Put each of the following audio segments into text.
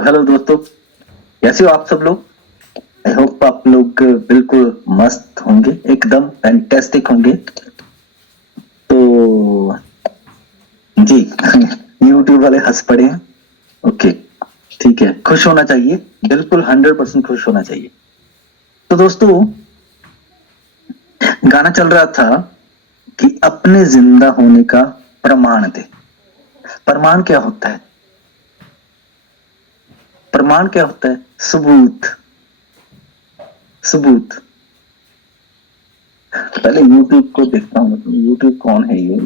Hello दोस्तों, कैसे हो आप सब लोग। आई होप आप लोग बिल्कुल मस्त होंगे, एकदम फैंटेस्टिक होंगे। तो जी यूट्यूब वाले हंस पड़े हैं। ओके, ठीक है, खुश होना चाहिए, बिल्कुल 100% खुश होना चाहिए। तो दोस्तों, गाना चल रहा था कि अपने जिंदा होने का प्रमाण दे। प्रमाण क्या होता है? प्रमाण क्या होता है? सबूत। सबूत। पहले यूट्यूब को देखता हूँ, यूट्यूब कौन है ये।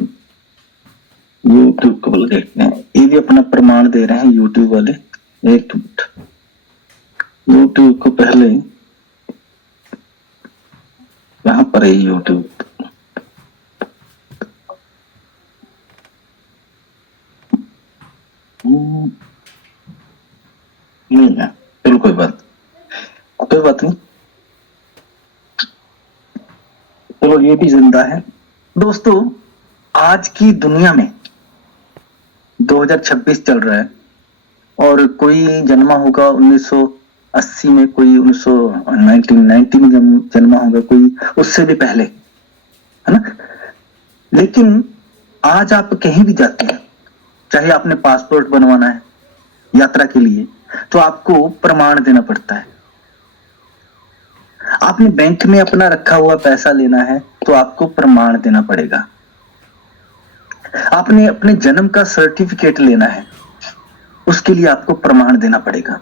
यूट्यूब को बोल देखते हैं, ये भी अपना प्रमाण दे रहे हैं यूट्यूब वाले। एक मिनट, यूट्यूब को पहले यहाँ पर है यूट्यूब। नहीं है, चलो कोई बात नहीं, चलो ये भी जिंदा है। दोस्तों, आज की दुनिया में 2026 चल रहा है और कोई जन्मा होगा 1980 में, कोई 1990 में जन्मा होगा, कोई उससे भी पहले, है ना। लेकिन आज आप कहीं भी जाते हैं, चाहे आपने पासपोर्ट बनवाना है यात्रा के लिए, तो आपको प्रमाण देना पड़ता है। आपने बैंक में अपना रखा हुआ पैसा लेना है तो आपको प्रमाण देना पड़ेगा। आपने अपने जन्म का सर्टिफिकेट लेना है, उसके लिए आपको प्रमाण देना पड़ेगा।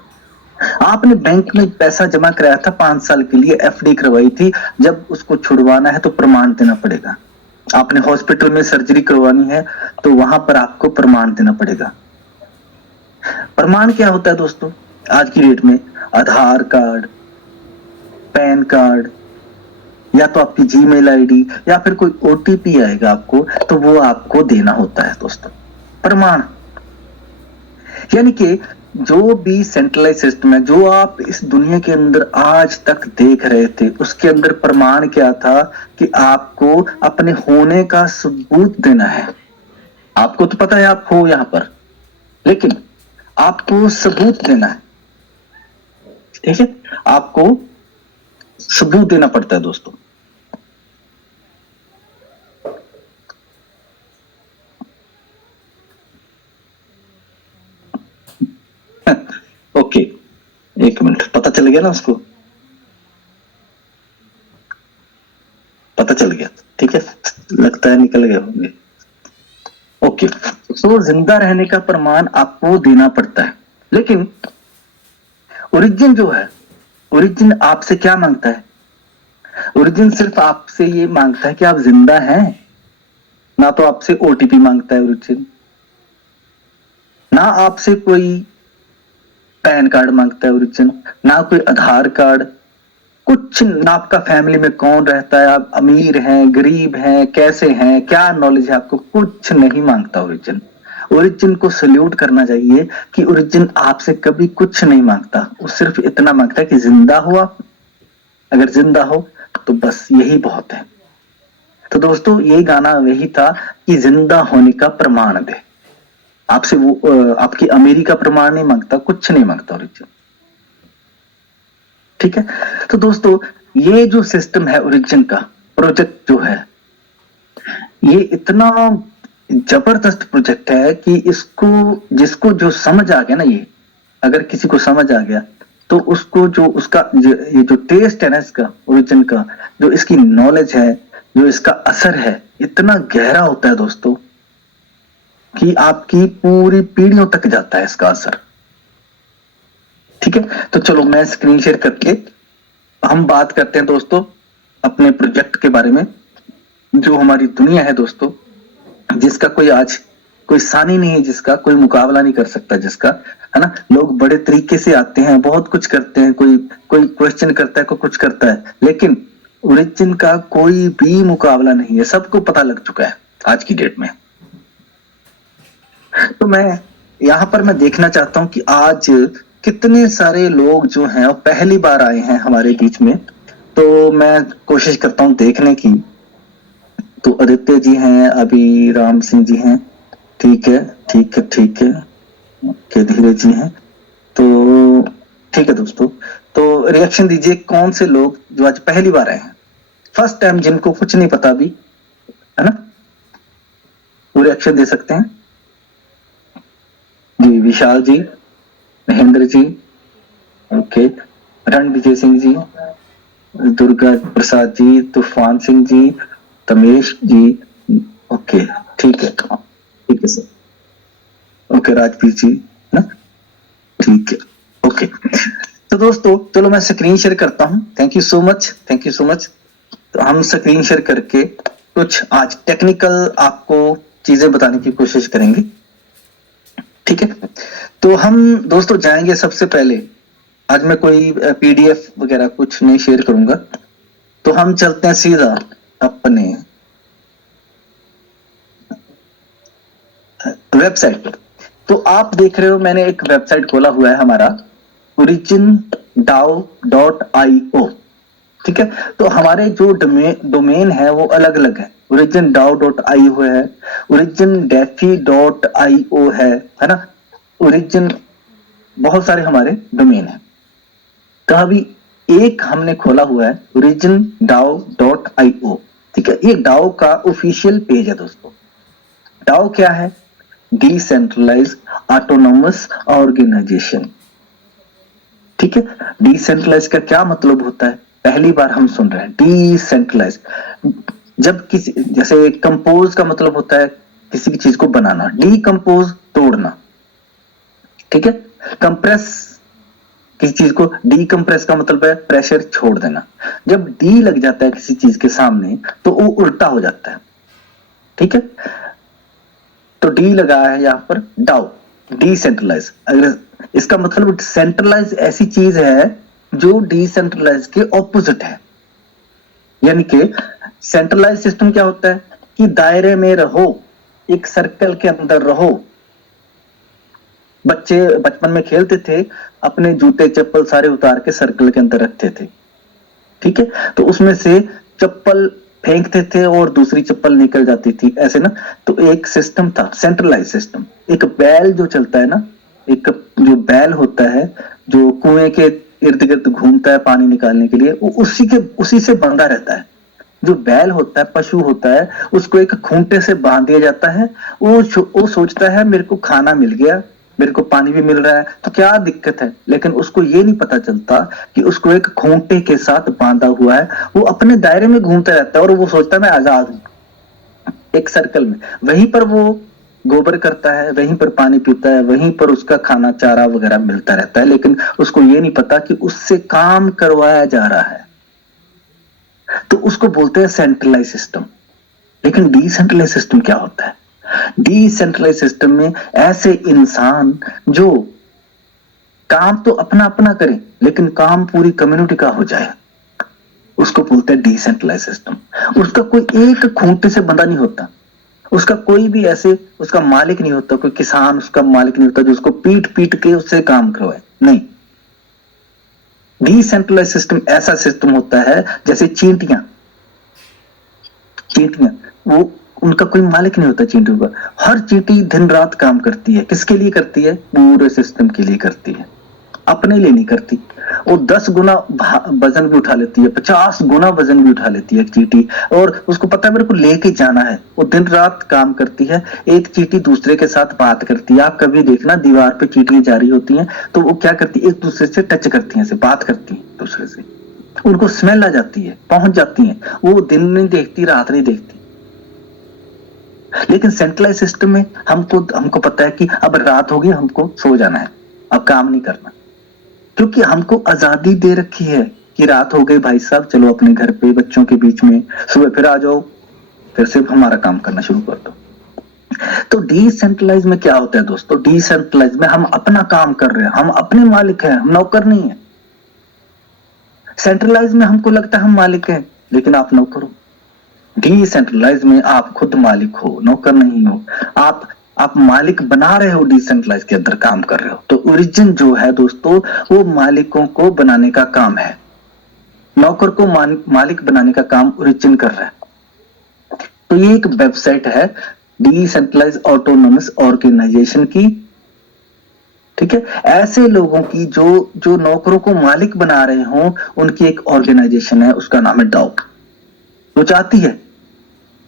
आपने बैंक में पैसा जमा कराया था 5 साल के लिए, एफडी करवाई थी, जब उसको छुड़वाना है तो प्रमाण देना पड़ेगा। आपने हॉस्पिटल में सर्जरी करवानी है तो वहां पर आपको प्रमाण देना पड़ेगा। प्रमाण क्या होता है दोस्तों? आज की डेट में आधार कार्ड, पैन कार्ड, या तो आपकी जीमेल आईडी, या फिर कोई ओटीपी आएगा आपको, तो वो आपको देना होता है दोस्तों, प्रमाण। यानी कि जो भी सेंट्रलाइज सिस्टम है, जो आप इस दुनिया के अंदर आज तक देख रहे थे, उसके अंदर प्रमाण क्या था कि आपको अपने होने का सबूत देना है। आपको तो पता है आप हो यहां पर, लेकिन आपको सबूत देना है, ठीक है। आपको सबूत देना पड़ता है दोस्तों। ओके, एक मिनट, पता चल गया ना उसको, पता चल गया, ठीक है, लगता है निकल गए होंगे। ओके, तो जिंदा रहने का प्रमाण आपको देना पड़ता है, लेकिन ओरिजिन जो है, ओरिजिन आपसे क्या मांगता है? ओरिजिन सिर्फ आपसे ये मांगता है कि आप जिंदा हैं, ना तो आपसे ओटीपी मांगता है ओरिजिन, ना आपसे कोई पैन कार्ड मांगता है ओरिजिन, ना कोई आधार कार्ड, कुछ ना। आपका फैमिली में कौन रहता है, आप अमीर हैं, गरीब हैं, कैसे हैं, क्या नॉलेज है आपको, कुछ नहीं मांगता ओरिजिन। ओरिजिन को सल्यूट करना चाहिए कि ओरिजिन आपसे कभी कुछ नहीं मांगता, वो सिर्फ इतना मांगता है कि जिंदा हुआ, अगर जिंदा हो तो बस यही बहुत है। तो दोस्तों, ये गाना वही था कि जिंदा होने का प्रमाण दे। आपसे वो आपकी अमीरी का प्रमाण नहीं मांगता, कुछ नहीं मांगता ओरिजिन, ठीक है। तो दोस्तों, ये जो सिस्टम है ओरिजिन का, प्रोजेक्ट जो है, ये इतना जबरदस्त प्रोजेक्ट है कि इसको, जिसको जो समझ आ गया ना, ये अगर किसी को समझ आ गया तो उसको जो उसका ये जो टेस्ट है ना इसका, ओरिजिन का, जो इसकी नॉलेज है, जो इसका असर है, इतना गहरा होता है दोस्तों कि आपकी पूरी पीढ़ियों तक जाता है इसका असर, ठीक है। तो चलो मैं स्क्रीन शेयर करके हम बात करते हैं दोस्तों अपने प्रोजेक्ट के बारे में। जो हमारी दुनिया है दोस्तों, जिसका कोई आज कोई सानी नहीं है, जिसका कोई मुकाबला नहीं कर सकता, जिसका, है ना। लोग बड़े तरीके से आते हैं, बहुत कुछ करते हैं, कोई कोई क्वेश्चन करता है, कोई कुछ करता है, लेकिन ओरिजिन का कोई भी मुकाबला नहीं है, सबको पता लग चुका है आज की डेट में। तो मैं यहाँ पर मैं देखना चाहता हूं कि आज कितने सारे लोग जो हैं वो पहली बार आए हैं हमारे बीच में, तो मैं कोशिश करता हूं देखने की। तो आदित्य जी हैं, अभी राम सिंह जी हैं, ठीक है, ठीक है, ठीक है, के धीरे जी हैं, तो ठीक है दोस्तों, तो रिएक्शन दीजिए कौन से लोग जो आज पहली बार आए हैं, फर्स्ट टाइम, जिनको कुछ नहीं पता अभी, है ना, वो रिएक्शन दे सकते हैं। जी विशाल जी, महेंद्र जी, ओके, रणविजय सिंह जी, दुर्गा प्रसाद जी, तूफान सिंह जी, तमेश जी, ओके ठीक है सर, ओके राजवीर जी, ना, ठीक है, ओके। तो दोस्तों चलो मैं स्क्रीन शेयर करता हूं, थैंक यू सो मच। तो हम स्क्रीन शेयर करके कुछ आज टेक्निकल आपको चीजें बताने की कोशिश करेंगे, ठीक है। तो हम दोस्तों जाएंगे सबसे पहले, आज मैं कोई पीडीएफ वगैरह कुछ नहीं शेयर करूंगा, तो हम चलते हैं सीधा अपने वेबसाइट पर। तो आप देख रहे हो मैंने एक वेबसाइट खोला हुआ है हमारा origindao.io, ठीक है। तो हमारे जो डोमेन है वो अलग अलग है, origindao.io है, origindefi.io है ना, origin, बहुत सारे हमारे डोमेन है। तो अभी एक हमने खोला हुआ है origindao.io, ठीक है। ये डाओ का ऑफिशियल पेज है दोस्तों। डाओ क्या है? डिसेंट्रलाइज ऑटोनोमस ऑर्गेनाइजेशन, ठीक है। डिसेंट्रलाइज का क्या मतलब होता है, पहली बार हम सुन रहे हैं डिसेंट्रलाइज। जब किसी, जैसे कंपोज का मतलब होता है किसी भी चीज को बनाना, डीकंपोज तोड़ना, ठीक है। कंप्रेस, किसी चीज को डीकंप्रेस का मतलब है प्रेशर छोड़ देना। जब डी लग जाता है किसी चीज के सामने तो वो उल्टा हो जाता है, ठीक है। तो डी लगा है यहां पर डाउ, डिसेंट्रलाइज। अगर इसका मतलब सेंट्रलाइज ऐसी चीज है जो डिसेंट्रलाइज के ऑपोजिट है, यानी कि सेंट्रलाइज सिस्टम क्या होता है कि दायरे में रहो, एक सर्कल के अंदर रहो। बच्चे बचपन में खेलते थे, अपने जूते चप्पल सारे उतार के सर्कल के अंदर रखते थे, ठीक है। तो उसमें से चप्पल फेंकते थे और दूसरी चप्पल निकल जाती थी, ऐसे ना। तो एक सिस्टम था सेंट्रलाइज सिस्टम। एक बैल जो चलता है ना, एक जो बैल होता है जो कुएं के इर्द गिर्द घूमता है पानी निकालने के लिए, वो उसी से बंधा रहता है। जो बैल होता है, पशु होता है, उसको एक खूंटे से बांध दिया जाता है। वो सोचता है मेरे को खाना मिल गया, मेरे को पानी भी मिल रहा है, तो क्या दिक्कत है। लेकिन उसको ये नहीं पता चलता कि उसको एक खूंटे के साथ बांधा हुआ है, वो अपने दायरे में घूमता रहता है और वो सोचता है मैं आजाद हूं, एक सर्कल में। वहीं पर वो गोबर करता है, वहीं पर पानी पीता है, वहीं पर उसका खाना चारा वगैरह मिलता रहता है, लेकिन उसको ये नहीं पता कि उससे काम करवाया जा रहा है। तो उसको बोलते हैं सेंट्रलाइज सिस्टम। लेकिन डिसेंट्रलाइज सिस्टम क्या होता है? डिसेंट्रलाइज सिस्टम में ऐसे इंसान जो काम तो अपना अपना करें लेकिन काम पूरी कम्युनिटी का हो जाए, उसको बोलते हैं डिसेंट्रलाइज सिस्टम। उसका कोई एक खूंटे से बंधा नहीं होता, उसका कोई भी ऐसे उसका मालिक नहीं होता, कोई किसान उसका मालिक नहीं होता जो उसको पीट पीट के उससे काम करवाए, नहीं। डिसेंट्रलाइज सिस्टम ऐसा सिस्टम होता है जैसे चींटियां, वो उनका कोई मालिक नहीं होता चींटियों का। हर चींटी दिन रात काम करती है, किसके लिए करती है? पूरे सिस्टम के लिए करती है, अपने लिए नहीं करती। वो 10 गुना वजन भी उठा लेती है, 50 गुना वजन भी उठा लेती है एक चींटी, और उसको पता है मेरे को लेके जाना है। वो दिन रात काम करती है। एक चींटी दूसरे के साथ बात करती है। आप कभी देखना दीवार पे चींटियां जा रही होती हैं तो वो क्या करती है, एक दूसरे से टच करती है, बात करती है दूसरे से, उनको स्मेल आ जाती है, पहुंच जाती है। वो दिन नहीं देखती, रात नहीं देखती। लेकिन सेंट्रलाइज सिस्टम में हमको पता है कि अब रात होगी, हमको सो जाना है, अब काम नहीं करना, क्योंकि हमको आजादी दे रखी है कि रात हो गई भाई साहब, चलो अपने घर पे बच्चों के बीच में, सुबह फिर आ जाओ, फिर से हमारा काम करना शुरू कर दो। तो डिसेंट्रलाइज में क्या होता है दोस्तों? डिसेंट्रलाइज में हम अपना काम कर रहे हैं, हम अपने मालिक हैं, हम नौकर नहीं है। सेंट्रलाइज में हमको लगता है हम मालिक हैं, लेकिन आप नौकर हो। डिसेंट्रलाइज में आप खुद मालिक हो, नौकर नहीं हो। आप मालिक बना रहे हो, डिसेंट्रलाइज के अंदर काम कर रहे हो। तो ओरिजिन जो है दोस्तों, वो मालिकों को बनाने का काम है, नौकर को मालिक बनाने का काम ओरिजिन कर रहा है। तो ये एक वेबसाइट है डिसेंट्रलाइज ऑटोनोमस ऑर्गेनाइजेशन की, ठीक है, ऐसे लोगों की जो जो नौकरों को मालिक बना रहे हों, उनकी एक ऑर्गेनाइजेशन है, उसका नाम है डाउ। वो चाहती है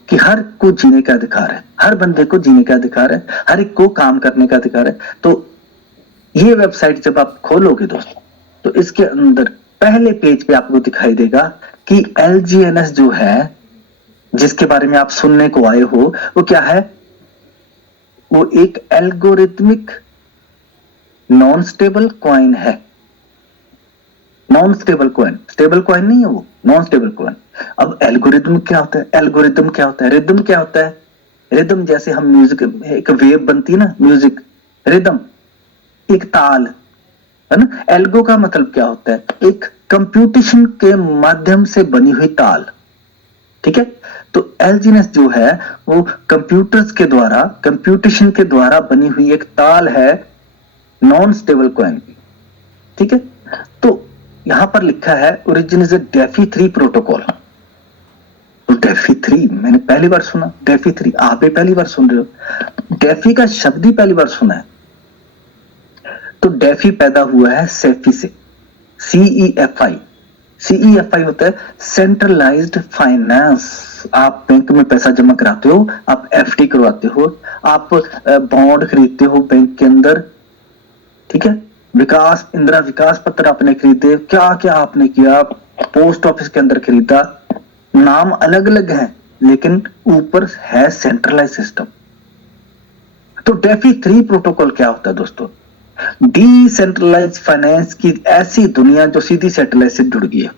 कि हर को जीने का अधिकार है, हर बंदे को जीने का अधिकार है, हर एक को काम करने का अधिकार है। तो ये वेबसाइट जब आप खोलोगे दोस्तों, तो इसके अंदर पहले पेज पे आपको दिखाई देगा कि LGNS जो है, जिसके बारे में आप सुनने को आए हो, वो क्या है? वो एक एल्गोरिथमिक नॉन स्टेबल कॉइन है। Non stable coin, stable coin नहीं है वो, नॉन स्टेबल कॉइन। अब एल्गोरिथम क्या होता है? एल्गोरिथम क्या होता है? रिदम क्या होता है? रिदम जैसे हम म्यूजिक, एक वेव बनती है ना, म्यूजिक रिदम, एक ताल, है ना। एल्गो का मतलब क्या होता है? एक कंप्यूटेशन के माध्यम से बनी हुई ताल, ठीक है। तो एलजीनेस जो है वो कंप्यूटर्स के द्वारा, कंप्यूटेशन के द्वारा बनी हुई एक ताल है, नॉन स्टेबल कॉइन की, ठीक है। तो यहां पर लिखा है ओरिजिन इज डेफी 3 प्रोटोकॉल। तो डेफी 3 मैंने पहली बार सुना, डेफी 3 आप भी पहली बार सुन रहे हो, डेफी का शब्द ही पहली बार सुना है। तो डेफी पैदा हुआ है सेफी से, CEFI। CEFI होता है सेंट्रलाइज्ड फाइनेंस। आप बैंक में पैसा जमा कराते हो, आप FD करवाते हो, आप बॉन्ड खरीदते हो बैंक के अंदर, ठीक है। विकास, इंदिरा विकास पत्र आपने खरीदे, क्या क्या आपने किया, पोस्ट ऑफिस के अंदर खरीदा, नाम अलग अलग है लेकिन ऊपर है सेंट्रलाइज सिस्टम। तो डेफी 3 प्रोटोकॉल क्या होता है दोस्तों? डिसेंट्रलाइज फाइनेंस की ऐसी दुनिया जो सीधी सैटेलाइट से जुड़ गई है।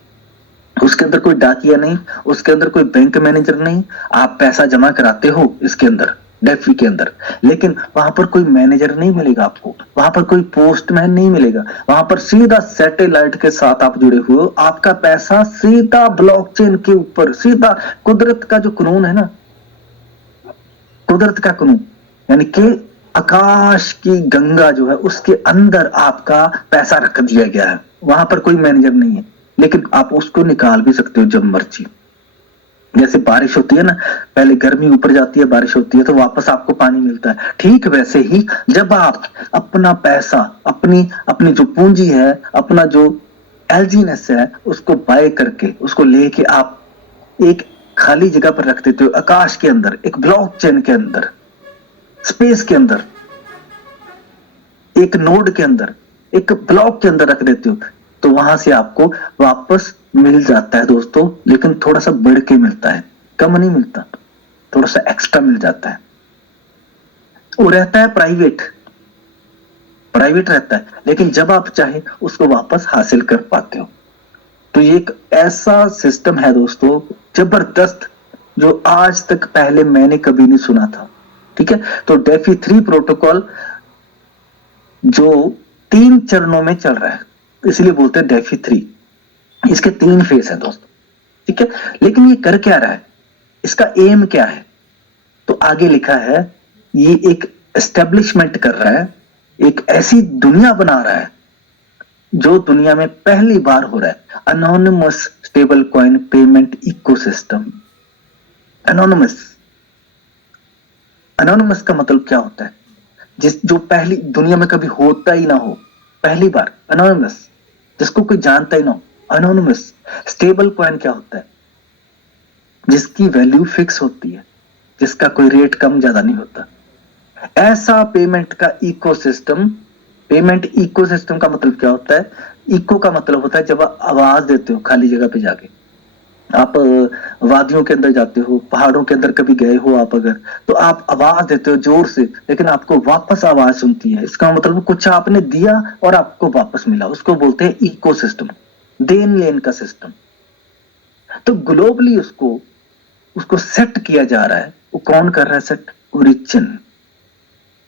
उसके अंदर कोई डाकिया नहीं, उसके अंदर कोई बैंक मैनेजर नहीं, आप पैसा जमा कराते हो इसके अंदर, डेफी के अंदर, लेकिन वहां पर कोई मैनेजर नहीं मिलेगा आपको, वहां पर कोई पोस्टमैन नहीं मिलेगा, वहां पर सीधा सैटेलाइट के साथ आप जुड़े हुए हो, आपका पैसा सीधा ब्लॉकचेन के ऊपर, सीधा कुदरत का जो कानून है ना, कुदरत का कानून, यानी कि आकाश की गंगा जो है उसके अंदर आपका पैसा रख दिया गया है। वहां पर कोई मैनेजर नहीं है, लेकिन आप उसको निकाल भी सकते हो जब मर्जी। जैसे बारिश होती है ना, पहले गर्मी ऊपर जाती है, बारिश होती है तो वापस आपको पानी मिलता है, ठीक वैसे ही जब आप अपना पैसा, अपनी अपनी जो पूंजी है, अपना जो एलजीनेस है, उसको बाय करके, उसको लेके आप एक खाली जगह पर रख देते हो, आकाश के अंदर, एक ब्लॉकचेन के अंदर, स्पेस के अंदर, एक नोड के अंदर, एक ब्लॉक के अंदर रख देते हो, तो वहां से आपको वापस मिल जाता है दोस्तों, लेकिन थोड़ा सा बढ़ के मिलता है, कम नहीं मिलता, थोड़ा सा एक्स्ट्रा मिल जाता है। वो रहता है प्राइवेट, प्राइवेट रहता है, लेकिन जब आप चाहे उसको वापस हासिल कर पाते हो। तो ये एक ऐसा सिस्टम है दोस्तों, जबरदस्त, जो आज तक पहले मैंने कभी नहीं सुना था, ठीक है। तो डेफी 3 प्रोटोकॉल जो 3 चरणों में चल रहा है, इसलिए बोलते हैं डेफी 3। इसके 3 फेज है दोस्तों, ठीक है। लेकिन ये कर क्या रहा है, इसका एम क्या है? तो आगे लिखा है, ये एक एस्टेब्लिशमेंट कर रहा है, एक ऐसी दुनिया बना रहा है जो दुनिया में पहली बार हो रहा है, anonymous stable coin payment ecosystem. Anonymous, anonymous का मतलब क्या होता है? जिस जो पहली दुनिया में कभी होता ही ना हो, पहली बार, अनोनिमस, जिसको कोई जानता ही ना हो, अनोनिमस। स्टेबल कॉइन क्या होता है? जिसकी वैल्यू फिक्स होती है, जिसका कोई रेट कम ज्यादा नहीं होता, ऐसा पेमेंट का इकोसिस्टम। पेमेंट इकोसिस्टम का मतलब क्या होता है? इको का मतलब होता है जब आप आवाज देते हो खाली जगह पे जाके, आप वादियों के अंदर जाते हो, पहाड़ों के अंदर कभी गए हो आप अगर, तो आप आवाज देते हो जोर से, लेकिन आपको वापस आवाज सुनती है, इसका मतलब कुछ आपने दिया और आपको वापस मिला, उसको बोलते हैं इकोसिस्टम, देन लेन का सिस्टम। तो ग्लोबली उसको उसको सेट किया जा रहा है। वो कौन कर रहा है सेट? ओरिजिन।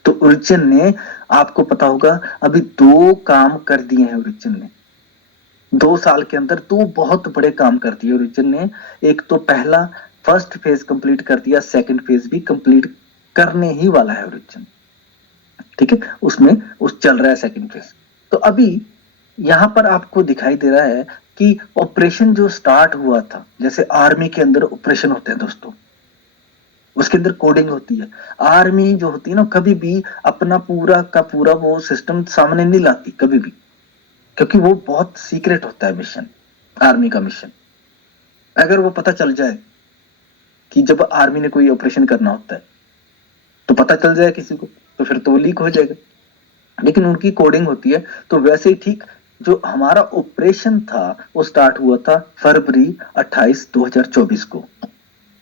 तो ओरिजिन ने, आपको पता होगा, अभी 2 काम कर दिए हैं ओरिजिन ने, 2 साल के अंदर 2 बहुत बड़े काम कर दिए ओरिजिन ने। एक तो पहला फर्स्ट फेज कंप्लीट कर दिया, सेकंड फेज भी कंप्लीट करने ही वाला है ओरिजिन, ठीक है। उसमें उस चल रहा है सेकंड फेज। तो अभी यहां पर आपको दिखाई दे रहा है कि ऑपरेशन जो स्टार्ट हुआ था, जैसे आर्मी के अंदर ऑपरेशन होते हैं दोस्तों, उसके अंदर कोडिंग होती है। आर्मी जो होती है ना, कभी भी अपना पूरा का पूरा वो सिस्टम सामने नहीं लाती कभी भी, क्योंकि वो बहुत सीक्रेट होता है मिशन, आर्मी का मिशन। अगर वो पता चल जाए कि जब आर्मी ने कोई ऑपरेशन करना होता है तो पता चल जाए किसी को, तो फिर तो वो लीक हो जाएगा। लेकिन उनकी कोडिंग होती है। तो वैसे ही ठीक जो हमारा ऑपरेशन था वो स्टार्ट हुआ था फरवरी 28 2024 को,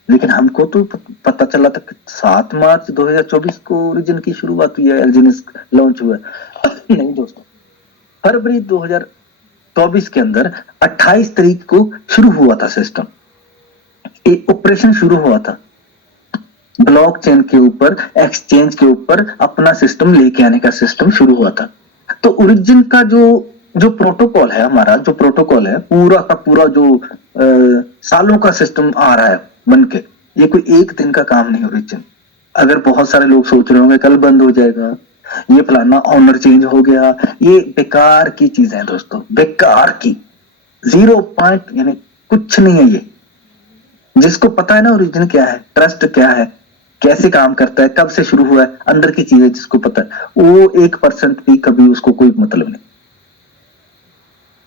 लेकिन हमको तो पता चला था कि 7 मार्च 2024 को ओरिजिन की शुरुआत हुई है, एल्जीनियस लॉन्च हुआ है। नहीं दोस्तों, फरवरी 2024 के अंदर 28 तारीख को शुरू हुआ था सिस्टम, एक ऑपरेशन शुरू हुआ था। ब्लॉकचेन के ऊपर, एक्सचेंज के ऊपर अपना सिस्टम लेके आने का सिस्टम शुरू हुआ था। तो ओरिजिन का जो जो प्रोटोकॉल है, हमारा जो प्रोटोकॉल है पूरा का पूरा, जो सालों का सिस्टम आ रहा है बन के, ये कोई एक दिन का काम नहीं ओरिजिन। अगर बहुत सारे लोग सोच रहे होंगे कल बंद हो जाएगा, ये फलाना ऑनर चेंज हो गया, ये बेकार की चीज है दोस्तों, बेकार की, 0 पॉइंट, यानी कुछ नहीं है ये। जिसको पता है ना ओरिजिन क्या है, ट्रस्ट क्या है, कैसे काम करता है, कब से शुरू हुआ है, अंदर की चीजें जिसको पता है, वो 1% भी कभी उसको कोई मतलब नहीं।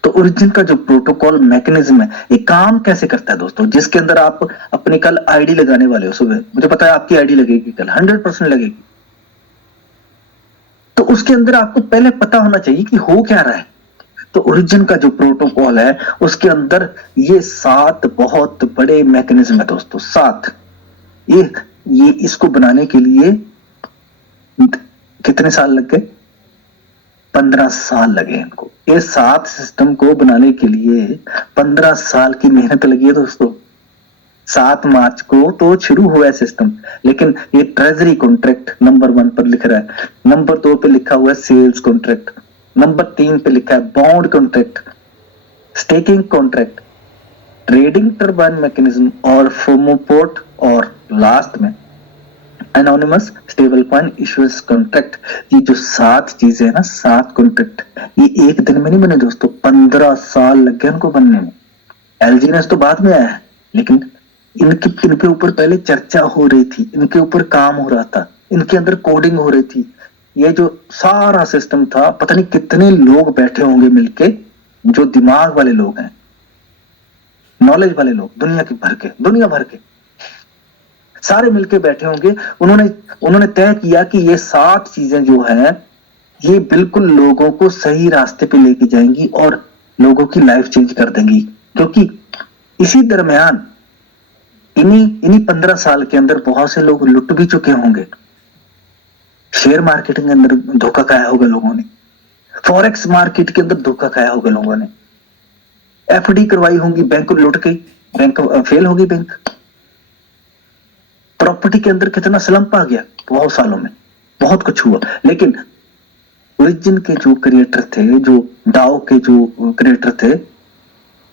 तो ओरिजिन का जो प्रोटोकॉल मैकेनिज्म है, ये काम कैसे करता है दोस्तों, जिसके अंदर आप अपनी कल आईडी लगाने वाले हो, सुबह मुझे पता है आपकी आईडी लगेगी कल, 100% लगेगी। तो उसके अंदर आपको पहले पता होना चाहिए कि हो क्या रहा है। तो ओरिजिन का जो प्रोटोकॉल है उसके अंदर ये 7 बहुत बड़े मैकेनिज्म है दोस्तों, 7। ये इसको बनाने के लिए कितने साल लग गए? 15 साल लगे इनको। ये 7 सिस्टम को बनाने के लिए 15 साल की मेहनत लगी है दोस्तों। 7 मार्च को तो शुरू हुआ है सिस्टम, लेकिन ये ट्रेजरी कॉन्ट्रैक्ट नंबर 1 पर लिख रहा है, नंबर 2 पे लिखा हुआ है सेल्स कॉन्ट्रैक्ट, नंबर 3 पे लिखा है bond contract, staking contract, trading turbine mechanism और फोमोपोर्ट, और लास्ट में anonymous stable coin issuance contract. ये जो 7 चीजें है ना, 7 कॉन्ट्रैक्ट, ये एक दिन में नहीं बने दोस्तों, 15 साल लग गए इनको बनने में। एलजीएनएस तो बाद में आया है, लेकिन इनके ऊपर पहले चर्चा हो रही थी, इनके ऊपर काम हो रहा था, इनके अंदर कोडिंग हो रही थी। ये जो सारा सिस्टम था, पता नहीं कितने लोग बैठे होंगे मिलके, जो दिमाग वाले लोग हैं, नॉलेज वाले लोग, दुनिया भर के सारे मिलके बैठे होंगे। उन्होंने तय किया कि ये 7 चीजें जो है ये बिल्कुल लोगों को सही रास्ते पे लेके जाएंगी और लोगों की लाइफ चेंज कर देंगी। क्योंकि इसी दरमियान इन्हीं 15 साल के अंदर बहुत से लोग लुट भी चुके होंगे। शेयर मार्केटिंग के अंदर धोखा खाया होगा लोगों ने, फॉरेक्स मार्केट के अंदर धोखा खाया होगा लोगों ने, एफडी करवाई होंगी, बैंक लुट गई, बैंक फेल होगी, बैंक प्रॉपर्टी के अंदर कितना स्लंप आ गया बहुत सालों में, बहुत कुछ हुआ। लेकिन ओरिजिन के जो क्रिएटर थे, जो डाओ के जो क्रिएटर थे,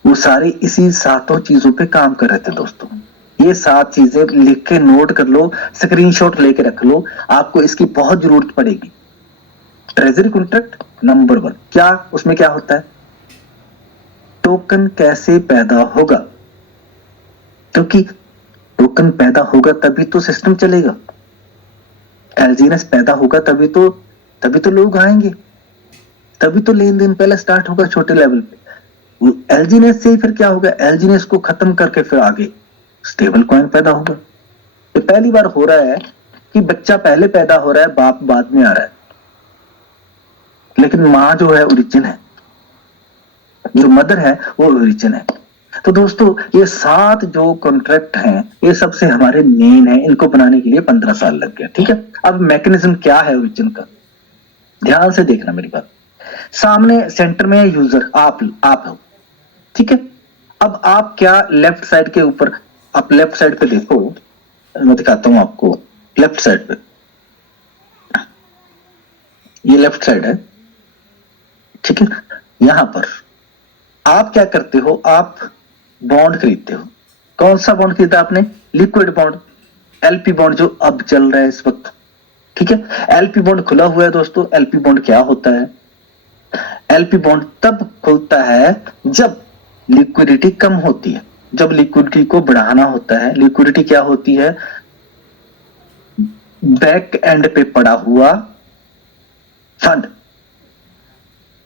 वो सारे इसी 7 चीजों पे काम कर रहे थे दोस्तों। ये 7 चीजें लिख के नोट कर लो, स्क्रीनशॉट लेके रख लो, आपको इसकी बहुत जरूरत पड़ेगी। ट्रेजरी कॉन्ट्रैक्ट नंबर 1, क्या उसमें क्या होता है? टोकन कैसे पैदा होगा, क्योंकि टोकन पैदा होगा तभी तो सिस्टम चलेगा। एलजीएनएस पैदा होगा तभी तो लोग आएंगे, तभी तो लेन देन पहले स्टार्ट होगा छोटे लेवल पे। एलजीएनएस से फिर क्या होगा? एलजीएनएस को खत्म करके फिर आगे स्टेबल कॉइन पैदा होगा। ये पहली बार हो रहा है कि बच्चा पहले पैदा हो रहा है, बाप बाद में आ रहा है, लेकिन माँ जो है ओरिजिन है, जो मदर है वो ओरिजिन है। तो दोस्तों ये 7 जो कॉन्ट्रैक्ट हैं, ये सबसे हमारे मेन है, इनको बनाने के लिए 15 साल लग गया। ठीक है, अब मैकेनिज्म क्या है ओरिजिन का, ध्यान से देखना मेरी बात। सामने सेंटर में यूजर आप हो, ठीक है। अब आप क्या लेफ्ट साइड के ऊपर, आप लेफ्ट साइड पे देखो, मैं दिखाता हूं आपको। लेफ्ट साइड पे, ये लेफ्ट साइड है, ठीक है। यहां पर आप क्या करते हो? आप बॉन्ड खरीदते हो। कौन सा बॉन्ड खरीदा आपने? लिक्विड बॉन्ड, एलपी बॉन्ड जो अब चल रहा है इस वक्त, ठीक है। एलपी बॉन्ड खुला हुआ है दोस्तों। एलपी बॉन्ड क्या होता है? एलपी बॉन्ड तब खुलता है जब लिक्विडिटी कम होती है, जब लिक्विडिटी को बढ़ाना होता है। लिक्विडिटी क्या होती है? बैक एंड पे पड़ा हुआ फंड,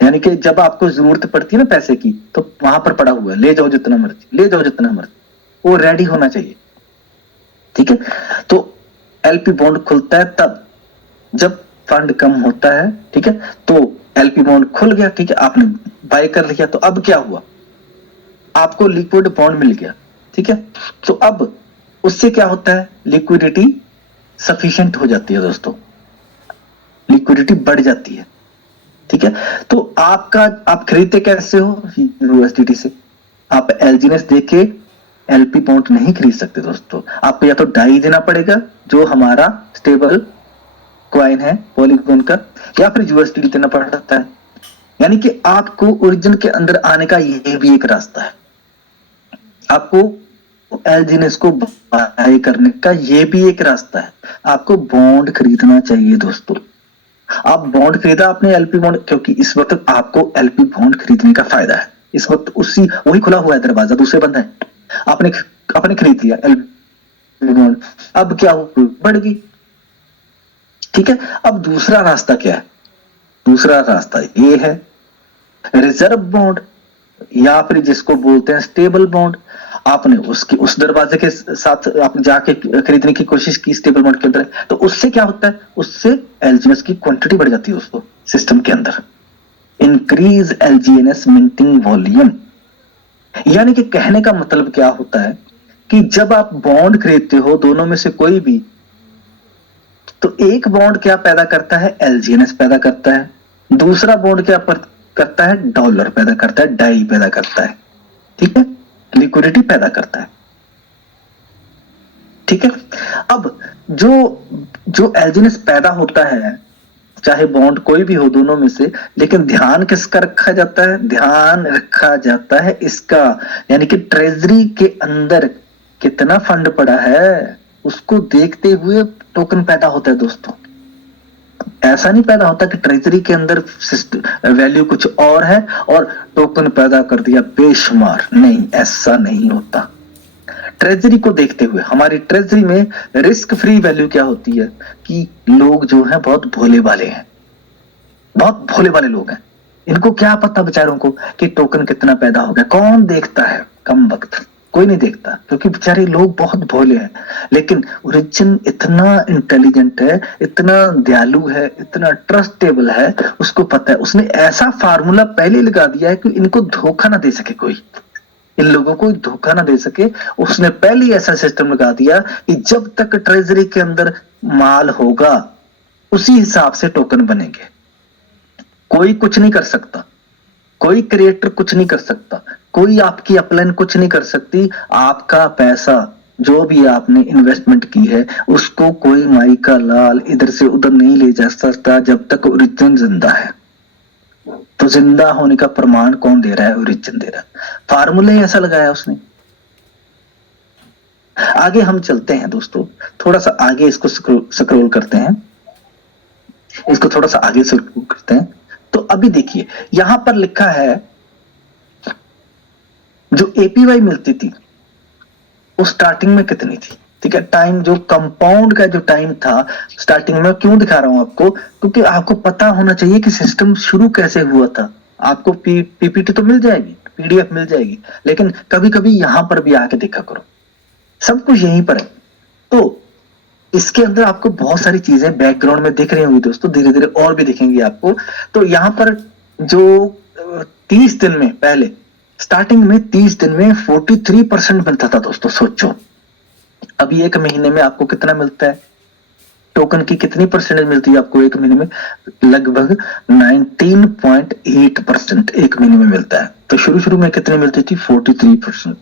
यानी कि जब आपको जरूरत पड़ती है ना पैसे की, तो वहां पर पड़ा हुआ है, ले जाओ जितना मर्जी, ले जाओ जितना मर्जी, वो रेडी होना चाहिए। ठीक है, तो एलपी बॉन्ड खुलता है तब जब फंड कम होता है। ठीक है, तो एलपी बॉन्ड खुल गया, ठीक है, आपने बाय कर लिया, तो अब क्या हुआ, आपको लिक्विड बॉन्ड मिल गया। ठीक है, तो अब उससे क्या होता है, लिक्विडिटी सफिशिएंट हो जाती है दोस्तों, लिक्विडिटी बढ़ जाती है। ठीक है, तो आप खरीदते कैसे हो, यूएसडीटी से। आप एलजीएनएस देके एलपी बॉन्ड नहीं खरीद सकते दोस्तों, आपको या तो डाई देना पड़ेगा जो हमारा स्टेबल कॉइन है पॉलीगॉन का, या फिर यूएसडीटी देना पड़ता है। यानी कि आपको ओरिजिन के अंदर आने का ये भी एक रास्ता है, आपको एलजीएनएस को बाय करने का ये भी एक रास्ता है। आपको बॉन्ड खरीदना चाहिए दोस्तों, आप बॉन्ड खरीदा आपने एलपी बॉन्ड, क्योंकि इस वक्त आपको एलपी बॉन्ड खरीदने का फायदा है। इस वक्त वही खुला हुआ है दरवाजा, दूसरे बंद है, आपने खरीद लिया एलपी बॉन्ड, अब क्या हो, बढ़ गई। ठीक है, अब दूसरा रास्ता क्या है, दूसरा रास्ता ये है रिजर्व बॉन्ड, या फिर जिसको बोलते हैं स्टेबल बॉन्ड। आपने उस दरवाजे के साथ आप जाके खरीदने की कोशिश की स्टेबल बॉन्ड के अंदर, तो उससे क्या होता है, उससे एलजीएनएस की क्वांटिटी बढ़ जाती है उसको सिस्टम के अंदर, इंक्रीज एलजीएनएस मिंटिंग वॉल्यूम। यानी कि कहने का मतलब क्या होता है कि जब आप बॉन्ड खरीदते हो दोनों में से कोई भी, तो एक बॉन्ड क्या पैदा करता है, एलजीएनएस पैदा करता है, दूसरा बॉन्ड क्या करता है, डॉलर पैदा करता है, डाई पैदा करता है। ठीक है, लिक्विडिटी पैदा करता है। ठीक है, अब जो एलजीएनएस पैदा होता है, चाहे बॉन्ड कोई भी हो दोनों में से, लेकिन ध्यान किसका रखा जाता है, ध्यान रखा जाता है इसका, यानी कि ट्रेजरी के अंदर कितना फंड पड़ा है उसको देखते हुए टोकन पैदा होता है दोस्तों। ऐसा नहीं पैदा होता कि ट्रेजरी के अंदर वैल्यू कुछ और है और टोकन पैदा कर दिया बेशुमार, नहीं, ऐसा नहीं होता। ट्रेजरी को देखते हुए, हमारी ट्रेजरी में रिस्क फ्री वैल्यू क्या होती है कि लोग जो हैं बहुत भोले वाले हैं, बहुत भोले वाले लोग हैं, इनको क्या पता बेचारों को कि टोकन कितना पैदा हो गया, कौन देखता है, कम वक्त कोई नहीं देखता, क्योंकि बेचारे लोग बहुत भोले हैं। लेकिन ओरिजिन इतना इंटेलिजेंट है, इतना दयालु है, इतना ट्रस्टेबल है, उसको पता है, उसने ऐसा फार्मूला पहले लगा दिया है कि इनको धोखा ना दे सके कोई, इन लोगों को धोखा ना दे सके। उसने पहले ऐसा सिस्टम लगा दिया कि जब तक ट्रेजरी के अंदर माल होगा उसी हिसाब से टोकन बनेंगे, कोई कुछ नहीं कर सकता, कोई क्रिएटर कुछ नहीं कर सकता, कोई आपकी अपलाइन कुछ नहीं कर सकती। आपका पैसा जो भी आपने इन्वेस्टमेंट की है उसको कोई माई का लाल इधर से उधर नहीं ले जा सकता जब तक ओरिजिन जिंदा है। तो जिंदा होने का प्रमाण कौन दे रहा है, ओरिजिन दे रहा है, फार्मूला ही ऐसा लगाया उसने। आगे हम चलते हैं दोस्तों, थोड़ा सा आगे इसको स्क्रॉल करते हैं, इसको थोड़ा सा आगे स्क्रॉल करते हैं। तो अभी देखिए यहां पर लिखा है जो एपीवाई मिलती थी वो स्टार्टिंग में कितनी थी। ठीक है, टाइम जो कंपाउंड का जो टाइम था स्टार्टिंग में, क्यों दिखा रहा हूं आपको, क्योंकि आपको पता होना चाहिए कि सिस्टम शुरू कैसे हुआ था। आपको पीपीटी तो मिल जाएगी, पीडीएफ मिल जाएगी, लेकिन कभी कभी यहां पर भी आके देखा करो, सब कुछ यहीं पर है। तो इसके अंदर आपको बहुत सारी चीजें बैकग्राउंड में दिख रही होंगी दोस्तों, धीरे धीरे और भी दिखेंगी आपको। तो यहां पर जो 30 दिन में, पहले स्टार्टिंग में 30 दिन में 43% मिलता था दोस्तों, सोचो अभी एक महीने में आपको कितना मिलता है, टोकन की कितनी परसेंटेज मिलती है आपको एक महीने में, लगभग 19.8% एक महीने में मिलता है। तो शुरू में कितनी मिलती थी, 43%।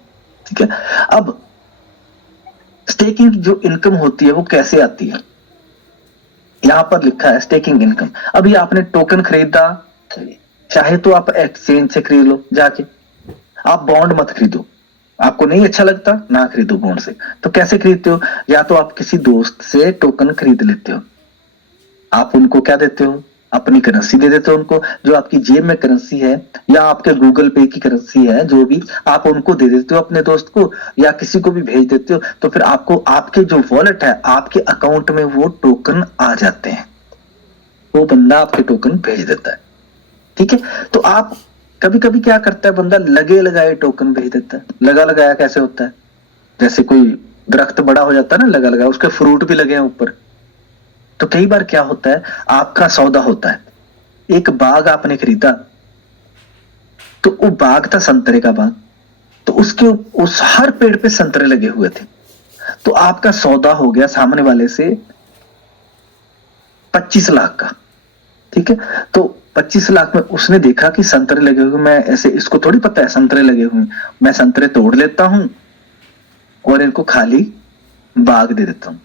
ठीक है, अब स्टेकिंग जो इनकम होती है वो कैसे आती है, यहां पर लिखा है स्टेकिंग इनकम। अभी आपने टोकन खरीदा, चाहे तो आप एक्सचेंज से खरीद लो जाके, आप बॉन्ड मत खरीदो, आपको नहीं अच्छा लगता ना खरीदो बॉन्ड से। तो कैसे खरीदते हो, या तो आप किसी दोस्त से टोकन खरीद लेते हो, आप उनको क्या देते हो, अपनी करेंसी दे देते हो उनको, जो आपकी जेब में करेंसी है या आपके गूगल पे की करेंसी है, जो भी आप उनको दे देते हो अपने दोस्त को या किसी को भी भेज देते हो, तो फिर आपको आपके जो वॉलेट है आपके अकाउंट में वो टोकन आ जाते हैं, वो बंदा आपके टोकन भेज देता है। ठीक है, तो आप कभी कभी क्या करता है बंदा, लगे लगाए टोकन भेज देता है। लगा लगाया कैसे होता है, जैसे कोई दरख्त बड़ा हो जाता है ना, लगा लगाया, उसके फ्रूट भी लगे हैं ऊपर। तो कई बार क्या होता है, आपका सौदा होता है, एक बाग आपने खरीदा, तो वो बाग था संतरे का बाग, तो उसके उस हर पेड़ पे संतरे लगे हुए थे, तो आपका सौदा हो गया सामने वाले से 25 लाख का। ठीक है, तो 25 लाख में उसने देखा कि संतरे लगे हुए, मैं ऐसे, इसको थोड़ी पता है संतरे लगे हुए, मैं संतरे तोड़ लेता हूं और इनको खाली बाग दे देता हूं।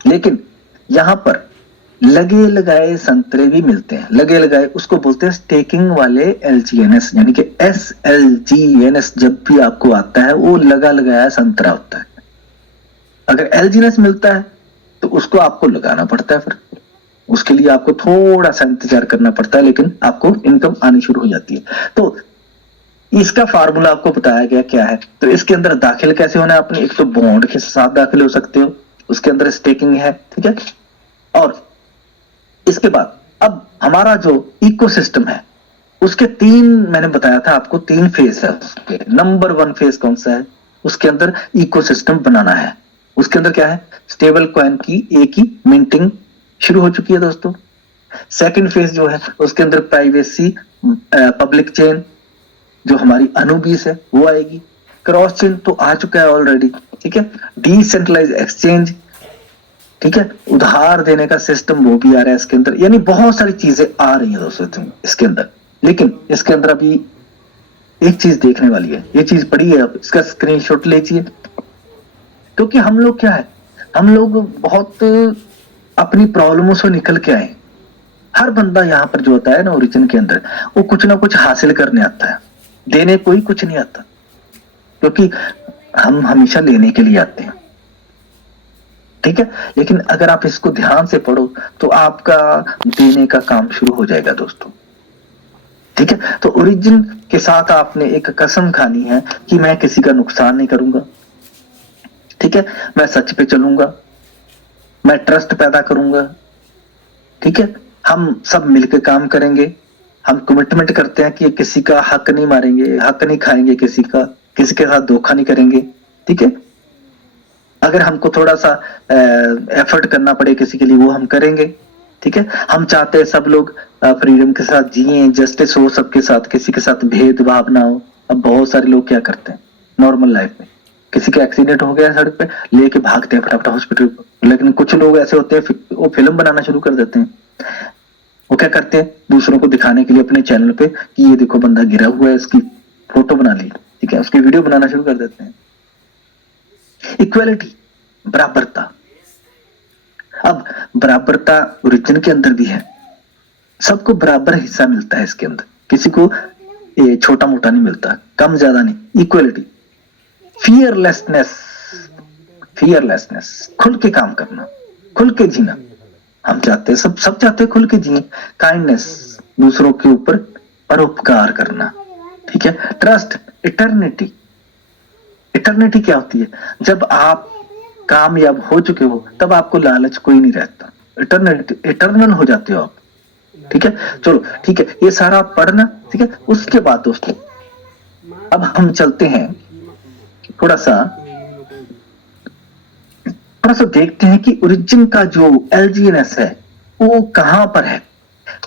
लेकिन यहां पर लगे लगाए संतरे भी मिलते हैं। लगे लगाए उसको बोलते हैं स्टेकिंग वाले एलजीएनएस, यानी कि SLGNS जब भी आपको आता है वो लगा लगाया संतरा होता है। अगर एलजीएनएस मिलता है तो उसको आपको लगाना पड़ता है, फिर उसके लिए आपको थोड़ा सा इंतजार करना पड़ता है, लेकिन आपको इनकम आनी शुरू हो जाती है। तो इसका फार्मूला आपको बताया गया क्या है। तो इसके अंदर दाखिल कैसे होना है अपने, एक तो बॉन्ड के साथ दाखिल हो सकते हो, उसके अंदर स्टेकिंग है। ठीक है, और इसके बाद अब हमारा जो इकोसिस्टम है उसके 3, मैंने बताया था आपको 3 फेज है उसके। नंबर 1 फेज कौन सा है, उसके अंदर इकोसिस्टम बनाना है। उसके अंदर क्या है, स्टेबल कॉइन की एक ही मिंटिंग शुरू हो चुकी है दोस्तों। सेकंड फेज जो है उसके अंदर प्राइवेसी, पब्लिक चेन जो हमारी अनुबीस है वो आएगी। क्रॉस चेन तो आ चुका है ऑलरेडी। ठीक है, डिसेंट्रलाइज एक्सचेंज, ठीक है, उधार देने का सिस्टम वो भी आ रहा है इसके अंदर। यानी बहुत सारी चीजें आ रही है दोस्तों इसके अंदर। लेकिन इसके अंदर अभी एक चीज देखने वाली है, ये चीज पड़ी है, अब इसका स्क्रीनशॉट लीजिए, क्योंकि हम लोग क्या है, हम लोग बहुत अपनी प्रॉब्लमों से निकल के आए। हर बंदा यहाँ पर जो होता है ना ओरिजिन के अंदर, वो कुछ ना कुछ हासिल करने आता है, देने कोई कुछ नहीं आता, क्योंकि हम हमेशा लेने के लिए आते हैं। ठीक है, लेकिन अगर आप इसको ध्यान से पढ़ो तो आपका देने का काम शुरू हो जाएगा दोस्तों। ठीक है, तो ओरिजिन के साथ आपने एक कसम खानी है कि मैं किसी का नुकसान नहीं करूंगा। ठीक है, मैं सच पे चलूंगा, मैं ट्रस्ट पैदा करूंगा। ठीक है, हम सब मिलकर काम करेंगे, हम कमिटमेंट करते हैं कि किसी का हक नहीं मारेंगे, हक नहीं खाएंगे किसी का, किसी के साथ धोखा नहीं करेंगे। ठीक है, अगर हमको थोड़ा सा एफर्ट करना पड़े किसी के लिए वो हम करेंगे। ठीक है, हम चाहते हैं सब लोग फ्रीडम के साथ जिए, जस्टिस हो सबके साथ, किसी के साथ भेदभाव ना हो। अब बहुत सारे लोग क्या करते हैं नॉर्मल लाइफ में, किसी का एक्सीडेंट हो गया सड़क पे, लेके भागते हैं फटाफट हॉस्पिटल को। लेकिन कुछ लोग ऐसे होते हैं वो फिल्म बनाना शुरू कर देते हैं। वो क्या करते हैं दूसरों को दिखाने के लिए अपने चैनल पे कि ये देखो बंदा गिरा हुआ है, इसकी फोटो बना ली। ठीक है, उसकी वीडियो बनाना शुरू कर देते हैं। इक्वालिटी, बराबरता, अब बराबरता ओरिजिन के अंदर भी है, सबको बराबर हिस्सा मिलता है इसके अंदर, किसी को ये छोटा मोटा नहीं मिलता, कम ज्यादा नहीं। इक्वालिटी, फियरलेसनेस, फियरलेसनेस, खुल के काम करना, खुल के जीना। हम चाहते हैं, सब चाहते हैं खुल के जिए। काइंडनेस, दूसरों के ऊपर परोपकार करना। ठीक है, ट्रस्ट, इटर्निटी। इटर्निटी क्या होती है, जब आप कामयाब हो चुके हो तब आपको लालच कोई नहीं रहता, इटर्नल हो जाते हो आप। ठीक है, चलो ठीक है, ये सारा पढ़ना। ठीक है, उसके बाद दोस्तों अब हम चलते हैं थोड़ा सा देखते हैं कि ओरिजिन का जो एलजीएनएस है वो कहां पर है।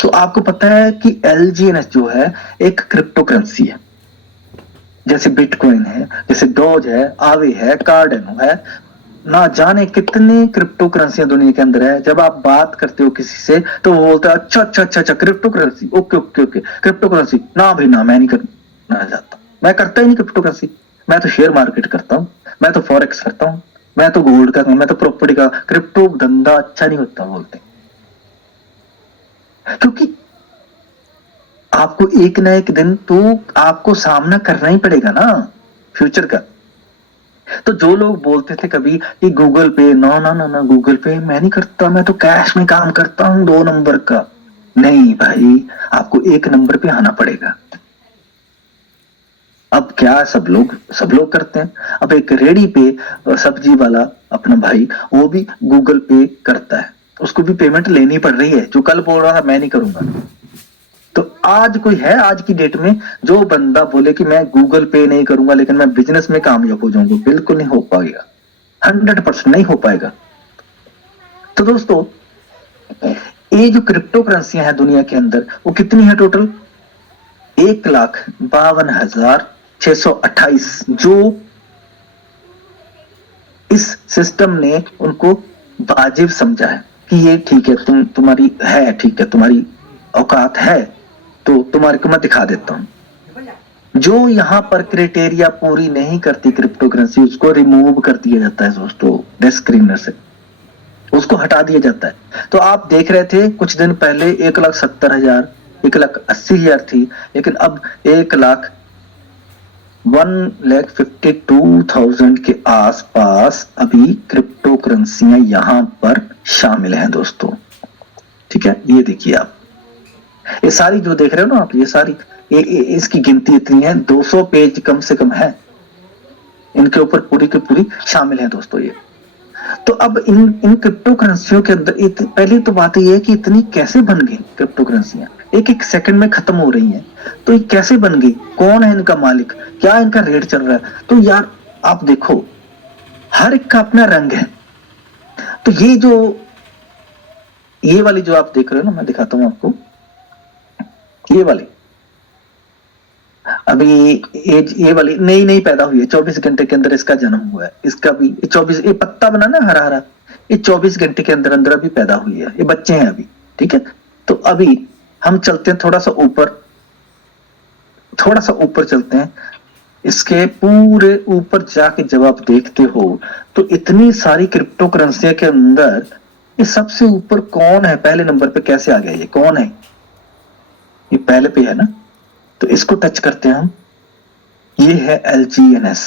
तो आपको पता है कि एलजीएनएस जो है एक क्रिप्टो करेंसी है, जैसे बिटकॉइन है, जैसे डॉज है, आवे है, कार्डेनो है, ना जाने कितने क्रिप्टो करेंसियां दुनिया के अंदर है। जब आप बात करते हो किसी से तो वो बोलता है अच्छा अच्छा अच्छा अच्छा crypto currency, okay okay okay crypto currency, ना भाई ना, मैं नहीं करना चाहता, मैं करता ही नहीं क्रिप्टो करेंसी। मैं तो शेयर मार्केट करता हूँ, मैं तो फॉरेक्स करता हूँ, मैं तो गोल्ड का, मैं तो प्रॉपर्टी का, क्रिप्टो धंधा अच्छा नहीं होता बोलते। क्योंकि आपको एक ना एक दिन तो आपको सामना करना ही पड़ेगा ना फ्यूचर का। तो जो लोग बोलते थे कभी कि गूगल पे, ना ना ना ना गूगल पे मैं नहीं करता, मैं तो कैश में काम करता हूं 2 नंबर का, नहीं भाई, आपको एक नंबर पे आना पड़ेगा। अब क्या सब लोग करते हैं। अब एक रेडी पे सब्जी वाला अपना भाई, वो भी गूगल पे करता है, उसको भी पेमेंट लेनी पड़ रही है। जो कल बोल रहा था मैं नहीं करूंगा, तो आज कोई है आज की डेट में जो बंदा बोले कि मैं गूगल पे नहीं करूंगा लेकिन मैं बिजनेस में कामयाब हो जाऊंगा? बिल्कुल नहीं हो पाएगा, 100% नहीं हो पाएगा। तो दोस्तों, ये जो क्रिप्टो करेंसियां हैं दुनिया के अंदर, वो कितनी है टोटल? 1,52,628, जो इस सिस्टम ने उनको वाजिब समझा है कि ये ठीक है, तुम्हारी है, ठीक है, तुम्हारी औकात है, तो तुम्हारे को मैं दिखा देता हूं। जो यहाँ पर क्राइटेरिया पूरी नहीं करती क्रिप्टो करेंसी, उसको रिमूव कर दिया जाता है दोस्तों, स्क्रीनर से उसको हटा दिया जाता है। तो आप देख रहे थे कुछ दिन पहले 1,70,000, 1,80,000 थी, लेकिन अब 1,52,000 के आसपास अभी क्रिप्टो करेंसियां यहां पर शामिल हैं दोस्तों। ठीक है, ये देखिए आप, ये सारी जो देख रहे हो ना आप, ये सारी इसकी गिनती इतनी है, 200 पेज कम से कम है, इनके ऊपर पूरी की पूरी शामिल है दोस्तों ये। तो अब इन क्रिप्टो करेंसियों के अंदर पहली तो बात यह है कि इतनी कैसे बन गई क्रिप्टो करेंसियां, एक एक सेकंड में खत्म हो रही हैं। तो ये कैसे बन गई, कौन है इनका मालिक, क्या इनका रेट चल रहा है? तो यार आप देखो, हर एक का अपना रंग है। तो ये वाली जो आप देख रहे हो ना, मैं दिखाता हूं आपको, ये वाली अभी ये वाली नई नई पैदा हुई है, 24 घंटे के अंदर इसका जन्म हुआ है। इसका भी 24, ये पत्ता बना ना हरा हरा, ये 24 घंटे के अंदर अंदर अभी पैदा हुई है, ये बच्चे हैं अभी। ठीक है, तो अभी हम चलते हैं थोड़ा सा ऊपर चलते हैं। इसके पूरे ऊपर जाके जब आप देखते हो तो इतनी सारी क्रिप्टो करेंसी के अंदर ये सबसे ऊपर कौन है, पहले नंबर पे कैसे आ गया, ये कौन है? ये पहले पे है ना, तो इसको टच करते हैं हम। ये है LGNS,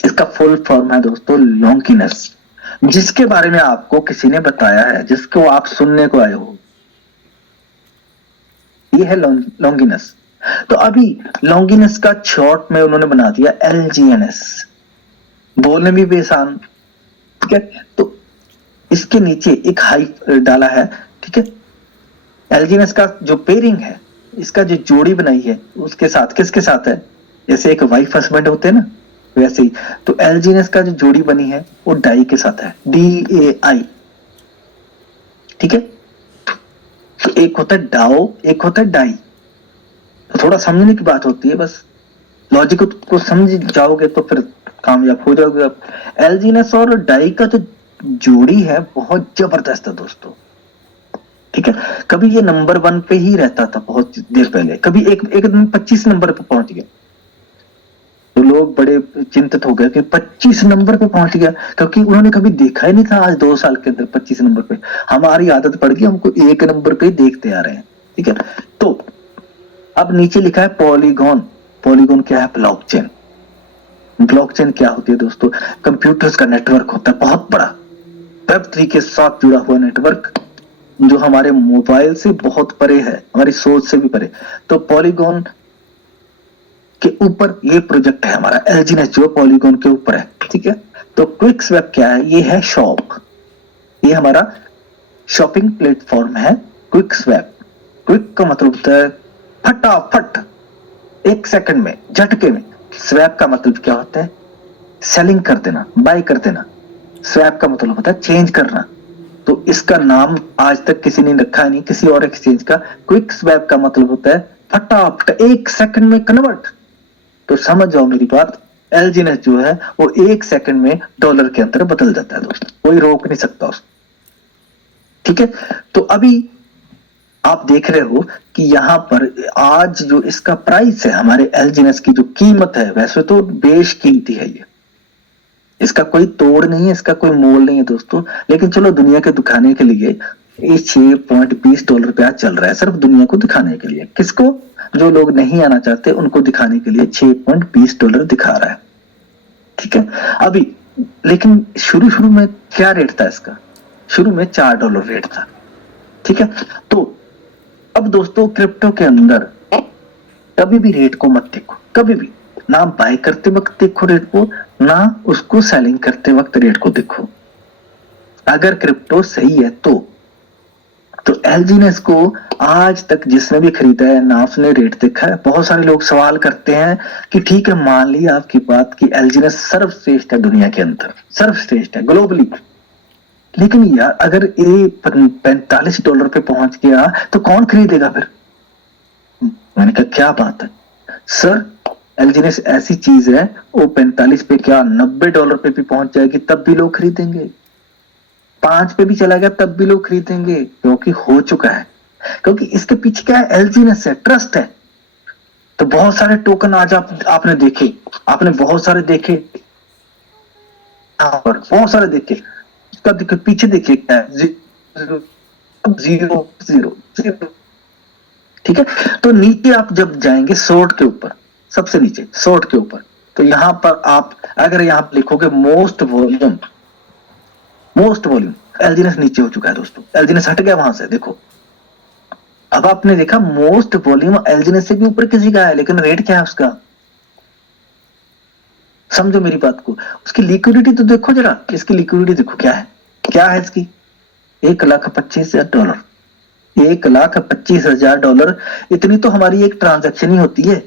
इसका फुल फॉर्म है दोस्तों लॉन्गिनस, जिसके बारे में आपको किसी ने बताया है, जिसको आप सुनने को आए हो। ये है लॉन्गिनस। तो अभी लॉन्गिनस का शॉर्ट में उन्होंने बना दिया LGNS, बोलने में भी आसान। ठीक है, तो इसके नीचे एक हाइफ डाला है। ठीक है, LGNS का जो पेयरिंग है, इसका जो जोड़ी बनाई है, उसके साथ किसके साथ है? जैसे एक वाइफ हस्बैंड होते हैं ना, वैसे ही। तो LGNS का जो जोड़ी बनी है वो डाई के साथ है, DAI। ठीक है, तो एक होता है डाओ, एक होता है डाई। तो थोड़ा समझने की बात होती है, बस लॉजिक को समझ जाओगे तो फिर कामयाब हो जाओगे आप। LGNS और डाई का जो जोड़ी है बहुत जबरदस्त है दोस्तों। ठीक है, कभी ये नंबर 1 पे ही रहता था बहुत देर पहले, कभी एक दिन 25 नंबर पे पहुंच गया। तो लोग बड़े चिंतित हो गए कि 25 नंबर पे पहुंच गया, क्योंकि उन्होंने कभी देखा ही नहीं था आज 2 साल के अंदर 25 नंबर पे। हमारी आदत पड़ गई, हमको एक नंबर पे देखते आ रहे हैं। ठीक है, तो अब नीचे लिखा है पॉलीगॉन। पॉलीगॉन क्या है? ब्लॉकचेन। ब्लॉकचेन क्या होती है दोस्तों? कंप्यूटर्स का नेटवर्क होता है बहुत बड़ा, Web3 के साथ जुड़ा हुआ नेटवर्क, जो हमारे मोबाइल से बहुत परे है, हमारी सोच से भी परे। तो पॉलीगॉन के ऊपर ये प्रोजेक्ट है हमारा LGNS, जो पॉलीगॉन के ऊपर है। ठीक है, तो क्विक स्वैप क्या है? ये है शॉप, ये हमारा शॉपिंग प्लेटफॉर्म है क्विक स्वैप। क्विक का मतलब होता है फटाफट, एक सेकंड में, झटके में। स्वैप का मतलब क्या होता है? सेलिंग कर देना, बाय कर देना। स्वैप का मतलब होता है चेंज करना। तो इसका नाम आज तक किसी ने रखा नहीं किसी और एक्सचेंज का। क्विक स्वैप का मतलब होता है फटाफट, एक सेकंड में कन्वर्ट। तो समझ जाओ मेरी बात, LGNS जो है वो एक सेकंड में डॉलर के अंदर बदल जाता है दोस्तों, कोई रोक नहीं सकता उसको। ठीक है, तो अभी आप देख रहे हो कि यहां पर आज जो इसका प्राइस है, हमारे LGNS की जो कीमत है, वैसे तो बेशकीमती है ये, इसका कोई तोड़ नहीं है, इसका कोई मोल नहीं है दोस्तों। लेकिन चलो दुनिया के दिखाने के लिए ये $6.20 पे आज चल रहा है, सिर्फ दुनिया को दिखाने के लिए। किसको? जो लोग नहीं आना चाहते उनको दिखाने के लिए $6.20 दिखा रहा है। ठीक है, अभी लेकिन शुरू में क्या रेट था इसका? शुरू में $4 रेट था। ठीक है। तो अब दोस्तों क्रिप्टो के अंदर कभी भी रेट को मत देखो, कभी भी ना बाय करते वक्त देखो रेट को, ना उसको सेलिंग करते वक्त रेट को देखो। अगर क्रिप्टो सही है तो एलजी ने इसको आज तक जिसने भी खरीदा है ना उसने रेट देखा है। बहुत सारे लोग सवाल करते हैं कि ठीक है मान ली आपकी बात कि एलजी ने सर्वश्रेष्ठ है दुनिया के अंदर, सर्वश्रेष्ठ है ग्लोबली, लेकिन यार अगर ये $45 पे पहुंच गया तो कौन खरीदेगा फिर? मैंने कहा क्या बात है सर, एलजी ने ऐसी चीज है वो 45 पे क्या $90 पे भी पहुंच जाएगी तब भी लोग खरीदेंगे, 5 पे भी चला गया तब भी लोग खरीदेंगे, क्योंकि हो चुका है, क्योंकि इसके पीछे क्या है, एलजीनेस है, ट्रस्ट है। तो बहुत सारे टोकन आज आपने देखे, आपने बहुत सारे देखे, पर बहुत सारे देखे, उसका देखिए पीछे देखिए क्या है, जीरो जीरो जीरो। ठीक है, तो नीचे आप जब जाएंगे शॉर्ट के ऊपर, सबसे नीचे शॉर्ट के ऊपर, तो यहां पर आप अगर यहां पर लिखोगे मोस्ट वॉल्यूम, मोस्ट वॉल्यूम, एलजीनेस नीचे हो चुका है दोस्तों, एलजीनेस हट गया वहां से। देखो अब आपने देखा मोस्ट वॉल्यूम एलजीनेस से भी ऊपर किसी का है, लेकिन रेट क्या है उसका, समझो मेरी बात को। उसकी लिक्विडिटी तो देखो जरा, इसकी लिक्विडिटी देखो क्या है, क्या है इसकी, $1,25,000, $1,25,000। इतनी तो हमारी एक ट्रांजैक्शन ही होती है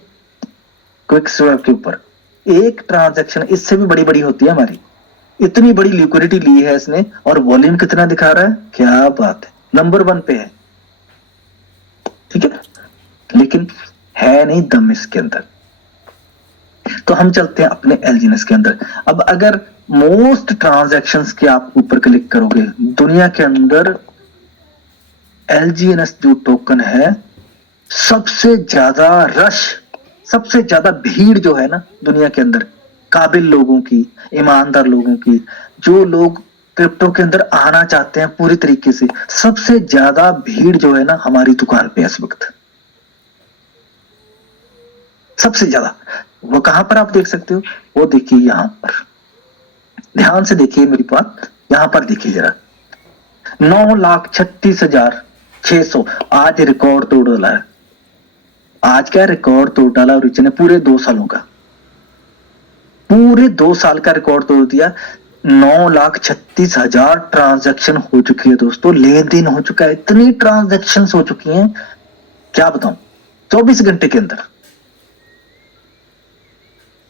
क्विक स्वैप के ऊपर, एक ट्रांजैक्शन इससे भी बड़ी बड़ी होती है हमारी। इतनी बड़ी लिक्विडिटी ली है इसने, और वॉल्यूम कितना दिखा रहा है, क्या बात है, नंबर 1 पे है। ठीक है, लेकिन है नहीं दम इसके अंदर। तो हम चलते हैं अपने एलजीनेस के अंदर। अब अगर मोस्ट ट्रांजैक्शंस के आप ऊपर क्लिक करोगे, दुनिया के अंदर एलजीएनएस जो टोकन है, सबसे ज्यादा रश, सबसे ज्यादा भीड़ जो है ना दुनिया के अंदर, काबिल लोगों की, ईमानदार लोगों की, जो लोग क्रिप्टो के अंदर आना चाहते हैं पूरी तरीके से, सबसे ज्यादा भीड़ जो है ना हमारी दुकान पे इस वक्त, सबसे ज्यादा। वो कहां पर आप देख सकते हो, वो देखिए यहां पर, ध्यान से देखिए मेरी बात, यहां पर देखिए जरा, 9,36,600 आज रिकॉर्ड तोड़ डाला है। आज क्या रिकॉर्ड तोड़ डाला ओरिजिन ने, पूरे 2 सालों का, पूरे 2 साल का रिकॉर्ड तोड़ दिया। 9,36,000 ट्रांजैक्शन हो चुकी है दोस्तों, लेन देन हो चुका है, इतनी ट्रांजैक्शन हो चुकी हैं क्या बताऊं 24 घंटे के अंदर।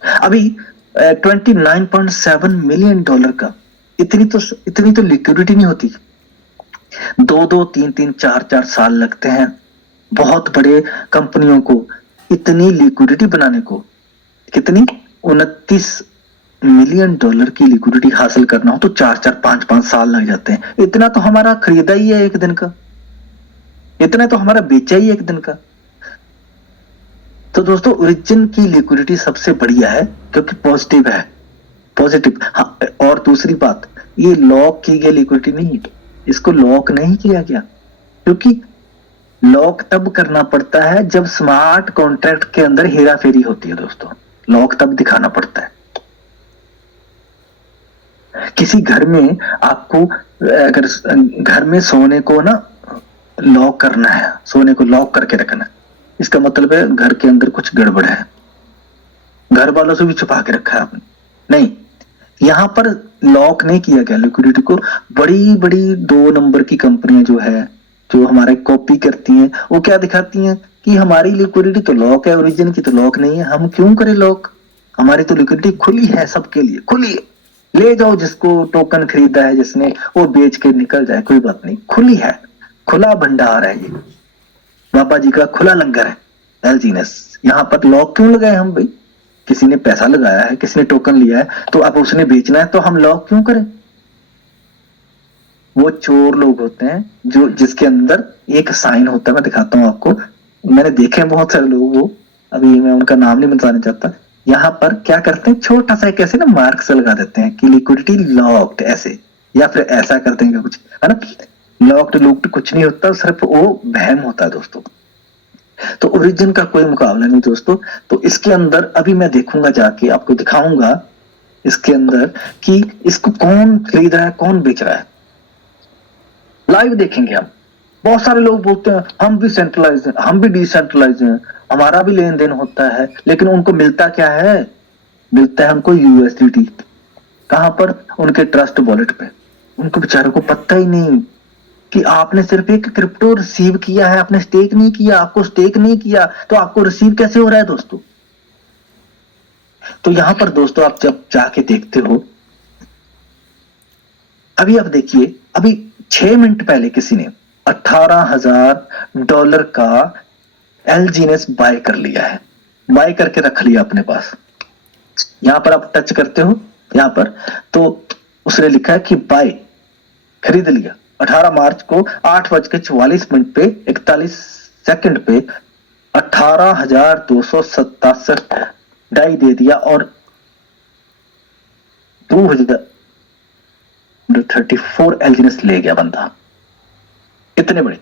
अभी $29.7 मिलियन का, इतनी तो लिक्विडिटी नहीं होती, 2-2, 3-3, 4-4 साल लगते हैं बहुत बड़े कंपनियों को इतनी लिक्विडिटी बनाने को। कितनी, $29 मिलियन की लिक्विडिटी हासिल करना हो तो 4-4, 5-5 साल लग जाते हैं। इतना तो हमारा खरीदा ही है एक दिन का, इतना तो हमारा बेचा ही एक दिन का। तो दोस्तों ओरिजिन की लिक्विडिटी सबसे बढ़िया है, क्योंकि पॉजिटिव है, पॉजिटिव। हाँ, और दूसरी बात, ये लॉक की गई लिक्विडिटी नहीं, इसको लॉक नहीं किया गया, क्योंकि लॉक तब करना पड़ता है जब स्मार्ट कॉन्ट्रैक्ट के अंदर हेरा फेरी होती है दोस्तों, लॉक तब दिखाना पड़ता है। किसी घर में आपको अगर घर में सोने को ना लॉक करना है, सोने को लॉक करके रखना है, इसका मतलब है घर के अंदर कुछ गड़बड़ है, घर वालों से भी छुपा के रखा है आपने, नहीं, यहां पर लॉक नहीं किया गया लिक्विडिटी को। बड़ी बड़ी 2 नंबर की कंपनियां जो है, जो हमारे कॉपी करती हैं, वो क्या दिखाती हैं कि हमारी लिक्विडिटी तो लॉक है, ओरिजिन की तो लॉक नहीं है, हम क्यों करें लॉक, हमारी तो लिक्विडिटी खुली है, सबके लिए खुली है, ले जाओ जिसको टोकन खरीदा है जिसने, वो बेच के निकल जाए, कोई बात नहीं, खुली है, खुला भंडार है, ये बाबा जी का खुला लंगर है एलजीनेस। यहाँ पर लॉक क्यों लगाए हम भाई, किसी ने पैसा लगाया है, किसी ने टोकन लिया है, तो अब उसने बेचना है तो हम लॉक क्यों करें। वो चोर लोग होते हैं जो, जिसके अंदर एक साइन होता है, मैं दिखाता हूं आपको, मैंने देखे हैं बहुत सारे लोग, वो अभी मैं उनका नाम नहीं बताना चाहता। यहाँ पर क्या करते हैं, छोटा सा कैसे ना मार्क से लगा देते हैं कि लिक्विडिटी लॉक्ड, ऐसे, या फिर ऐसा कर देंगे कुछ, है ना, लॉक्ड लूक्ड कुछ नहीं होता, सिर्फ वो वहम होता है दोस्तों। तो ओरिजिन का कोई मुकाबला नहीं दोस्तों। तो इसके अंदर अभी मैं देखूंगा जाके, आपको दिखाऊंगा इसके अंदर कि इसको कौन खरीद रहा है, कौन बेच रहा है, लाइव देखेंगे हम, बहुत सारे लोग बोलते हैं हम भी सेंट्रलाइज हैं, हम भी डिसेंट्रलाइज हैं, हमारा भी लेन देन होता है, लेकिन उनको मिलता क्या है? मिलता है हमको यूएसडीटी। कहां पर? उनके ट्रस्ट वॉलेट पे। उनको बेचारों को पता ही नहीं कि आपने सिर्फ एक क्रिप्टो रिसीव किया है, आपने स्टेक नहीं किया। आपको स्टेक नहीं किया तो आपको रिसीव कैसे हो रहा है दोस्तों? तो यहां पर दोस्तों आप जब जाके देखते हो, अभी आप देखिए, अभी 6 मिनट पहले किसी ने $18,000 का एलजीनेस बाय कर लिया है, बाय करके रख लिया अपने पास। यहां पर आप टच करते हो यहां पर, तो उसने लिखा है कि बाय, खरीद लिया। 18 मार्च को 8:44 पे 41 सेकंड पे 18,267 डाई दे दिया और 2,34 एलजीनेस ले गया बंदा। इतने बड़े।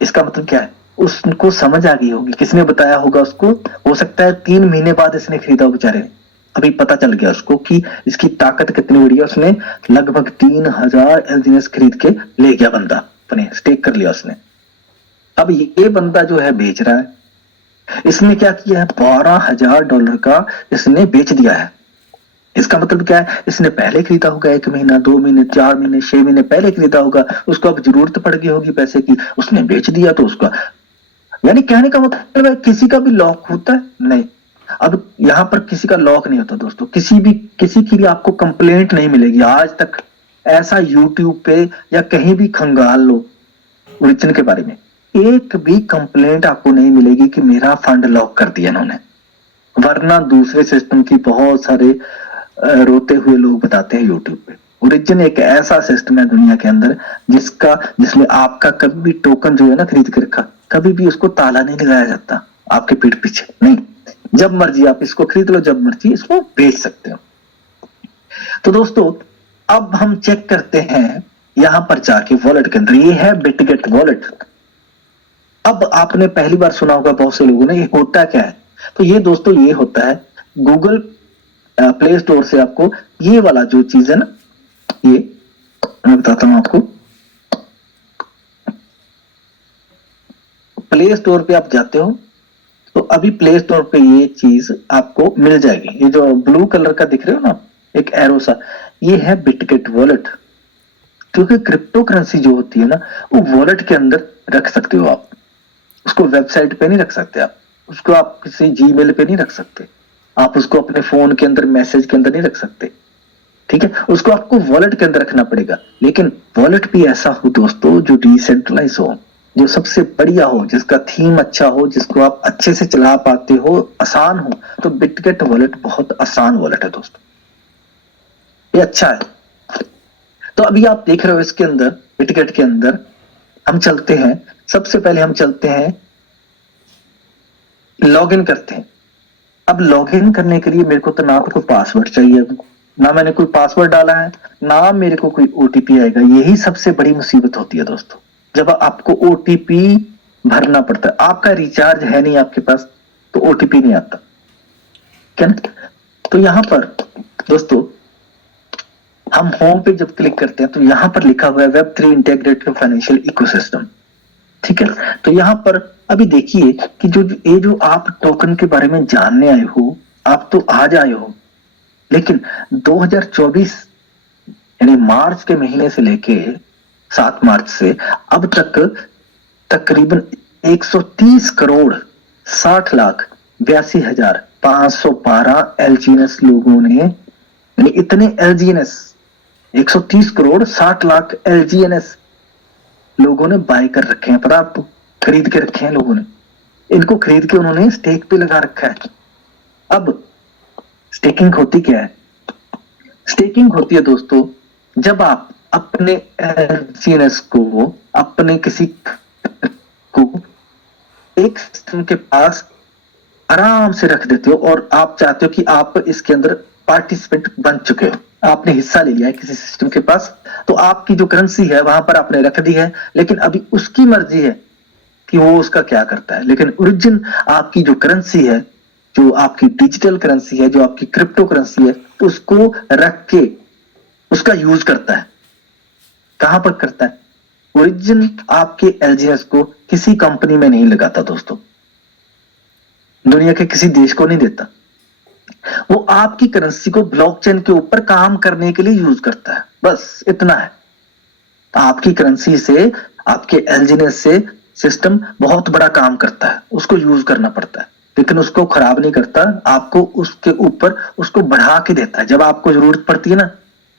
इसका मतलब क्या है? उसको समझ आ गई होगी, किसने बताया होगा उसको, हो सकता है 3 महीने बाद इसने खरीदा बेचारे ने, अभी पता चल गया उसको कि इसकी ताकत कितनी बड़ी है। उसने लगभग 3,000 एलजीनेस खरीद के ले गया बंदा, अपने स्टेक कर लिया उसने। अब ये बंदा जो है बेच रहा है, इसने क्या किया है? $12,000 का इसने बेच दिया है। इसका मतलब क्या है? इसने पहले खरीदा होगा, 1 महीना, 2 महीने, 4 महीने, 6 महीने पहले खरीदा होगा, उसको अब जरूरत पड़ गई होगी पैसे की, उसने बेच दिया। तो उसका यानी कहने का मतलब है किसी का भी लॉक होता है? नहीं। अब यहां पर किसी का लॉक नहीं होता दोस्तों, किसी की भी आपको कंप्लेंट नहीं मिलेगी आज तक। ऐसा यूट्यूब पे या कहीं भी खंगाल लो ओरिजिन के बारे में, एक भी कंप्लेंट आपको नहीं मिलेगी कि मेरा फंड लॉक कर दिया इन्होंने। वरना दूसरे सिस्टम की बहुत सारे रोते हुए लोग बताते हैं यूट्यूब पे। ओरिजिन एक ऐसा सिस्टम है दुनिया के अंदर जिसमें आपका कभी भी टोकन जो है ना खरीद के रखा, कभी भी उसको ताला नहीं लगाया जाता आपके पीठ पीछे, नहीं। जब मर्जी आप इसको खरीद लो, जब मर्जी इसको बेच सकते हो। तो दोस्तों अब हम चेक करते हैं यहां पर जाके वॉलेट के अंदर, ये है बिटगेट वॉलेट। अब आपने पहली बार सुना होगा बहुत से लोगों ने, ये होता क्या है? तो ये दोस्तों ये होता है गूगल प्ले स्टोर से आपको ये वाला जो चीज है ना, ये मैं बताता हूं आपको। प्ले स्टोर पे आप जाते हो तो अभी प्ले स्टोर पे ये चीज आपको मिल जाएगी। ये जो ब्लू कलर का दिख रहे हो ना, एक एरो सा, ये है बिटगेट वॉलेट। क्योंकि क्रिप्टो करेंसी जो होती है ना, वो वॉलेट के अंदर रख सकते हो आप, उसको वेबसाइट पे नहीं रख सकते आप, उसको आप किसी जीमेल पे नहीं रख सकते, आप उसको अपने फोन के अंदर मैसेज के अंदर नहीं रख सकते, ठीक है? उसको आपको वॉलेट के अंदर रखना पड़ेगा। लेकिन वॉलेट भी ऐसा हो दोस्तों जो डिसेंट्रलाइज हो, जो सबसे बढ़िया हो, जिसका थीम अच्छा हो, जिसको आप अच्छे से चला पाते हो, आसान हो। तो बिटगेट वॉलेट बहुत आसान वॉलेट है दोस्तों, ये अच्छा है। तो अभी आप देख रहे हो इसके अंदर, बिटगेट के अंदर हम चलते हैं। सबसे पहले हम चलते हैं, लॉगिन करते हैं। अब लॉगिन करने के लिए मेरे को तो ना तो कोई पासवर्ड चाहिए, ना मैंने कोई पासवर्ड डाला है, ना मेरे को कोई ओटीपी आएगा। यही सबसे बड़ी मुसीबत होती है दोस्तों, जब आपको ओटीपी भरना पड़ता है। आपका रिचार्ज है नहीं आपके पास तो ओटीपी नहीं आता, क्या ना? तो यहां पर दोस्तों हम होम पे जब क्लिक करते हैं तो यहां पर लिखा हुआ है Web3 इंटीग्रेटेड फाइनेंशियल इकोसिस्टम, ठीक है? तो यहां पर अभी देखिए कि जो आप टोकन के बारे में जानने आए हो, आप तो आज आए हो, लेकिन 2024 यानी मार्च के महीने से लेके 7 मार्च से अब तक तकरीबन 130 करोड़ 60 लाख 82,512 एलजीएनएस लोगों ने, यानी इतने एलजीएनएस 130 करोड़ 60 लाख एलजीएनएस लोगों ने बाय कर रखे हैं। पता आपको? खरीद के रखे हैं लोगों ने, इनको खरीद के उन्होंने स्टेक पे लगा रखा है। अब स्टेकिंग होती क्या है? स्टेकिंग होती है दोस्तों जब आप अपने एलजीएनएस को, अपने किसी को एक सिस्टम के पास आराम से रख देते हो और आप चाहते हो कि आप इसके अंदर पार्टिसिपेंट बन चुके हो, आपने हिस्सा ले लिया है किसी सिस्टम के पास, तो आपकी जो करेंसी है वहां पर आपने रख दी है। लेकिन अभी उसकी मर्जी है कि वो उसका क्या करता है। लेकिन ओरिजिन आपकी जो करेंसी है, जो आपकी डिजिटल करेंसी है, जो आपकी क्रिप्टो करेंसी है, तो उसको रख के उसका यूज करता है। कहां पर करता है? ओरिजिन आपके एलजीएस को किसी कंपनी में नहीं लगाता दोस्तों, दुनिया के किसी देश को नहीं देता, वो आपकी करेंसी को ब्लॉकचेन के ऊपर काम करने के लिए यूज करता है, बस इतना है। आपकी करेंसी से, आपके एलजीएस से सिस्टम बहुत बड़ा काम करता है, उसको यूज करना पड़ता है, लेकिन उसको खराब नहीं करता, आपको उसके ऊपर उसको बढ़ा के देता है। जब आपको जरूरत पड़ती है ना,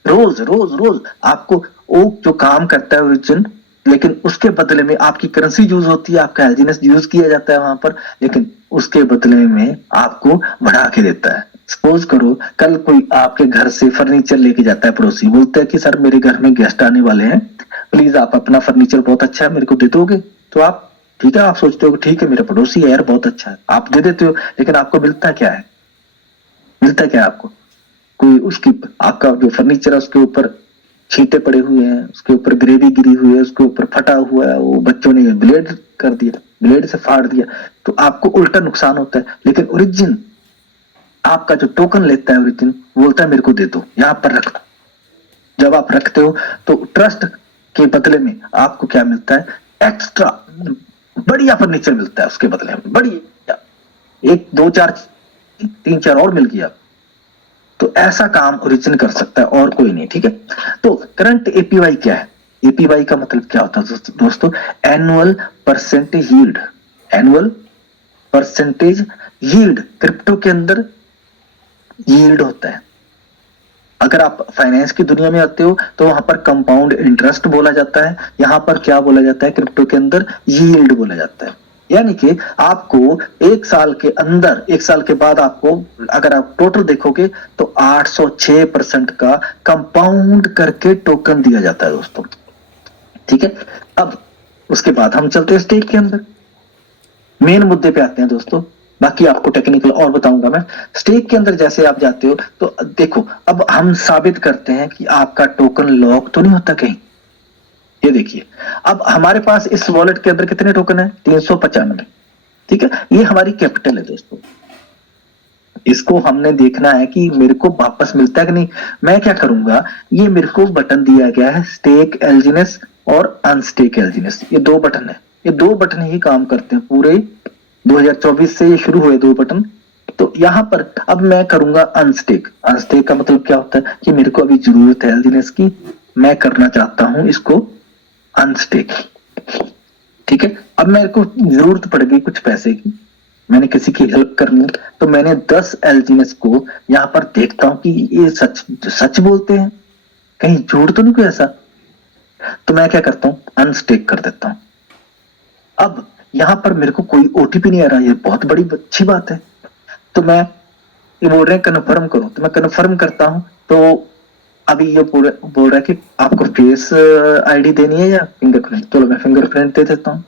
रोज रोज रोज आपको वो जो काम करता है ओरिजिन, लेकिन उसके बदले में आपकी करेंसी यूज होती है, आपका एलजीएस यूज किया जाता है वहां पर, लेकिन उसके बदले में आपको बढ़ा के देता है। सपोज करो कल कोई आपके घर से फर्नीचर लेके जाता है पड़ोसी, बोलता है कि सर मेरे घर में गेस्ट आने वाले हैं, प्लीज आप अपना फर्नीचर बहुत अच्छा है मेरे को दे दोगे। तो आप ठीक है, आप सोचते हो ठीक है मेरा पड़ोसी है यार बहुत अच्छा है, आप दे देते हो, लेकिन आपको मिलता क्या है, मिलता क्या है आपको, कोई उसकी आपका जो फर्नीचर है उसके ऊपर छींटे पड़े हुए हैं, उसके ऊपर ग्रेवी गिरी हुई है, उसके ऊपर फटा हुआ है, वो बच्चों ने ब्लेड कर दिया, ब्लेड से फाड़ दिया, तो आपको उल्टा नुकसान होता है। लेकिन ओरिजिन आपका जो टोकन लेता है, ओरिजिन बोलता है मेरे को दे दो, यहाँ पर रख दो। जब आप रखते हो तो ट्रस्ट के बदले में आपको क्या मिलता है, एक्स्ट्रा बढ़िया फर्नीचर मिलता है, उसके बदले में बढ़िया एक दो चार तीन चार और मिल गया। तो ऐसा काम ओरिजिन कर सकता है और कोई नहीं, ठीक है। तो करंट एपीवाई क्या है, एपीवाई का मतलब क्या होता है दोस्तों, annual percentage yield, annual percentage yield crypto के अंदर यील्ड होता है। अगर आप फाइनेंस की दुनिया में आते हो तो वहां पर कंपाउंड इंटरेस्ट बोला जाता है, यहां पर क्या बोला जाता है क्रिप्टो के अंदर, यील्ड बोला जाता है। यानी कि आपको एक साल के अंदर, एक साल के बाद आपको, अगर आप टोटल देखोगे तो 806% का कंपाउंड करके टोकन दिया जाता है दोस्तों, ठीक है। अब उसके बाद हम चलते हैं स्टेक के अंदर, मेन मुद्दे पे आते हैं दोस्तों, बाकी आपको टेक्निकल और बताऊंगा मैं। स्टेक के अंदर जैसे आप जाते हो तो देखो, अब हम साबित करते हैं कि आपका टोकन लॉक तो नहीं होता कहीं। ये देखिए, अब हमारे पास इस वॉलेट के अंदर कितने टोकन है, 395, ठीक है। ये हमारी कैपिटल है दोस्तों, इसको हमने देखना है कि मेरे को वापस मिलता है कि नहीं। मैं क्या करूंगा, ये मेरे को बटन दिया गया है स्टेक एलजीएस और अनस्टेक एलजीएस, ये दो बटन है, ये दो बटन ही काम करते हैं पूरे 2024 से, ये शुरू हुए दो बटन। तो यहां पर अब मैं करूंगा अनस्टेक। अनस्टेक का मतलब क्या होता है कि मेरे को अभी जरूरत है एलजीएस की, मैं करना चाहता हूं इसको अनस्टेक, ठीक है। अब मेरे को जरूरत पड़ गई कुछ पैसे की, मैंने किसी की हेल्प करनी, तो मैंने 10 एलजीएस को यहां पर देखता हूं कि ये सच सच बोलते हैं, कहीं झूठ तो नहीं कोई ऐसा, तो मैं क्या करता हूं, अनस्टेक कर देता हूं। अब यहां पर मेरे को कोई ओटीपी नहीं आ रहा, ये बहुत बड़ी अच्छी बात है। तो मैं, ये बोल रहे हैं कन्फर्म करो, तो मैं कन्फर्म करता हूं। तो अभी ये पूरे बोल रहा है कि आपको फेस आईडी देनी है या फिंगरप्रिंट, चलो मैं फिंगरप्रिंट दे देता हूं।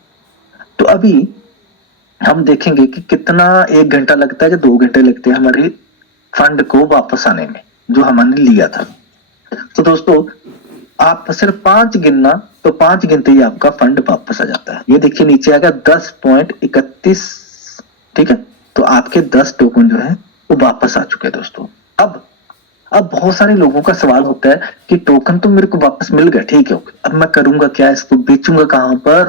तो अभी हम देखेंगे कि कितना, 1 घंटा लगता है या 2 घंटे लगते हैं हमारे फंड को वापस आने में जो हमने लिया था। तो दोस्तों आप सिर्फ 5 गिनना, तो 5 गिनते ही आपका फंड वापस आ जाता है। ये देखिए नीचे आएगा 10.31, ठीक है। तो आपके 10 टोकन जो है वो वापस आ चुके हैं दोस्तों। अब बहुत सारे लोगों का सवाल होता है कि टोकन तो मेरे को वापस मिल गया, ठीक है, अब मैं करूंगा क्या, इसको बेचूंगा कहां पर,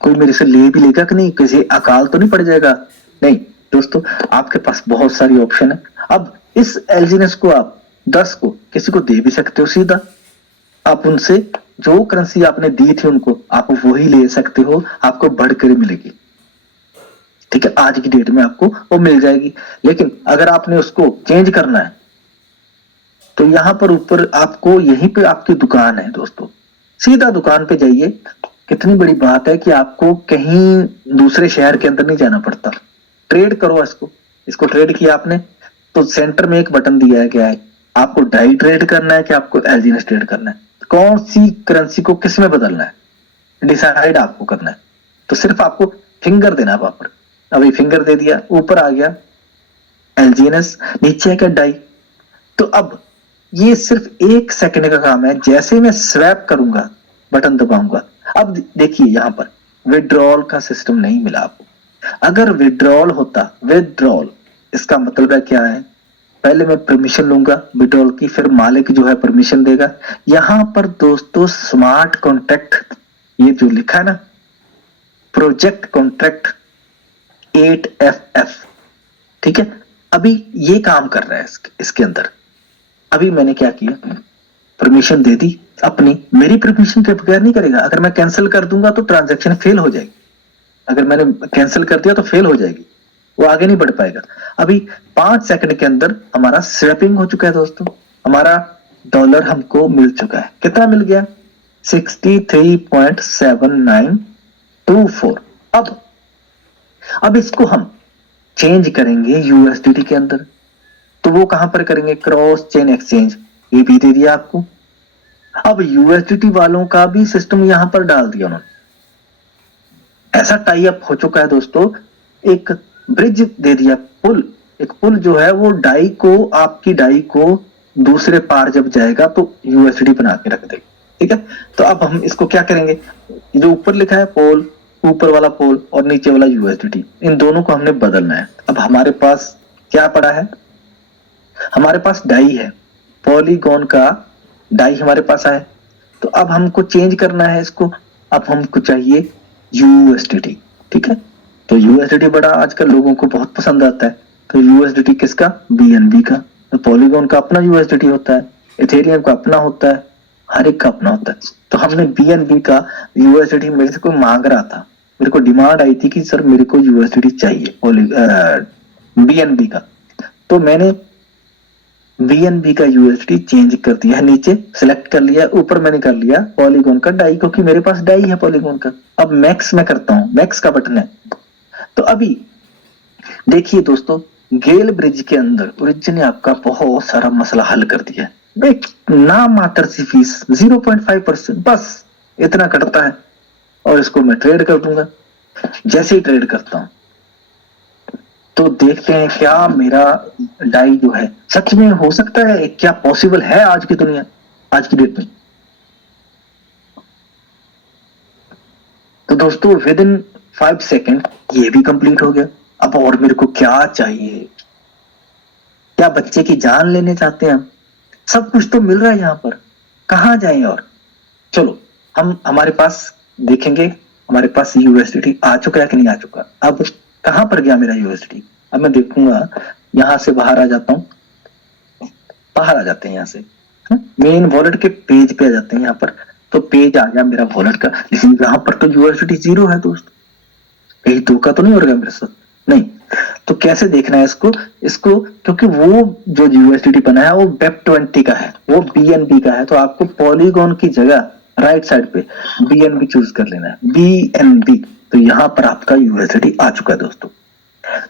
कोई मेरे से ले भी लेगा कि नहीं, किसी अकाल तो नहीं पड़ जाएगा। नहीं दोस्तों, आपके पास बहुत सारी ऑप्शन है। अब इस एलजीएस को आप 10 को किसी को दे भी सकते हो सीधा, आप उनसे जो करेंसी आपने दी थी उनको आप वही ले सकते हो, आपको बढ़कर मिलेगी, ठीक है। आज की डेट में आपको वो मिल जाएगी। लेकिन अगर आपने उसको चेंज करना है तो यहां पर ऊपर आपको, यहीं पे आपकी दुकान है दोस्तों, सीधा दुकान पे जाइए। कितनी बड़ी बात है कि आपको कहीं दूसरे शहर के अंदर नहीं जाना पड़ता, ट्रेड करो इसको, इसको ट्रेड किया आपने तो सेंटर में एक बटन दिया गया है, आपको डाई ट्रेड करना है कि आपको एलजीएस ट्रेड करना है, कौन सी करेंसी को किस में बदलना है डिसाइड आपको करना है। तो सिर्फ आपको फिंगर देना है वहां पर, अभी फिंगर दे दिया, ऊपर आ गया एलजीएस, नीचे है डाई। तो अब ये सिर्फ 1 सेकंड का काम है, जैसे मैं स्वैप करूंगा बटन दबाऊंगा। अब देखिए यहां पर विड्रॉल का सिस्टम नहीं मिला आपको। अगर विड्रॉल होता, विड्रॉल इसका मतलब है क्या है, पहले मैं परमिशन लूंगा विड्रॉल की, फिर मालिक जो है परमिशन देगा। यहां पर दोस्तों स्मार्ट कॉन्ट्रैक्ट, ये जो लिखा है ना प्रोजेक्ट कॉन्ट्रैक्ट 8FF, ठीक है, अभी ये काम कर रहा है इसके अंदर। अभी मैंने क्या किया, परमिशन दे दी अपनी, मेरी परमिशन के बगैर नहीं करेगा। अगर मैं कैंसिल कर दूंगा तो ट्रांजैक्शन फेल हो जाएगी, अगर मैंने कैंसिल कर दिया तो फेल हो जाएगी, वो आगे नहीं बढ़ पाएगा। अभी 5 सेकंड के अंदर हमारा स्वैपिंग हो चुका है दोस्तों, हमारा डॉलर हमको मिल चुका है। कितना मिल गया, 63.7924। अब इसको हम चेंज करेंगे यूएसडीटी के अंदर, तो वो कहां पर करेंगे, क्रॉस चेन एक्सचेंज, ये भी दे दिया आपको। अब यूएसडीटी वालों का भी सिस्टम यहां पर डाल दिया उन्होंने, ऐसा टाई अप हो चुका है दोस्तों। एक ब्रिज दे दिया, पुल, एक पुल जो है वो डाई को, आपकी डाई को दूसरे पार जब जाएगा तो यूएसडी बना के रख देगा, ठीक है। तो अब हम इसको क्या करेंगे, जो ऊपर लिखा है पोल, ऊपर वाला पोल और नीचे वाला यूएसडी, इन दोनों को हमने बदलना है। अब हमारे पास क्या पड़ा है, हमारे पास डाई है, पॉलीगॉन का डाई हमारे पास है। तो अब हमको चेंज करना है इसको, अब हमको चाहिए यूएसडीटी, ठीक है। तो यूएसडीटी बड़ा आजकल लोगों को बहुत पसंद आता है। तो यूएसडीटी किसका, बीएनबी का। तो पॉलीगॉन का अपना यूएसडीटी होता है, इथेरियम का अपना होता है, हर एक का अपना होता है। तो हमने बीएनबी का यूएसडीटी मेरे से कोई मांग रहा था, मेरे को डिमांड आई थी कि सर मेरे को यूएसडीटी चाहिए बीएनबी का। तो मैंने बीएनबी का यूएसडी चेंज कर दिया है, नीचे सिलेक्ट कर लिया, ऊपर मैंने कर लिया पॉलीगॉन का डाई, क्योंकि मेरे पास डाई है पॉलीगॉन का। अब मैक्स में करता हूं, मैक्स का बटन है। तो अभी देखिए दोस्तों, गेल ब्रिज के अंदर ओरिजिन ने आपका बहुत सारा मसला हल कर दिया है। नाम मात्र सी फीस 0.5%, बस इतना कटता है और इसको मैं ट्रेड कर दूंगा। जैसे ही ट्रेड करता हूं तो देखते हैं क्या मेरा डाई जो है सच में हो सकता है, क्या पॉसिबल है आज की दुनिया, आज की डेट में। तो दोस्तों विद इन 5 सेकेंड ये भी कंप्लीट हो गया। अब और मेरे को क्या चाहिए, क्या बच्चे की जान लेने चाहते हैं हम, सब कुछ तो मिल रहा है यहाँ पर, कहां जाएं। और चलो हम हमारे पास देखेंगे, हमारे पास यूएसडीटी आ चुका है कि नहीं आ चुका। अब कहां पर गया मेरा यूएसडी, अब मैं देखूंगा, यहां से बाहर आ जाता हूं, बाहर आ जाते हैं यहाँ से, मेन वॉलेट के पेज पे आ जाते हैं यहाँ पर। तो पेज आ गया मेरा वॉलेट का, लेकिन यहाँ पर तो यूएसडी 0 है दोस्तों, कहीं धोखा तो नहीं हो रहा मेरे साथ, नहीं। तो कैसे देखना है इसको क्योंकि वो जो यूएसडी बना है वो वेब20 का है, वो बीएनबी का है। तो आपको पॉलीगॉन की जगह राइट साइड पे बीएनबी चूज कर लेना है, बीएनबी। तो यहाँ पर आपका यूएसडी आ चुका है दोस्तों।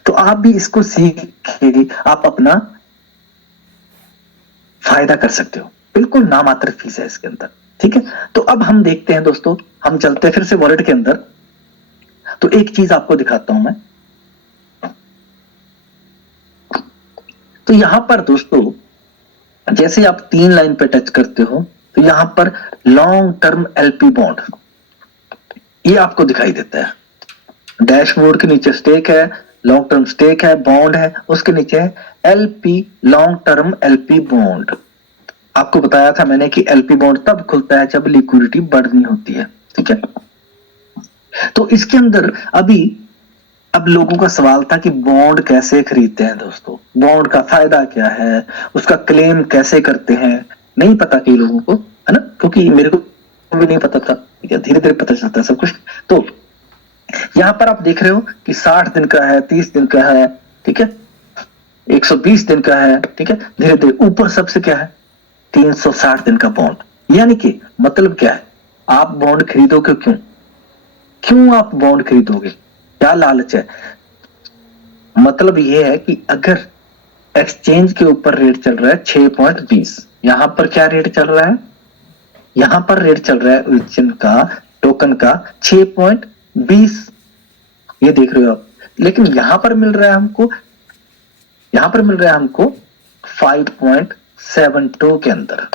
तो आप भी इसको सीख के आप अपना फायदा कर सकते हो, बिल्कुल नामात्र फीस है इसके अंदर, ठीक है। तो अब हम देखते हैं दोस्तों, हम चलते हैं फिर से वॉलेट के अंदर। तो एक चीज आपको दिखाता हूं मैं। तो यहां पर दोस्तों जैसे आप 3 लाइन पे टच करते हो तो यहां पर लॉन्ग टर्म एलपी बॉन्ड ये आपको दिखाई देता है। डैशबोर्ड के नीचे स्टेक है, लॉन्ग टर्म स्टेक है, बॉन्ड है, उसके नीचे है LP, long term LP bond. आपको बताया था मैंने कि एलपी बॉन्ड तब खुलता है जब लिक्विडिटी बढ़नी होती है, ठीक है। तो इसके अंदर अब लोगों का सवाल था कि बॉन्ड कैसे खरीदते हैं दोस्तों, बॉन्ड का फायदा क्या है, उसका क्लेम कैसे करते हैं, नहीं पता कई लोगों को, है ना, क्योंकि मेरे को भी नहीं पता था, ठीक है, धीरे धीरे पता चलता है सब कुछ। तो यहां पर आप देख रहे हो कि 60 दिन का है, 30 दिन का है, ठीक है, 120 दिन का है, ठीक है, धीरे धीरे ऊपर सबसे क्या है 360 दिन का बॉन्ड। यानी कि मतलब क्या है, आप बॉन्ड खरीदोगे क्यों, क्यों आप बॉन्ड खरीदोगे, क्या लालच है। मतलब यह है कि अगर एक्सचेंज के ऊपर रेट चल रहा है 6.20, यहां पर क्या रेट चल रहा है, यहां पर रेट चल रहा है ओरिजिन का टोकन का 6.20, ये देख रहे हो आप। लेकिन यहां पर मिल रहा है हमको, यहां पर मिल रहा है हमको 5.72 के अंदर,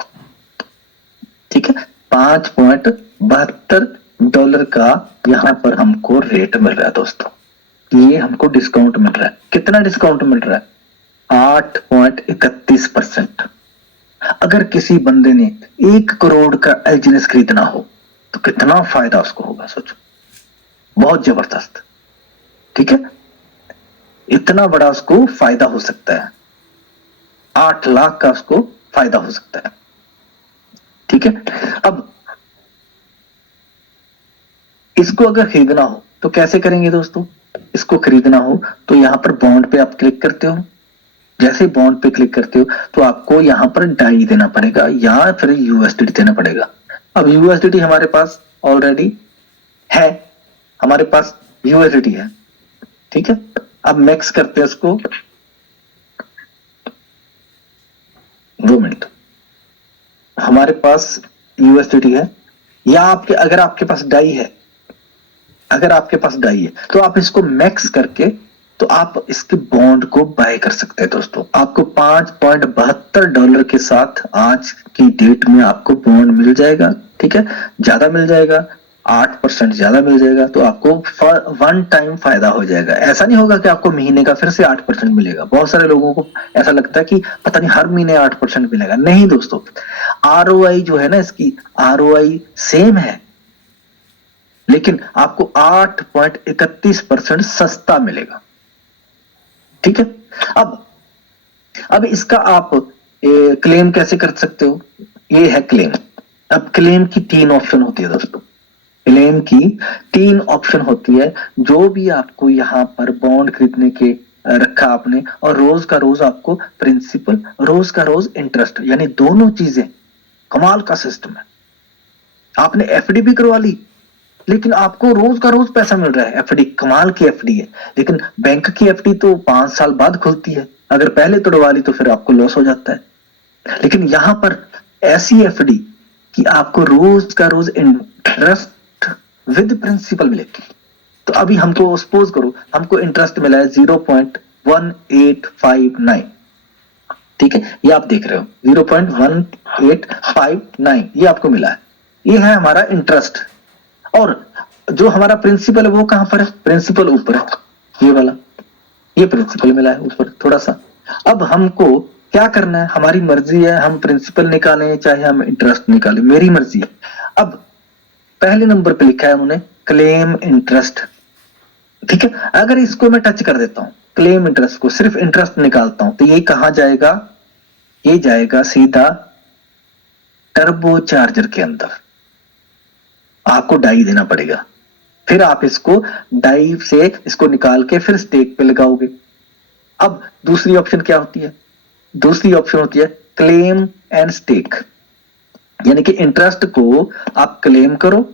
ठीक है, $5.72 का यहां पर हमको रेट मिल रहा है दोस्तों। ये हमको डिस्काउंट मिल रहा है। कितना डिस्काउंट मिल रहा है, 8.31%। अगर किसी बंदे ने 1 करोड़ का एलजीएनएस खरीदना हो तो कितना फायदा उसको होगा, सोचो, बहुत जबरदस्त। ठीक है, इतना बड़ा उसको फायदा हो सकता है, 8 लाख का उसको फायदा हो सकता है। ठीक है, अब इसको अगर खरीदना हो तो कैसे करेंगे दोस्तों? इसको खरीदना हो तो यहां पर बॉन्ड पे आप क्लिक करते हो। जैसे ही बॉन्ड पे क्लिक करते हो तो आपको यहां पर डाई देना पड़ेगा या फिर यूएसडीटी देना पड़ेगा। अब यूएसडीटी हमारे पास ऑलरेडी है, हमारे पास यूएसडीटी है। ठीक है, अब मैक्स करते हैं इसको, 2 मिनट। हमारे पास यूएसडीटी है या आपके अगर आपके पास डाई है, अगर आपके पास डाई है तो आप इसको मैक्स करके तो आप इसके बॉन्ड को बाय कर सकते हैं दोस्तों। आपको $5.72 के साथ आज की डेट में आपको बॉन्ड मिल जाएगा। ठीक है, ज्यादा मिल जाएगा, 8% ज्यादा मिल जाएगा, तो आपको वन टाइम फायदा हो जाएगा। ऐसा नहीं होगा कि आपको महीने का फिर से 8% मिलेगा। बहुत सारे लोगों को ऐसा लगता है कि पता नहीं हर महीने 8% मिलेगा। नहीं दोस्तों, आरओआई जो है ना, इसकी आरओआई सेम है, लेकिन आपको 8.31% सस्ता मिलेगा। ठीक है, अब इसका आप क्लेम कैसे कर सकते हो? ये है क्लेम। अब क्लेम की 3 ऑप्शन होती है दोस्तों, क्लेम की 3 ऑप्शन होती है। जो भी आपको यहाँ पर बॉन्ड खरीदने के रखा आपने, और रोज का रोज आपको प्रिंसिपल, रोज का रोज इंटरेस्ट, यानी दोनों चीजें। कमाल का सिस्टम है। आपने एफडी भी करवा ली लेकिन आपको रोज का रोज पैसा मिल रहा है। एफडी कमाल की एफडी है, लेकिन बैंक की एफडी तो 5 साल बाद खुलती है। अगर पहले तोड़वा ली तो फिर आपको लॉस हो जाता है। लेकिन यहां पर ऐसी एफडी कि आपको रोज का रोज इंटरेस्ट विद प्रिंसिपल मिलेगी। तो अभी हमको सपोज करो हमको इंटरेस्ट मिला है 0.1859। ठीक है, ये आप देख रहे हो 0.1859 ये आपको मिला है। ये है हमारा इंटरेस्ट। और जो हमारा प्रिंसिपल है वो कहां पर है? प्रिंसिपल ऊपर है, ये वाला, ये प्रिंसिपल मिला है ऊपर थोड़ा सा। अब हमको क्या करना है? हमारी मर्जी है, हम प्रिंसिपल निकालें चाहे हम इंटरेस्ट निकालें, मेरी मर्जी है। अब पहले नंबर पे लिखा है उन्होंने क्लेम इंटरेस्ट। ठीक है, अगर इसको मैं टच कर देता हूं, क्लेम इंटरेस्ट को, सिर्फ इंटरेस्ट निकालता हूं, तो ये कहां जाएगा? ये जाएगा सीधा टर्बो चार्जर के अंदर। आपको डाई देना पड़ेगा, फिर आप इसको डाई से इसको निकाल के फिर स्टेक पे लगाओगे। अब दूसरी ऑप्शन क्या होती है? दूसरी ऑप्शन होती है क्लेम एंड स्टेक, यानी कि इंटरेस्ट को आप क्लेम करो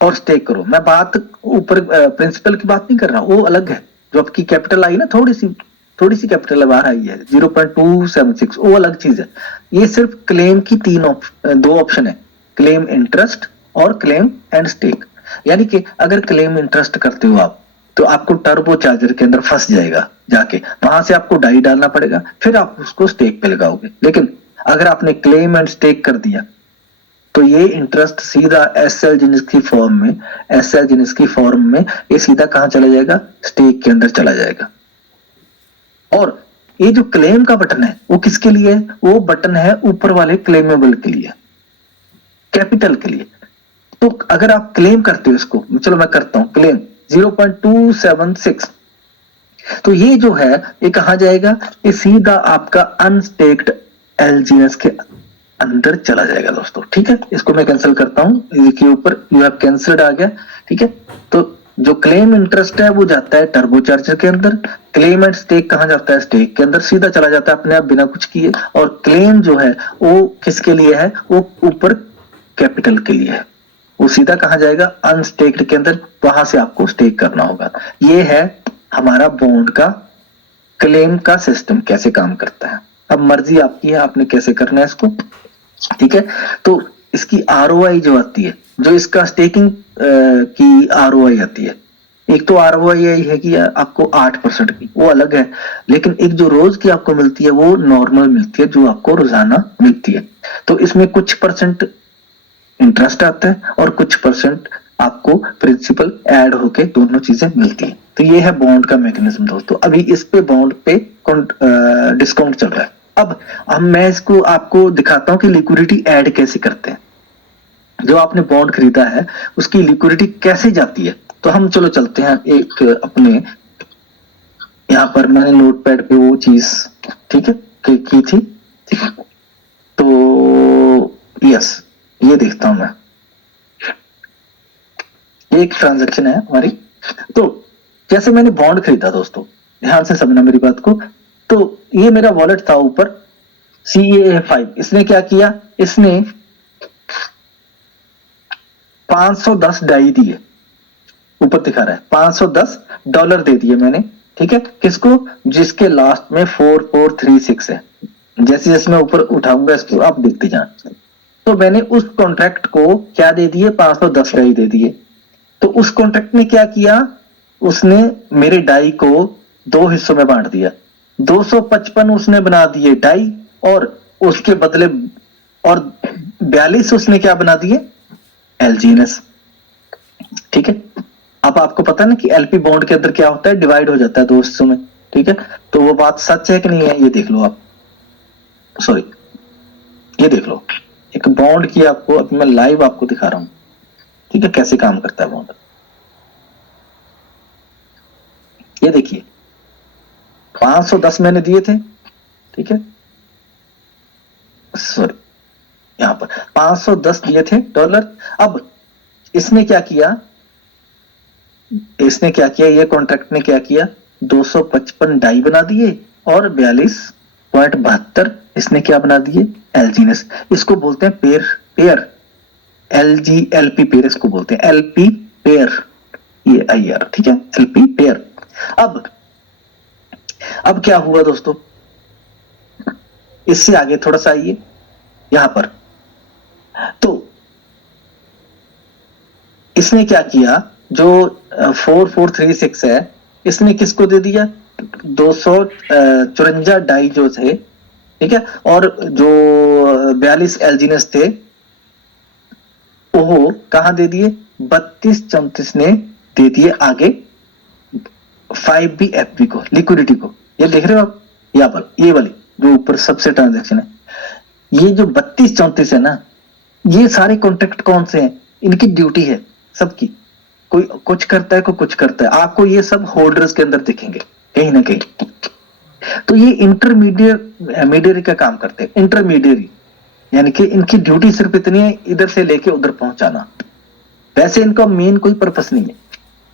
और स्टेक करो। मैं बात ऊपर प्रिंसिपल की बात नहीं कर रहा, वो अलग है। जो आपकी कैपिटल आई ना, थोड़ी सी कैपिटल बाहर आई है 0.276, वो अलग चीज है। ये सिर्फ क्लेम की 2 ऑप्शन है, क्लेम इंटरेस्ट और क्लेम एंड स्टेक। यानी कि अगर क्लेम इंटरेस्ट करते हो आप तो आपको टर्बो चार्जर के अंदर फंस जाएगा, जाके वहां से आपको डाई डालना पड़ेगा, फिर आप उसको स्टेक पे लगाओगे। लेकिन अगर आपने क्लेम एंड स्टेक कर दिया तो ये इंटरेस्ट सीधा एसएल जिनिस की फॉर्म में, एसएल जिनिस की फॉर्म में ये सीधा कहां चला जाएगा? स्टेक के अंदर चला जाएगा। और ये जो क्लेम का बटन है वो किसके लिए है? वो बटन है ऊपर वाले क्लेमेबल के लिए, कैपिटल के लिए। तो अगर आप क्लेम करते हो इसको, चलो मैं करता हूं क्लेम 0.276, तो ये जो है ये कहां जाएगा? ये सीधा आपका अनस्टेक्ड एलजीएस के अंदर चला जाएगा दोस्तों। ठीक है, इसको मैं कैंसिल करता हूं, इसके ऊपर यू हैव कैंसिल्ड आ गया। ठीक है, तो जो क्लेम इंटरेस्ट है वो जाता है टर्बो चार्जर के अंदर, क्लेम एंड स्टेक कहां जाता है? स्टेक के अंदर सीधा चला जाता है अपने आप बिना कुछ किए। और क्लेम जो है वो किसके लिए है? वो ऊपर कैपिटल के लिए है, वो सीधा कहां जाएगा? अनस्टेक्ड के अंदर, वहां से आपको स्टेक करना होगा। ये है हमारा बॉन्ड का क्लेम का सिस्टम कैसे काम करता है। अब मर्जी आपकी है, आपने कैसे करना है इसको। ठीक है, तो इसकी आरओआई जो आती है, जो इसका स्टेकिंग की आरओआई आती है, एक तो आरओआई है कि आपको 8% की, वो अलग है। लेकिन एक जो रोज की आपको मिलती है वो नॉर्मल मिलती है, जो आपको रोजाना मिलती है। तो इसमें कुछ परसेंट इंटरेस्ट आता है और कुछ परसेंट आपको प्रिंसिपल ऐड होके दोनों चीजें मिलती है। तो ये है बॉन्ड का मैकेनिज्म दोस्तों। अभी इस पे बॉन्ड पे डिस्काउंट चल रहा है। अब मैं इसको आपको दिखाता हूँ कि लिक्विडिटी ऐड कैसे करते हैं। जो आपने बॉन्ड खरीदा है उसकी लिक्विडिटी कैसे जाती है। तो हम चलो चलते हैं एक अपने यहाँ पर, मैंने नोटपैड पे वो चीज ठीक है की थी, ठीक है। तो यस, ये देखता हूं मैं, ये एक ट्रांजैक्शन है हमारी। तो जैसे मैंने बॉन्ड खरीदा दोस्तों, ध्यान से समझना मेरी बात को। तो ये मेरा वॉलेट था ऊपर CAA5, इसने क्या किया, इसने 510 डाई दिए, ऊपर दिखा रहा है $510 दे दिए मैंने, ठीक है। किसको, जिसके लास्ट में 4436 है। जैसे जैसे मैं ऊपर उठाऊंगा इसको आप देखते जाए। तो मैंने उस कॉन्ट्रैक्ट को क्या दे दिए, 510 डाई दे दिए। तो उस कॉन्ट्रैक्ट ने क्या किया, उसने मेरे डाई को 2 हिस्सों में बांट दिया। 255 उसने बना दिए डाई, और उसके बदले और 42 उसने क्या बना दिए, LGNS, ठीक है। अब आपको पता ना कि LP बॉन्ड के अंदर क्या होता है, डिवाइड हो जाता है 2 हिस्सों में, ठीक है। तो वो बात सच है कि नहीं है, ये देख लो आप, सॉरी ये देख लो, एक बॉन्ड की आपको अभी मैं लाइव आपको दिखा रहा हूं, ठीक है, कैसे काम करता है बॉन्ड। ये देखिए 510 मैंने दिए थे, ठीक है, सॉरी यहां पर 510 दिए थे $। अब इसने क्या किया, ये कॉन्ट्रैक्ट ने क्या किया, 255 डाई बना दिए और 42.72 इसने क्या बना दिए, LGNS। इसको बोलते हैं पेयर LP पेयर इसको बोलते हैं, LP पेयर, ये IR, ठीक है, LP पेयर। अब क्या हुआ दोस्तों, इससे आगे थोड़ा सा आइए यहां पर। तो इसने क्या किया, जो 4436 है, इसने किसको दे दिया, 254 डाई जो थे, ठीक है, और जो 42 LGNS थे वो कहां दे दिए, 32-34 ने दे दिए आगे 5BFB को, लिक्विडिटी को। ये देख रहे हो आप, यहाँ पर ये वाली जो ऊपर सबसे ट्रांजैक्शन है, ये जो 32-34 है ना, ये सारे कॉन्ट्रैक्ट कौन से हैं, इनकी ड्यूटी है सबकी, कोई कुछ करता है, कोई कुछ करता है। आपको ये सब होल्डर्स के अंदर दिखेंगे कहीं ना कहीं। तो ये इंटरमीडिएटरी का काम करते हैं, इंटरमीडिएटरी, यानी कि इनकी ड्यूटी सिर्फ इतनी है, इधर से लेके उधर पहुंचाना। वैसे इनका मेन कोई पर्पस नहीं है।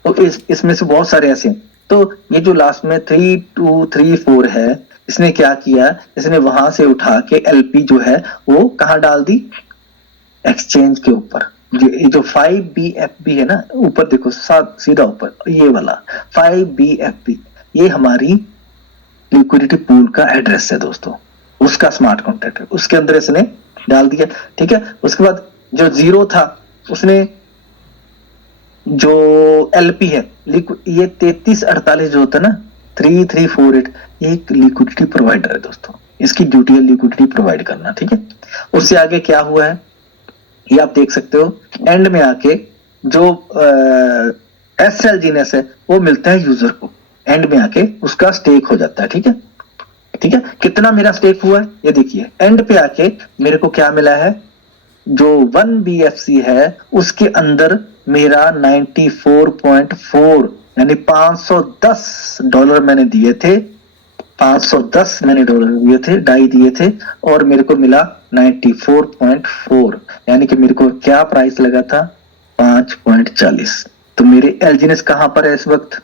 तो इसमें से बहुत सारे ऐसे हैं। तो ये जो लास्ट में 3234 है, इसने क्या किया, इसने वहां से उठा के LP जो है वो कहां डाल दी, एक्सचेंज के ऊपर। ये जो 5BFB है ना, ऊपर देखो सीधा ऊपर, ये वाला 5BFB, ये हमारी लिक्विडिटी पूल का एड्रेस है दोस्तों, उसका स्मार्ट कॉन्ट्रैक्ट है, उसके अंदर इसने डाल दिया, ठीक है। उसके बाद जो 0 था, उसने जो LP है, ये 3348 जो होता है ना, 3348, ये एक लिक्विडिटी प्रोवाइडर है दोस्तों, इसकी ड्यूटी है लिक्विडिटी प्रोवाइड करना, ठीक है। उससे आगे क्या हुआ है, ये आप देख सकते हो, एंड में आके जो SLGNS है वो मिलता है यूजर को, एंड में आके उसका स्टेक हो जाता है, ठीक है, ठीक है। कितना मेरा स्टेक हुआ है ये देखिए, एंड पे आके मेरे को क्या मिला है, जो 1BFC है उसके अंदर मेरा 94.4 यानी $510 मैंने दिए थे, 510 मैंने डॉलर दिए थे, डाई दिए थे, और मेरे को मिला 94.4, यानी कि मेरे को क्या प्राइस लगा था, 5.40। तो मेरे LGNS कहां पर है इस वक्त,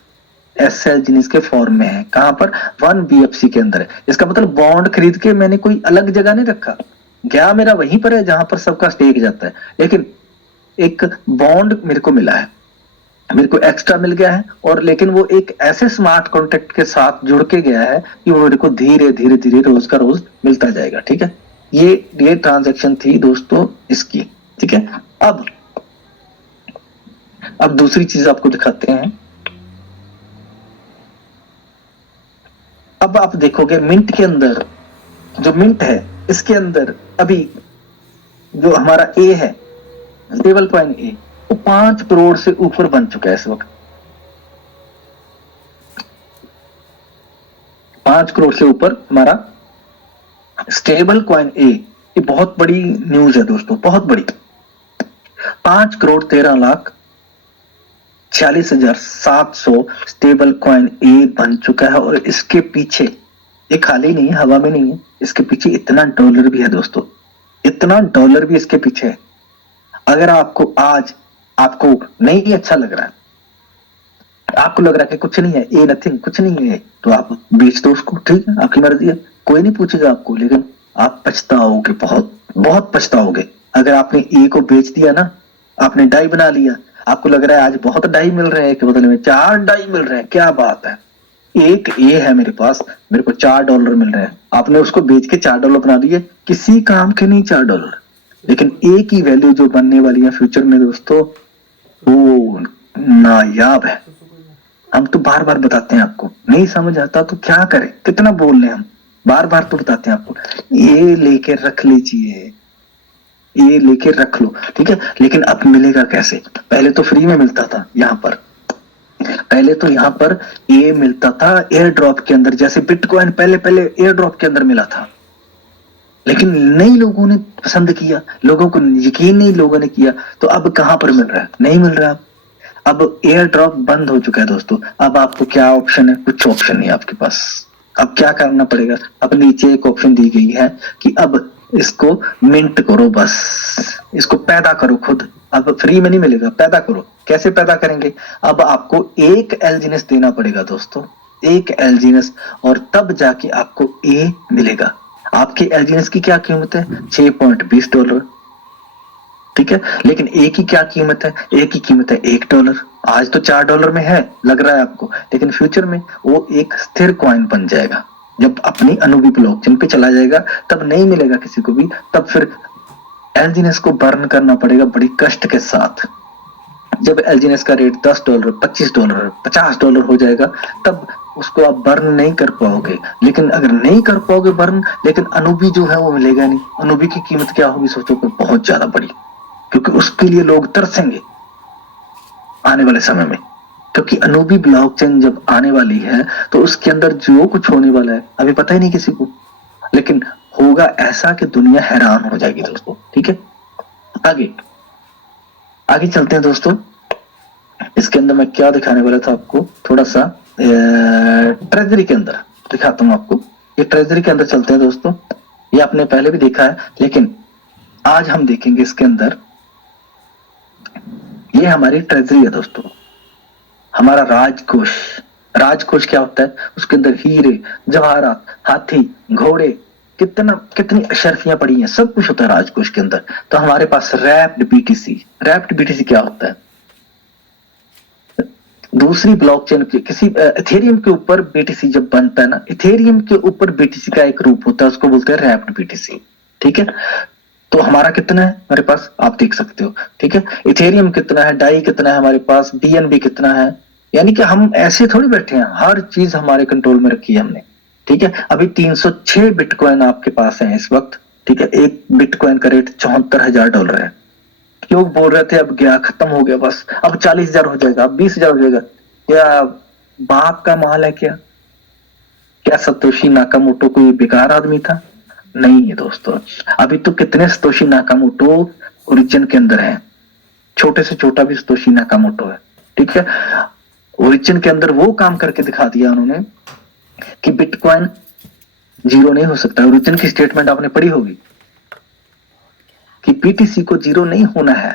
SLGNS के फॉर्म में है, कहां पर, 1BFC के अंदर है। इसका मतलब बॉन्ड खरीद के मैंने कोई अलग जगह नहीं रखा, गया मेरा वहीं पर है जहां पर सबका स्टेक जाता है, लेकिन एक बॉन्ड मेरे को मिला है, मेरे को एक्स्ट्रा मिल गया है, और लेकिन वो एक ऐसे स्मार्ट कॉन्ट्रैक्ट के साथ जुड़ के गया है कि वो मेरे को धीरे धीरे धीरे रोज का रोज मिलता जाएगा, ठीक है। ये ट्रांजैक्शन थी दोस्तों इसकी, ठीक है। अब दूसरी चीज आपको दिखाते हैं। अब आप देखोगे मिंट के अंदर, जो मिंट है इसके अंदर अभी जो हमारा A है, स्टेबल कॉइन A, वो 5 करोड़ से ऊपर बन चुका है इस वक्त। 5 करोड़ से ऊपर हमारा स्टेबल कॉइन ए। ये बहुत बड़ी न्यूज है दोस्तों, बहुत बड़ी। 5 करोड़ 13 लाख 46,700 स्टेबल कॉइन ए बन चुका है। और इसके पीछे ये खाली नहीं है, हवा में नहीं है, इसके पीछे इतना डॉलर भी है दोस्तों, इतना डॉलर भी इसके पीछे है। अगर आपको आज आपको नहीं अच्छा लग रहा है, आपको लग रहा है कि कुछ नहीं है, ए नथिंग, कुछ नहीं है, तो आप बेच दो उसको, ठीक है, आपकी मर्जी है, कोई नहीं पूछेगा आपको। लेकिन आप पछताओगे, बहुत बहुत पछताओगे। अगर आपने ए को बेच दिया ना, आपने डाई बना लिया, आपको लग रहा है आज बहुत डाई मिल रहे हैं, के बदले में 4 डाई मिल रहे हैं, क्या बात है, एक ए है मेरे पास, मेरे को $4 मिल रहे हैं। आपने उसको बेच के $4 बना दिए, किसी काम के नहीं $4। लेकिन ए की वैल्यू जो बनने वाली है फ्यूचर में दोस्तों, वो नायाब है। हम तो बार बार बताते हैं आपको, नहीं समझ आता तो क्या करें, कितना बोल रहे हम, बार बार तो बताते हैं आपको, ये लेके रख लीजिए, ये लेके रख लो, ठीक है। लेकिन अब मिलेगा कैसे? पहले तो फ्री में मिलता था, यहाँ पर पहले तो यहाँ पर ये मिलता था एयर ड्रॉप के अंदर, जैसे बिटकॉइन पहले पहले एयर ड्रॉप के अंदर मिला था। लेकिन नई लोगों ने पसंद किया, लोगों को यकीन नहीं लोगों ने किया, तो अब कहां पर मिल रहा है? नहीं मिल रहा। अब एयर ड्रॉप बंद हो चुका है दोस्तों। अब आपको क्या ऑप्शन है? कुछ ऑप्शन नहीं आपके पास। अब क्या करना पड़ेगा? अब नीचे एक ऑप्शन दी गई है कि अब इसको मिंट करो, बस इसको पैदा करो खुद। अब फ्री में नहीं मिलेगा, पैदा करो। कैसे पैदा करेंगे? अब आपको एक एलजीनेस देना पड़ेगा दोस्तों, एक एलजीनेस, और तब जाके आपको ए मिलेगा। आपके एलजीनेस की क्या कीमत है? $6.20, ठीक है। लेकिन ए की क्या कीमत है? ए की कीमत है $1। आज तो $4 में है, लग रहा है आपको, लेकिन फ्यूचर में वो एक स्थिर कॉइन बन जाएगा। जब अपनी अनुबी ब्लॉकचेन पे चला जाएगा तब नहीं मिलेगा किसी को भी, तब फिर एलजीनेस को बर्न करना पड़ेगा बड़ी कष्ट के साथ। जब एलजीनेस का रेट $10, $25, $50 हो जाएगा, तब उसको आप बर्न नहीं कर पाओगे। लेकिन अगर नहीं कर पाओगे बर्न, लेकिन अनुबी जो है वो मिलेगा नहीं। अनुबी की कीमत क्या होगी सोचो, बहुत ज्यादा बड़ी, क्योंकि उसके लिए लोग तरसेंगे आने वाले समय में। क्योंकि अनुबी ब्लॉकचेन जब आने वाली है तो उसके अंदर जो कुछ होने वाला है अभी पता ही नहीं किसी को, लेकिन होगा ऐसा कि दुनिया हैरान हो जाएगी दोस्तों, ठीक है। आगे आगे चलते हैं दोस्तों। इसके अंदर मैं क्या दिखाने वाला था आपको, थोड़ा सा ट्रेजरी के अंदर दिखाता हूं आपको। ये ट्रेजरी के अंदर चलते हैं दोस्तों। ये आपने पहले भी देखा है, लेकिन आज हम देखेंगे इसके अंदर। ये हमारी ट्रेजरी है दोस्तों, हमारा राजकोष। राजकोष क्या होता है? उसके अंदर हीरे, जवाहरात, हाथी, घोड़े, कितनी अशर्फियां पड़ी हैं, सब कुछ होता है राजकोष के अंदर। तो हमारे पास रैप्ड बीटीसी। रैप्ड बीटीसी क्या होता है? दूसरी ब्लॉकचेन के किसी इथेरियम के ऊपर बीटीसी जब बनता है ना, इथेरियम के ऊपर बीटीसी का एक रूप होता है, उसको बोलते हैं रैप्ड बीटीसी, ठीक है। तो हमारा कितना है हमारे पास, आप देख सकते हो, ठीक है। इथेरियम कितना है, डाई कितना है हमारे पास, बीएनबी कितना है। यानी कि हम ऐसे थोड़ी बैठे हैं, हर चीज हमारे कंट्रोल में रखी है हमने, ठीक है। अभी 306 बिटकॉइन आपके पास है इस वक्त, ठीक है। एक बिटकॉइन का रेट $74,000 है। लोग बोल रहे थे अब गया, खत्म हो गया, बस अब 40,000 हो जाएगा, अब 20,000 हो जाएगा। क्या बाप का माल है क्या? क्या सतोशी नाकामोटो कोई बेकार आदमी था? नहीं है दोस्तों। अभी तो कितने सतोशी नाकामोटो ओरिजिन के अंदर है, छोटे से छोटा भी सतोशी नाकामोटो है, ठीक है। ओरिजिन के अंदर वो काम करके दिखा दिया उन्होंने कि बिटकॉइन जीरो नहीं हो सकता। ओरिजिन की स्टेटमेंट आपने पढ़ी होगी कि बीटीसी को जीरो नहीं होना है,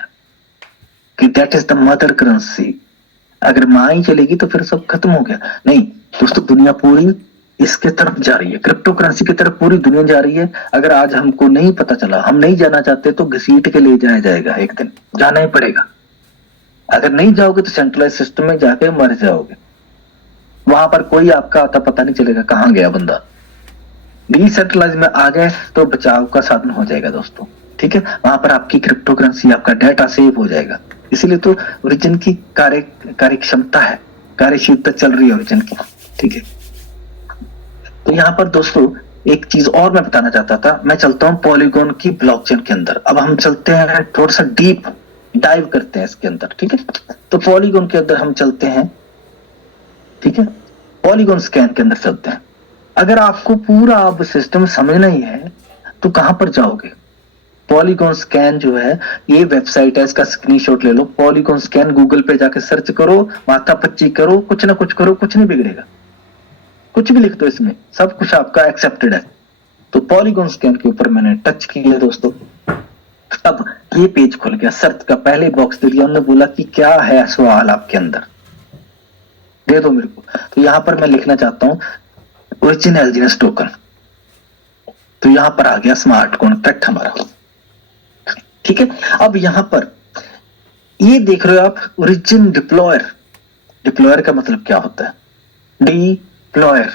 कि that is the mother currency. अगर मां ही चलेगी तो फिर सब खत्म हो गया। नहीं दोस्तों, दुनिया पूरी इसके तरफ जा रही है, क्रिप्टो करेंसी की तरफ पूरी दुनिया जा रही है। अगर आज हमको नहीं पता चला, हम नहीं जाना चाहते, तो घसीट के ले जाया जाएगा, एक दिन जाना ही पड़ेगा। अगर नहीं जाओगे तो सेंट्रलाइज सिस्टम में जाके मर जाओगे, वहां पर कोई आपका आता पता नहीं चलेगा कहां गया बंदा। डिसेंट्रलाइज में आ गए तो बचाव का साधन हो जाएगा दोस्तों, ठीक है। वहां पर आपकी क्रिप्टो करेंसी, आपका डाटा सेव हो जाएगा। इसीलिए तो ओरिजिन की कार्य क्षमता है, कार्यशीलता चल रही है ओरिजिन की, ठीक है। तो यहाँ पर दोस्तों एक चीज और मैं बताना चाहता था। मैं चलता हूँ पॉलीगॉन की ब्लॉकचेन के अंदर। अब हम चलते हैं थोड़ा सा डीप, डाइव करते हैं इसके अंदर, ठीक है। तो पॉलीगॉन के अंदर हम चलते हैं, ठीक है, पॉलीगॉन स्कैन के अंदर चलते हैं। अगर आपको पूरा अब सिस्टम समझना ही है तो कहां पर जाओगे, पॉलीगॉन स्कैन जो है ये वेबसाइट है, इसका स्क्रीनशॉट ले लो। पॉलीगॉन स्कैन गूगल पे जाके सर्च करो, माथा पच्ची करो, कुछ ना कुछ करो, कुछ नहीं बिगड़ेगा, कुछ भी लिख दो इसमें, सब कुछ आपका एक्सेप्टेड है। तो पॉलीगॉन स्कैन के ऊपर मैंने टच किया दोस्तों, अब ये पेज खुल गया, सर्च का पहले बॉक्स दे दिया, उन्होंने बोला कि क्या है सवाल आपके अंदर, दे दो मेरे को। तो यहां पर मैं लिखना चाहता हूं ओरिजिन एलजीएस टोकन, तो यहां पर आ गया स्मार्ट कॉन्ट्रैक्ट हमारा, ठीक है। अब यहां पर ये देख रहे हो आप ओरिजिन डिप्लॉयर, डिप्लॉयर का मतलब क्या होता है, डिप्लॉयर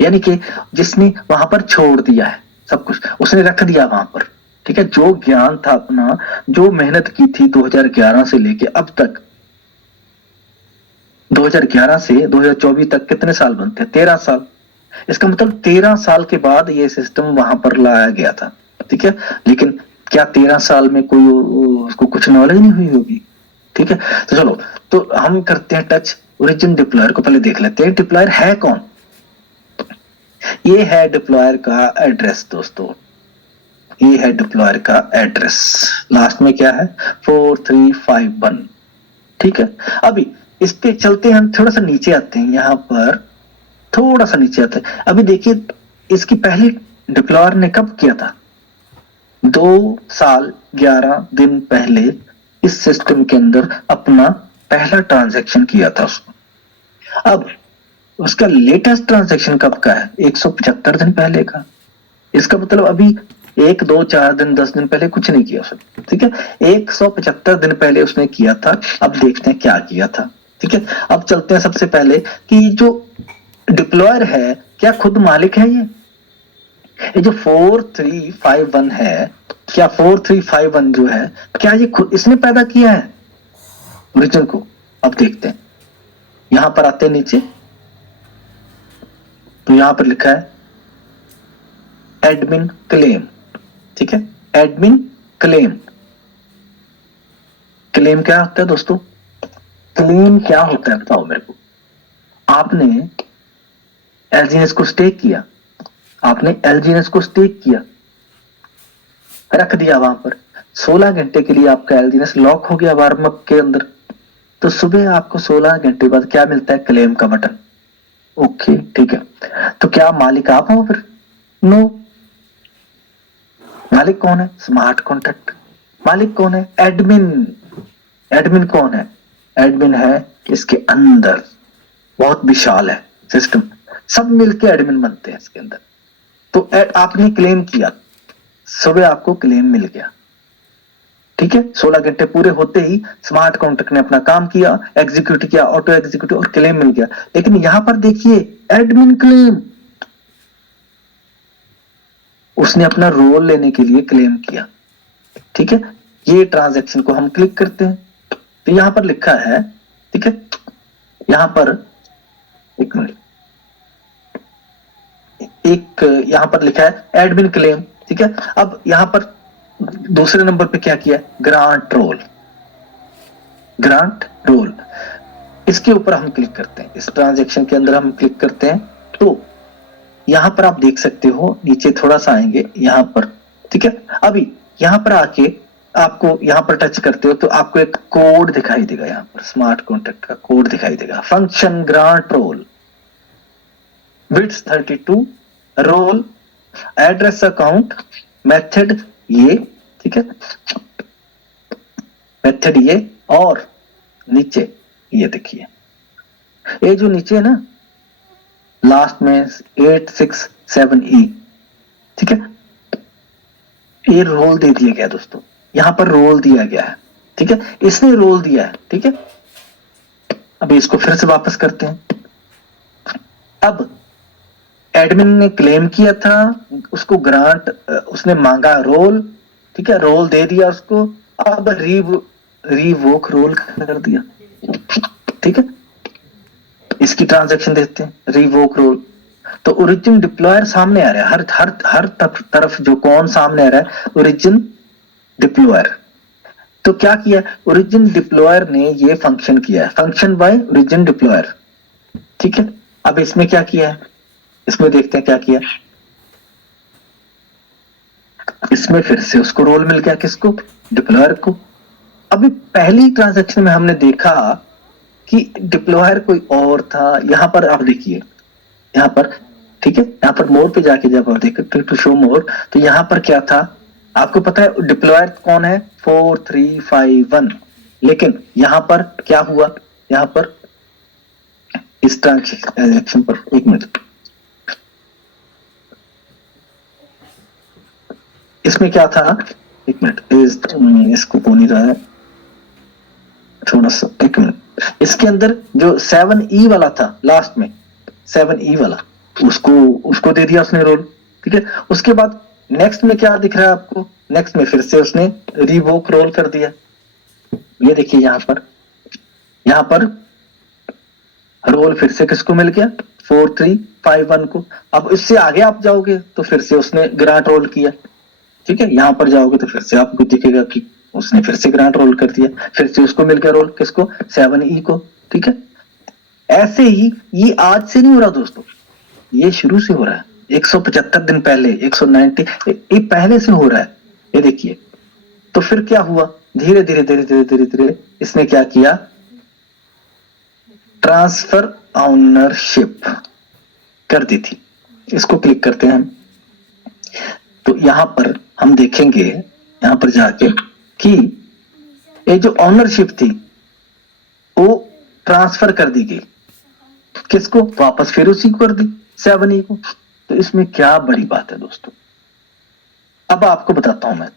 यानी कि जिसने वहां पर छोड़ दिया है सब कुछ, उसने रख दिया वहां पर, ठीक है। जो ज्ञान था अपना, जो मेहनत की थी 2011 से लेके अब तक, 2011 से 2024 तक कितने साल बनते हैं, 13 साल। इसका मतलब 13 साल के बाद ये सिस्टम वहां पर लाया गया था, ठीक है। लेकिन क्या 13 साल में कोई उसको कुछ नॉलेज नहीं हुई होगी, ठीक है। तो चलो, तो हम करते हैं टच ओरिजिन डिप्लॉयर को, पहले देख लेते हैं डिप्लॉयर है कौन। ये है डिप्लॉयर का एड्रेस दोस्तों, ये है डिप्लॉयर का एड्रेस, लास्ट में क्या है 4351, ठीक है। अभी इस पे चलते हैं, हम थोड़ा सा नीचे आते हैं, यहां पर थोड़ा सा नीचे आते हैं। अभी देखिए इसकी पहली डिप्लॉयर ने कब किया था, 2 साल 11 दिन पहले इस सिस्टम के अंदर अपना पहला ट्रांजैक्शन किया था उसको। अब उसका लेटेस्ट ट्रांजैक्शन कब का है, 175 दिन पहले का। इसका मतलब अभी 1 2 4 दिन 10 दिन पहले कुछ नहीं किया उसने, ठीक है। 175 दिन पहले उसने किया था। अब देखते हैं क्या किया था, ठीक है। अब चलते हैं सबसे पहले कि जो डिप्लॉयर है क्या खुद मालिक है, ये जो 4351 है, क्या 4351 जो है क्या ये खुद इसने पैदा किया है ओरिजिन को। अब देखते हैं, यहां पर आते हैं नीचे, तो यहां पर लिखा है एडमिन क्लेम, ठीक है। एडमिन क्लेम, क्लेम क्या होता है दोस्तों, क्लेम क्या होता है बताओ मेरे को। आपने एलजीएस को स्टेक किया, आपने एलजीएस को स्टेक किया, रख दिया वहां पर, 16 घंटे के लिए आपका एलजीएस लॉक हो गया वार्म अप के अंदर। तो सुबह आपको 16 घंटे बाद क्या मिलता है, क्लेम का बटन, ओके ठीक है। तो क्या मालिक आप हो फिर, नो। मालिक कौन है, स्मार्ट कॉन्ट्रैक्ट। मालिक कौन है, एडमिन। एडमिन कौन है, एडमिन है इसके अंदर, बहुत विशाल है सिस्टम, सब मिलके एडमिन बनते हैं इसके अंदर। तो आपने क्लेम किया, सुबह आपको क्लेम मिल गया, ठीक है। 16 घंटे पूरे होते ही स्मार्ट कॉन्ट्रैक्ट ने अपना काम किया, एग्जीक्यूट किया, ऑटो एग्जीक्यूट, और क्लेम मिल गया। लेकिन यहां पर देखिए एडमिन क्लेम, उसने अपना रोल लेने के लिए क्लेम किया, ठीक है। ये ट्रांजैक्शन को हम क्लिक करते हैं, तो यहां पर लिखा है, ठीक है, यहां पर एक मिनट, एक यहां पर लिखा है एडमिन क्लेम, ठीक है। अब यहां पर दूसरे नंबर पे क्या किया, ग्रांट रोल, ग्रांट रोल, इसके ऊपर हम क्लिक करते हैं, इस ट्रांजैक्शन के अंदर हम क्लिक करते हैं। तो यहां पर आप देख सकते हो, नीचे थोड़ा सा आएंगे यहां पर, ठीक है। अभी यहां पर आके आपको यहां पर टच करते हो तो आपको एक कोड दिखाई देगा, यहां पर स्मार्ट कॉन्ट्रैक्ट का कोड दिखाई देगा, function grant role bits 32, role address account method ये, ठीक है, मेथड ये, और नीचे ये देखिए, ये जो नीचे है ना लास्ट में 867E, ठीक है, ये रोल दे दिया गया दोस्तों, यहां पर रोल दिया गया है, ठीक है, इसने रोल दिया है, ठीक है। अभी इसको फिर से वापस करते हैं। अब एडमिन ने क्लेम किया था, उसको ग्रांट उसने मांगा रोल, ठीक है, रोल दे दिया उसको। अब रिवोक रोल कर दिया, ठीक है। इसकी ट्रांजैक्शन देखते हैं, रिवोक रोल। तो ओरिजिन डिप्लॉयर सामने आ रहा है, हर हर हर तरफ जो कौन सामने आ रहा है, ओरिजिन डिप्लॉयर। तो क्या किया ओरिजिन डिप्लॉयर ने, ये फंक्शन किया है, फंक्शन बाय ओरिजिन डिप्लॉयर। ठीक है, अब इसमें क्या किया है, इसमें देखते हैं क्या किया। इसमें फिर से उसको रोल मिल गया, किसको, डिप्लॉयर को। अभी पहली ट्रांजैक्शन में हमने देखा कि डिप्लॉयर कोई और था, यहां पर आप देखिए, यहां पर, ठीक है, यहां पर मोर पे जाके जब आप देखते टू शो मोर, तो यहां पर क्या था आपको पता है, डिप्लॉयर कौन है, 4351। लेकिन यहां पर क्या हुआ, यहां पर इस ट्रांजैक्शन पर, एक मिनट, इसमें क्या था, एक मिनट, इसको हो नहीं रहा है थोड़ा सा, एक मिनट। इसके अंदर जो 7E वाला था लास्ट में, 7E वाला, उसको उसको दे दिया उसने रोल। ठीक है, उसके बाद नेक्स्ट में क्या दिख रहा है आपको, नेक्स्ट में फिर से उसने रिवोक रोल कर दिया। ये देखिए यहां पर रोल फिर से किसको मिल गया, 4351 को। अब इससे आगे आप जाओगे तो फिर से उसने ग्रांट रोल किया। ठीक है, यहां पर जाओगे तो फिर से आपको दिखेगा कि उसने फिर से ग्रांट रोल कर दिया, फिर से उसको मिल गया रोल, किसको, 7E को। ठीक है, ऐसे ही ये आज से नहीं हो रहा दोस्तों, ये शुरू से हो रहा है, 175 दिन पहले, 190, ये पहले से हो रहा है। ये देखिए, तो फिर क्या हुआ, धीरे धीरे धीरे धीरे धीरे धीरे इसने क्या किया, ट्रांसफर ऑनरशिप कर दी थी। इसको क्लिक करते हैं हम, तो यहां पर हम देखेंगे, यहां पर जाके कि ये जो ऑनरशिप थी वो ट्रांसफर कर दी गई, किसको, वापस फिर उसी को कर दी, 7E को। तो इसमें क्या बड़ी बात है दोस्तों, अब आपको बताता हूं मैं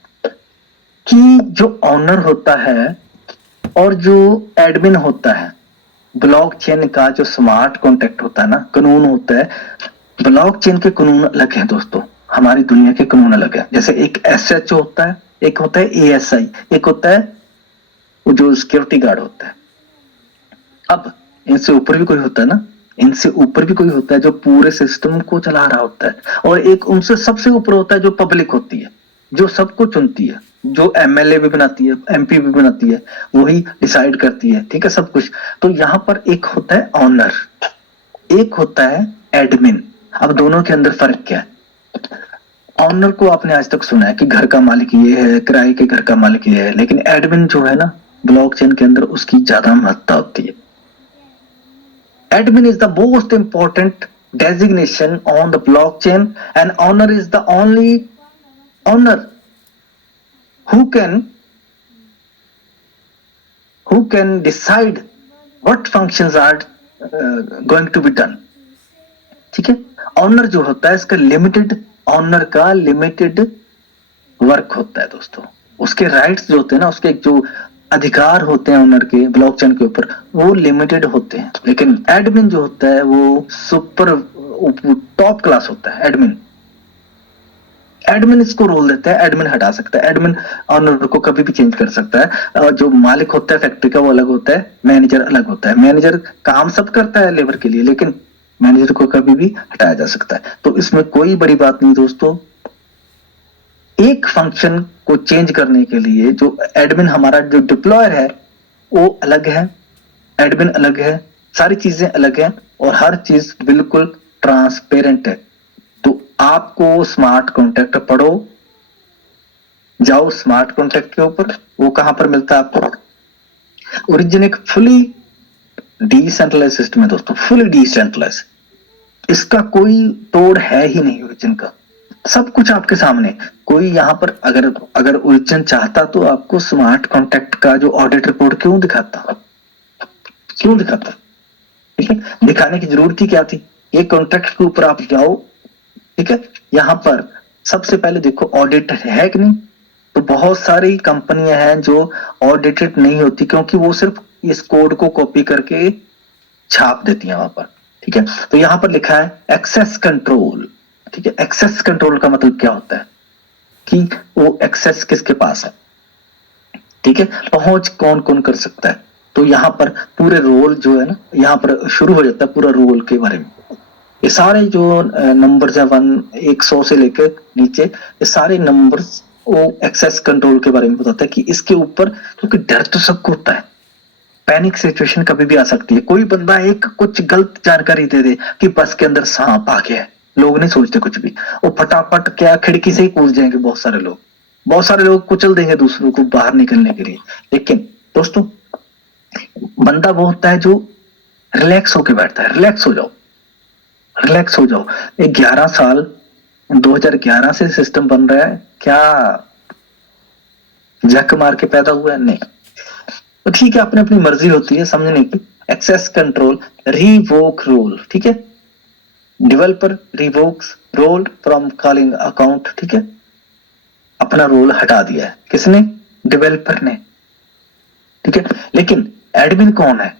कि जो ऑनर होता है और जो एडमिन होता है, ब्लॉकचेन का जो स्मार्ट कॉन्ट्रैक्ट होता है ना, कानून होता है, ब्लॉकचेन के कानून अलग हैं दोस्तों, हमारी दुनिया के कानून अलग है। जैसे एक SHO होता है, एक होता है ASI, एक होता है वो जो सिक्योरिटी गार्ड होता है। अब इनसे ऊपर भी कोई होता है ना, इनसे ऊपर भी कोई होता है जो पूरे सिस्टम को चला रहा होता है, और एक उनसे सबसे ऊपर होता है जो पब्लिक होती है, जो सबको चुनती है, जो MLA भी बनाती है, MP भी बनाती है, वही डिसाइड करती है, ठीक है, सब कुछ। तो यहाँ पर एक होता है ऑनर, एक होता है एडमिन। अब दोनों के अंदर फर्क क्या है, ऑनर को आपने आज तक सुना है कि घर का मालिक ये है, किराए के घर का मालिक ये है, लेकिन एडमिन जो है ना ब्लॉकचेन के अंदर, उसकी ज्यादा महत्ता होती है। Admin is the most important designation on the blockchain, and owner is the only owner who can decide what functions are going to be done. ठीक है, ऑनर जो होता है इसका लिमिटेड, ऑनर का लिमिटेड वर्क होता है दोस्तों, उसके राइट्स जो होते हैं ना, उसके जो अधिकार होते हैं ऑनर के ब्लॉकचेन के ऊपर, वो लिमिटेड होते हैं। लेकिन एडमिन जो होता है वो सुपर टॉप क्लास होता है। एडमिन इसको रोल देता है, एडमिन हटा सकता है, एडमिन ऑनर को कभी भी चेंज कर सकता है। जो मालिक होता है फैक्ट्री का वो अलग होता है, मैनेजर अलग होता है। मैनेजर काम सब करता है लेबर के लिए, लेकिन मैनेजर को कभी भी हटाया जा सकता है। तो इसमें कोई बड़ी बात नहीं दोस्तों, एक फंक्शन को चेंज करने के लिए जो एडमिन, हमारा जो डिप्लॉयर है वो अलग है, एडमिन अलग है, सारी चीजें अलग हैं, और हर चीज बिल्कुल ट्रांसपेरेंट है। तो आपको स्मार्ट कॉन्ट्रैक्ट पढ़ो, जाओ स्मार्ट कॉन्ट्रैक्ट के ऊपर, वो कहां पर मिलता है आपको, ओरिजिन एक फुली डिसेंट्रलाइज सिस्टम है दोस्तों, फुली डिसेंट्रलाइज, इसका कोई तोड़ है ही नहीं ओरिजिन का, सब कुछ आपके सामने। कोई यहाँ पर अगर ओरिजिन चाहता तो आपको स्मार्ट कॉन्ट्रैक्ट का जो ऑडिट रिपोर्ट क्यों दिखाता, ठीक है, दिखाने की जरूरत ही क्या थी। ये कॉन्ट्रैक्ट के ऊपर आप जाओ, ठीक है, यहाँ पर सबसे पहले देखो ऑडिट है कि नहीं। तो बहुत सारी कंपनियां हैं जो ऑडिटेड नहीं होती, क्योंकि वो सिर्फ इस कोड को कॉपी करके छाप देती हैं वहां पर, ठीक है। तो यहाँ पर लिखा है एक्सेस कंट्रोल, ठीक है। एक्सेस कंट्रोल का मतलब क्या होता है कि वो एक्सेस किसके पास है, ठीक है, पहुंच कौन कौन कर सकता है। तो यहाँ पर पूरे रोल जो है ना, यहाँ पर शुरू हो जाता है पूरा रोल के बारे में। ये सारे जो नंबर्स है 100 से लेकर नीचे, ये सारे नंबर्स वो एक्सेस कंट्रोल के बारे में बताता है कि इसके ऊपर, क्योंकि डर तो सबको होता है, पैनिक सिचुएशन कभी भी आ सकती है। कोई बंदा एक कुछ गलत जानकारी दे दे कि बस के अंदर सांप आ गया है, लोग नहीं सोचते कुछ भी, वो फटाफट क्या खिड़की से ही कूद जाएंगे। बहुत सारे लोग कुचल देंगे दूसरों को बाहर निकलने के लिए। लेकिन दोस्तों, बंदा वो होता है जो रिलैक्स होके बैठता है। रिलैक्स हो जाओ, रिलैक्स हो जाओ। ये 11 साल 2011 से सिस्टम बन रहा है, क्या झक मार के पैदा हुआ है? नहीं। तो ठीक है, अपनी अपनी मर्जी होती है समझने की। एक्सेस कंट्रोल, रिवोक रोल, ठीक है, developer revokes role from calling account, ठीक है, अपना रोल हटा दिया है। किसने? डेवलपर ने, ठीक है। लेकिन एडमिन कौन है?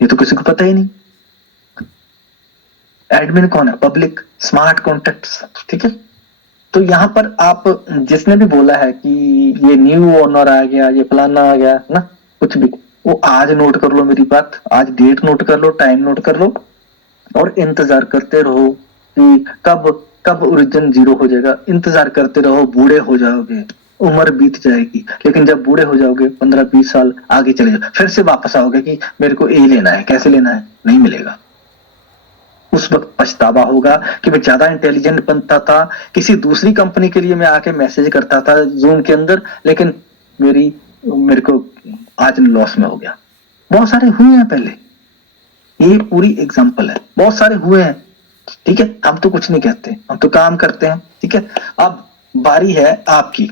ये तो किसी को पता ही नहीं। एडमिन कौन है? पब्लिक स्मार्ट कॉन्टेक्ट्स, ठीक है। तो यहां पर आप, जिसने भी बोला है कि ये न्यू ओनर आ गया, ये फलाना आ गया ना, कुछ भी, वो आज नोट कर लो मेरी बात, आज डेट नोट कर लो, टाइम नोट कर लो, और इंतजार करते रहो कि कब कब ओरिजिन 0 हो जाएगा। इंतजार करते रहो, बूढ़े हो जाओगे, उम्र बीत जाएगी, लेकिन जब बूढ़े हो जाओगे 15-20 साल आगे चले जाओ, फिर से वापस आओगे कि मेरे को ए लेना है। कैसे लेना है? नहीं मिलेगा। उस वक्त पछतावा होगा कि मैं ज्यादा इंटेलिजेंट बनता था, किसी दूसरी कंपनी के लिए मैं आके मैसेज करता था जूम के अंदर, लेकिन मेरे को आज लॉस में हो गया। बहुत सारे हुए हैं पहले, ये पूरी एग्जांपल है, बहुत सारे हुए हैं, ठीक है। हम तो कुछ नहीं कहते, हम तो काम करते हैं, ठीक है। अब बारी है आपकी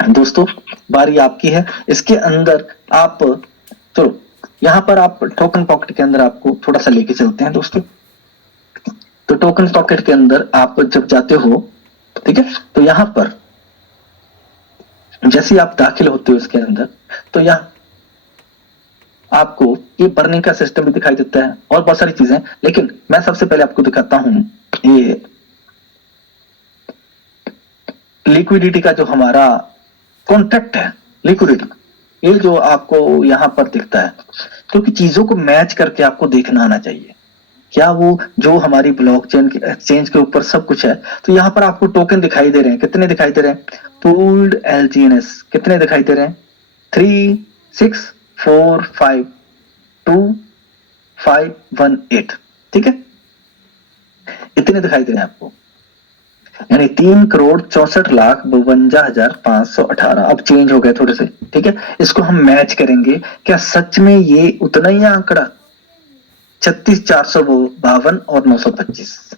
दोस्तों, बारी आपकी है। इसके अंदर आप, चलो यहाँ पर आप टोकन पॉकेट के अंदर आपको थोड़ा सा लेके चलते हैं दोस्तों। तो टोकन पॉकेट के अंदर आप जब जाते हो, ठीक है, तो यहां पर जैसे आप दाखिल होते हो इसके अंदर, तो यहाँ आपको ये बर्निंग का सिस्टम भी दिखाई देता है और बहुत सारी चीजें। लेकिन मैं सबसे पहले आपको दिखाता हूं ये लिक्विडिटी का जो हमारा कॉन्ट्रैक्ट है, लिक्विडिटी, ये जो आपको यहां पर दिखता है, क्योंकि चीजों को मैच करके आपको देखना आना चाहिए। क्या वो जो हमारी ब्लॉकचेन के एक्सचेंज के ऊपर सब कुछ है, तो यहाँ पर आपको टोकन दिखाई दे रहे हैं। कितने दिखाई दे रहे हैं? पूल्ड LGNS कितने दिखाई दे रहे हैं? 36452 518, ठीक है, इतने दिखाई दे रहे हैं आपको, यानी 3,64,52,518। अब चेंज हो गए थोड़े से, ठीक है। इसको हम मैच करेंगे, क्या सच में ये उतना ही आंकड़ा 36,452 और 925?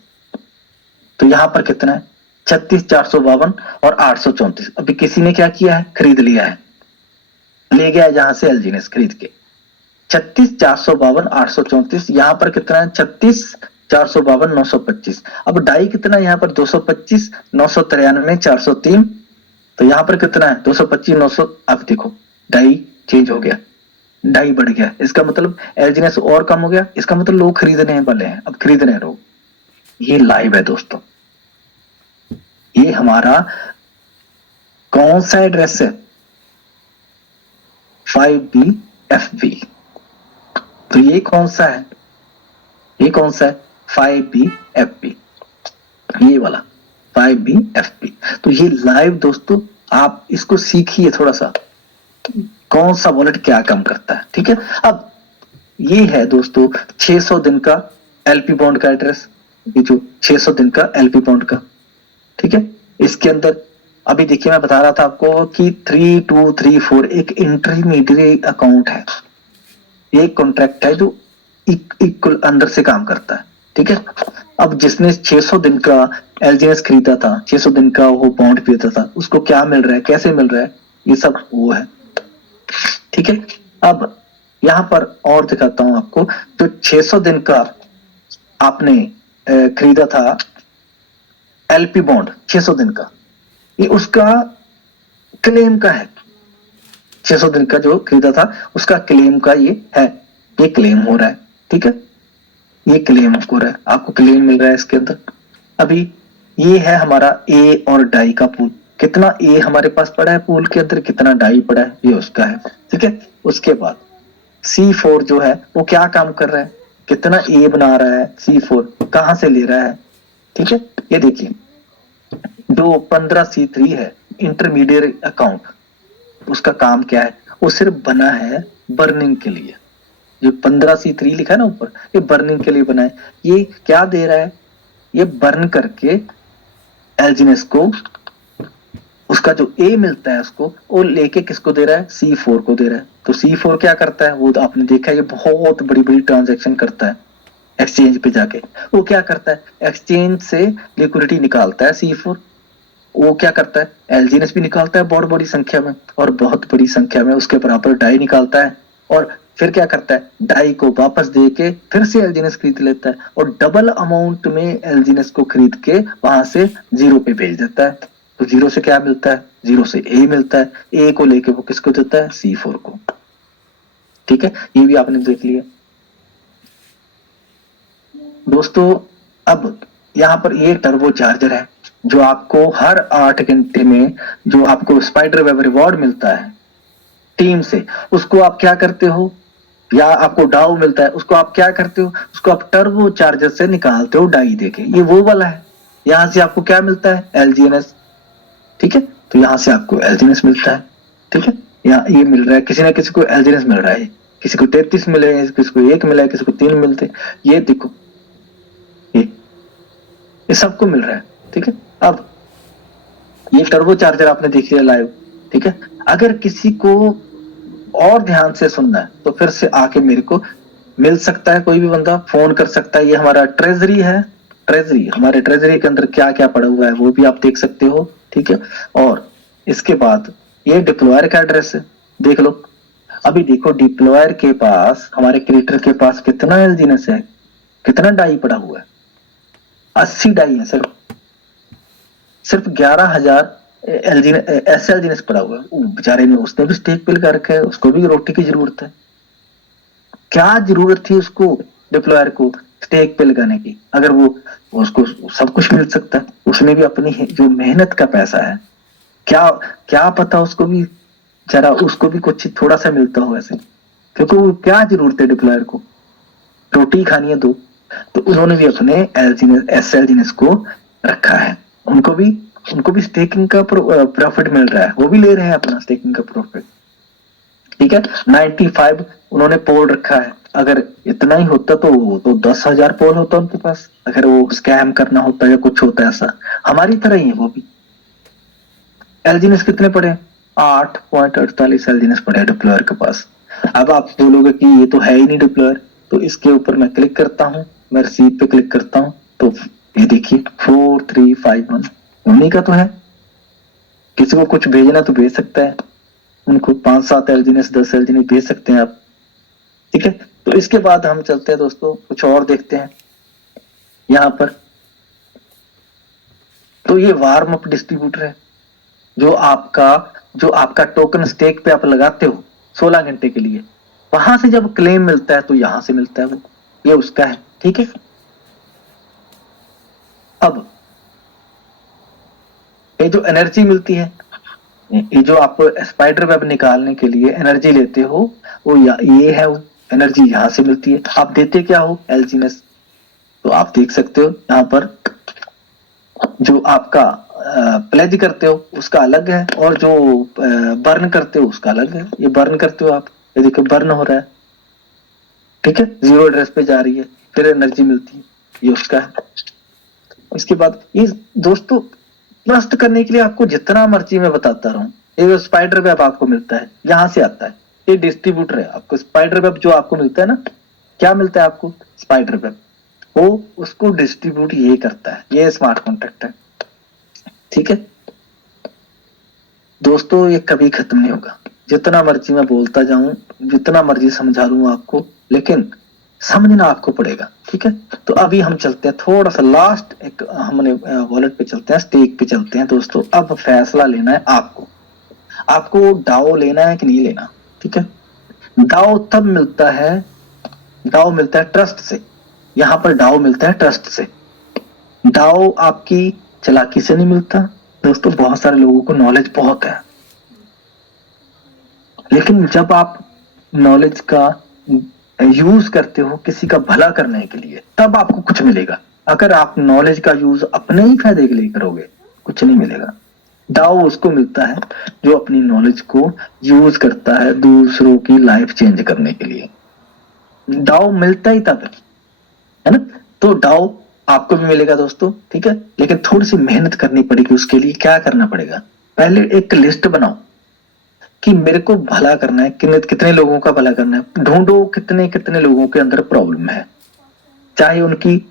तो यहां पर कितना है? 36,452 और 834। अभी किसी ने क्या किया है? खरीद लिया है, ले गया है जहां से LGNS खरीद के। 36,452 834, यहां पर कितना है? 36,452 925। अब डाई कितना है यहाँ पर? 225 993 403। तो यहां पर कितना है? 225 900। अब देखो डाई चेंज हो गया, डाई बढ़ गया, इसका मतलब LGNS और कम हो गया, इसका मतलब लोग खरीदने वाले हैं, अब खरीद रहे हैं लोग। ये लाइव है दोस्तों, ये हमारा कौन सा एड्रेस है? 5BFB। तो ये कौन सा है? ये कौन सा है? 5BFB, ये वाला 5BFB। तो ये लाइव दोस्तों, आप इसको सीखिए थोड़ा सा, कौन सा वॉलेट क्या काम करता है, ठीक है। अब ये है दोस्तों 600 दिन का LP बॉन्ड का एड्रेस, ये जो 600 दिन का LP बॉन्ड का, ठीक है। इसके अंदर अभी देखिए मैं बता रहा था आपको कि 3234 एक इंटरमीडिएट अकाउंट है, एक कॉन्ट्रैक्ट है जो इक्वल अंदर से काम करता है, ठीक है। अब जिसने 600 दिन का LGNS खरीदा था, 600 दिन का वो बॉन्ड खरीदा था, उसको क्या मिल रहा है, कैसे मिल रहा है, ये सब वो है, ठीक है। अब यहां पर और दिखाता हूं आपको, जो 600 दिन का आपने खरीदा था LP बॉन्ड 600 दिन का, ये उसका क्लेम का है। 600 दिन का जो खरीदा था उसका क्लेम का ये है, ये क्लेम हो रहा है, ठीक है, ये क्लेम हो रहा है, आपको क्लेम मिल रहा है इसके अंदर। अभी ये है हमारा ए और डाई का पूल, कितना ए हमारे पास पड़ा है पूल के अंदर, कितना डाई पड़ा है, ये उसका है, ठीक है। उसके बाद C4 जो है वो क्या काम कर रहा है, कितना ए बना रहा है, C4 कहां से ले रहा है, ठीक है। ये देखिए जो 15C3 है इंटरमीडिएट अकाउंट, उसका काम क्या है? वो सिर्फ बना है बर्निंग के लिए। जो 15C3 लिखा है ना ऊपर, ये बर्निंग के लिए बना है। ये क्या दे रहा है? ये बर्न करके एल्जीनस को उसका जो ए मिलता है उसको वो लेके किसको दे रहा है? C4 को दे रहा है। तो C4 क्या करता है? वो तो आपने देखा है, ये बहुत बड़ी बड़ी ट्रांजेक्शन करता है एक्सचेंज पे जाके। वो क्या करता है? एक्सचेंज से लिक्विडिटी निकालता है C4। वो क्या करता है? एल्जीनस भी निकालता है बहुत बड़ी संख्या में, और बहुत बड़ी संख्या में उसके बराबर डाई निकालता है, और फिर क्या करता है? डाई को वापस दे के फिर से एल्जीनस खरीद लेता है, और डबल अमाउंट में एल्जीनस को खरीद के वहां से 0 पे भेज देता है। तो 0 से क्या मिलता है? 0 से ए मिलता है। ए को लेके वो किसको देता है? C4 को। ठीक है, ये भी आपने देख लिया दोस्तों। अब यहाँ पर ये टर्बो चार्जर है जो आपको हर 8 घंटे में जो आपको स्पाइडर वेब रिवॉर्ड मिलता है टीम से, उसको आप क्या करते हो? या आपको डाउ मिलता है, उसको आप क्या करते हो? उसको आप टर्बो चार्जर से निकालते हो डाई देके। ये वो वाला है। यहां से आपको क्या मिलता है? एलजीएनएस। ठीक है, तो यहां से आपको एलजीएनएस मिलता है। ठीक है, यहाँ ये मिल रहा है, किसी ना किसी को एलजीएनएस मिल रहा है। किसी को 33 मिले, किसी को 1 मिला है, किसी को 3 मिलते। ये देखो, ये सबको मिल रहा है। ठीक है, अब ये टर्बो चार्जर आपने देख लिया लाइव। ठीक है, अगर किसी को और ध्यान से सुनना है तो फिर से आके मेरे को मिल सकता है, कोई भी बंदा फोन कर सकता है। ये हमारा ट्रेजरी है। ट्रेजरी, हमारे ट्रेजरी के अंदर क्या क्या पड़ा हुआ है वो भी आप देख सकते हो। ठीक है, और इसके बाद ये डिप्लॉयर का एड्रेस है, देख लो। अभी देखो डिप्लॉयर के पास, हमारे क्रिएटर के पास कितना एलजीनेस है, कितना डाई पड़ा हुआ है? 80 डाई है सिर्फ 11,000 एलजीनेस पड़ा हुआ है। बेचारे ने, उसने भी स्टेक पिल कर रखा है, उसको भी रोटी की जरूरत है। क्या जरूरत थी उसको, डिप्लॉयर को, स्टेक पे लगाने की? अगर वो उसको सब कुछ मिल सकता है, उसने भी अपनी जो मेहनत का पैसा है, क्या क्या पता उसको भी जरा, उसको भी कुछ थोड़ा सा मिलता हो ऐसे, क्योंकि वो क्या जरूरत है डिप्लॉयर को, रोटी खानी है दो। तो उन्होंने भी अपने एलजीनेस को रखा है। उनको भी स्टेकिंग का प्रॉफिट मिल रहा है, वो भी ले रहे हैं अपना स्टेकिंग का प्रॉफिट। ठीक है, 95 उन्होंने पोल रखा है। अगर इतना ही होता तो 10,000 पोल होता उनके पास, अगर वो स्कैम करना होता या कुछ होता ऐसा। हमारी तरह ही है वो भी। एलजीनेस कितने पड़े? 8.48 एलजीनेस पड़े डिप्लॉयर के पास। अब आप बोलोगे कि ये तो है ही नहीं डिप्लॉयर, तो इसके ऊपर मैं क्लिक करता हूं, मैं रिसीव पे क्लिक करता हूं, तो ये देखिए 4351 उन्हीं का तो है। किसी को कुछ भेजना तो भेज सकता है, उनको 5-7 एलजीनेस 10 एलजीनेस भेज सकते हैं आप। ठीक है, तो इसके बाद हम चलते हैं दोस्तों, कुछ और देखते हैं यहां पर। तो ये वार्म अप डिस्ट्रीब्यूटर है, जो आपका टोकन स्टेक पे आप लगाते हो 16 घंटे के लिए, वहां से जब क्लेम मिलता है तो यहां से मिलता है वो, ये उसका है। ठीक है, अब ये जो एनर्जी मिलती है, ये जो आप स्पाइडर वेब निकालने के लिए एनर्जी लेते हो, वो ये है, वो एनर्जी यहां से मिलती है। आप देते क्या हो? एलजीनेस। तो आप देख सकते हो यहाँ पर, जो आपका प्लेज करते हो उसका अलग है, और जो बर्न करते हो उसका अलग है। ये बर्न करते हो आप, ये देखो बर्न हो रहा है। ठीक है, 0 एड्रेस पे जा रही है, फिर एनर्जी मिलती है, ये उसका है। इसके बाद ये दोस्तों, ट्रस्ट करने के लिए आपको जितना मर्जी मैं बताता रहूं, ये स्पाइडर वेब आपको मिलता है, यहां से आता है। ये डिस्ट्रीब्यूटर है आपको। स्पाइडर वेब जो आपको मिलता है ना, क्या मिलता है आपको? स्पाइडर वेब, वो उसको डिस्ट्रीब्यूट ये करता है, ये स्मार्ट कॉन्ट्रैक्ट है। ठीक है दोस्तों, ये कभी खत्म नहीं होगा, जितना मर्जी मैं बोलता जाऊं, जितना मर्जी समझा लूं आपको, लेकिन समझना आपको पड़ेगा। ठीक है, तो अभी हम चलते हैं थोड़ा सा लास्ट, एक हमने वॉलेट पे चलते हैं, स्टेक पे चलते हैं दोस्तों। अब फैसला लेना है आपको डाओ लेना है कि नहीं लेना। ठीक है, डाओ तब मिलता है, डाओ मिलता है ट्रस्ट से। यहाँ पर डाओ मिलता है ट्रस्ट से। डाओ आपकी चालाकी से नहीं मिलता दोस्तों। बहुत सारे लोगों को नॉलेज बहुत है, लेकिन जब आप नॉलेज का यूज करते हो किसी का भला करने के लिए, तब आपको कुछ मिलेगा। अगर आप नॉलेज का यूज अपने ही फायदे के लिए करोगे, कुछ नहीं मिलेगा। डाउ उसको मिलता है जो अपनी नॉलेज को यूज करता है दूसरों की लाइफ चेंज करने के लिए। डाउ मिलता ही तब है ना। तो डाउ आपको भी मिलेगा दोस्तों, ठीक है, लेकिन थोड़ी सी मेहनत करनी पड़ेगी। उसके लिए क्या करना पड़ेगा, पहले एक लिस्ट बनाओ कि मेरे को भला करना है, कितने कितने लोगों का भला करना है। ढूंढो कितने कितने लोगों के अंदर प्रॉब्लम है, चाहे उनकी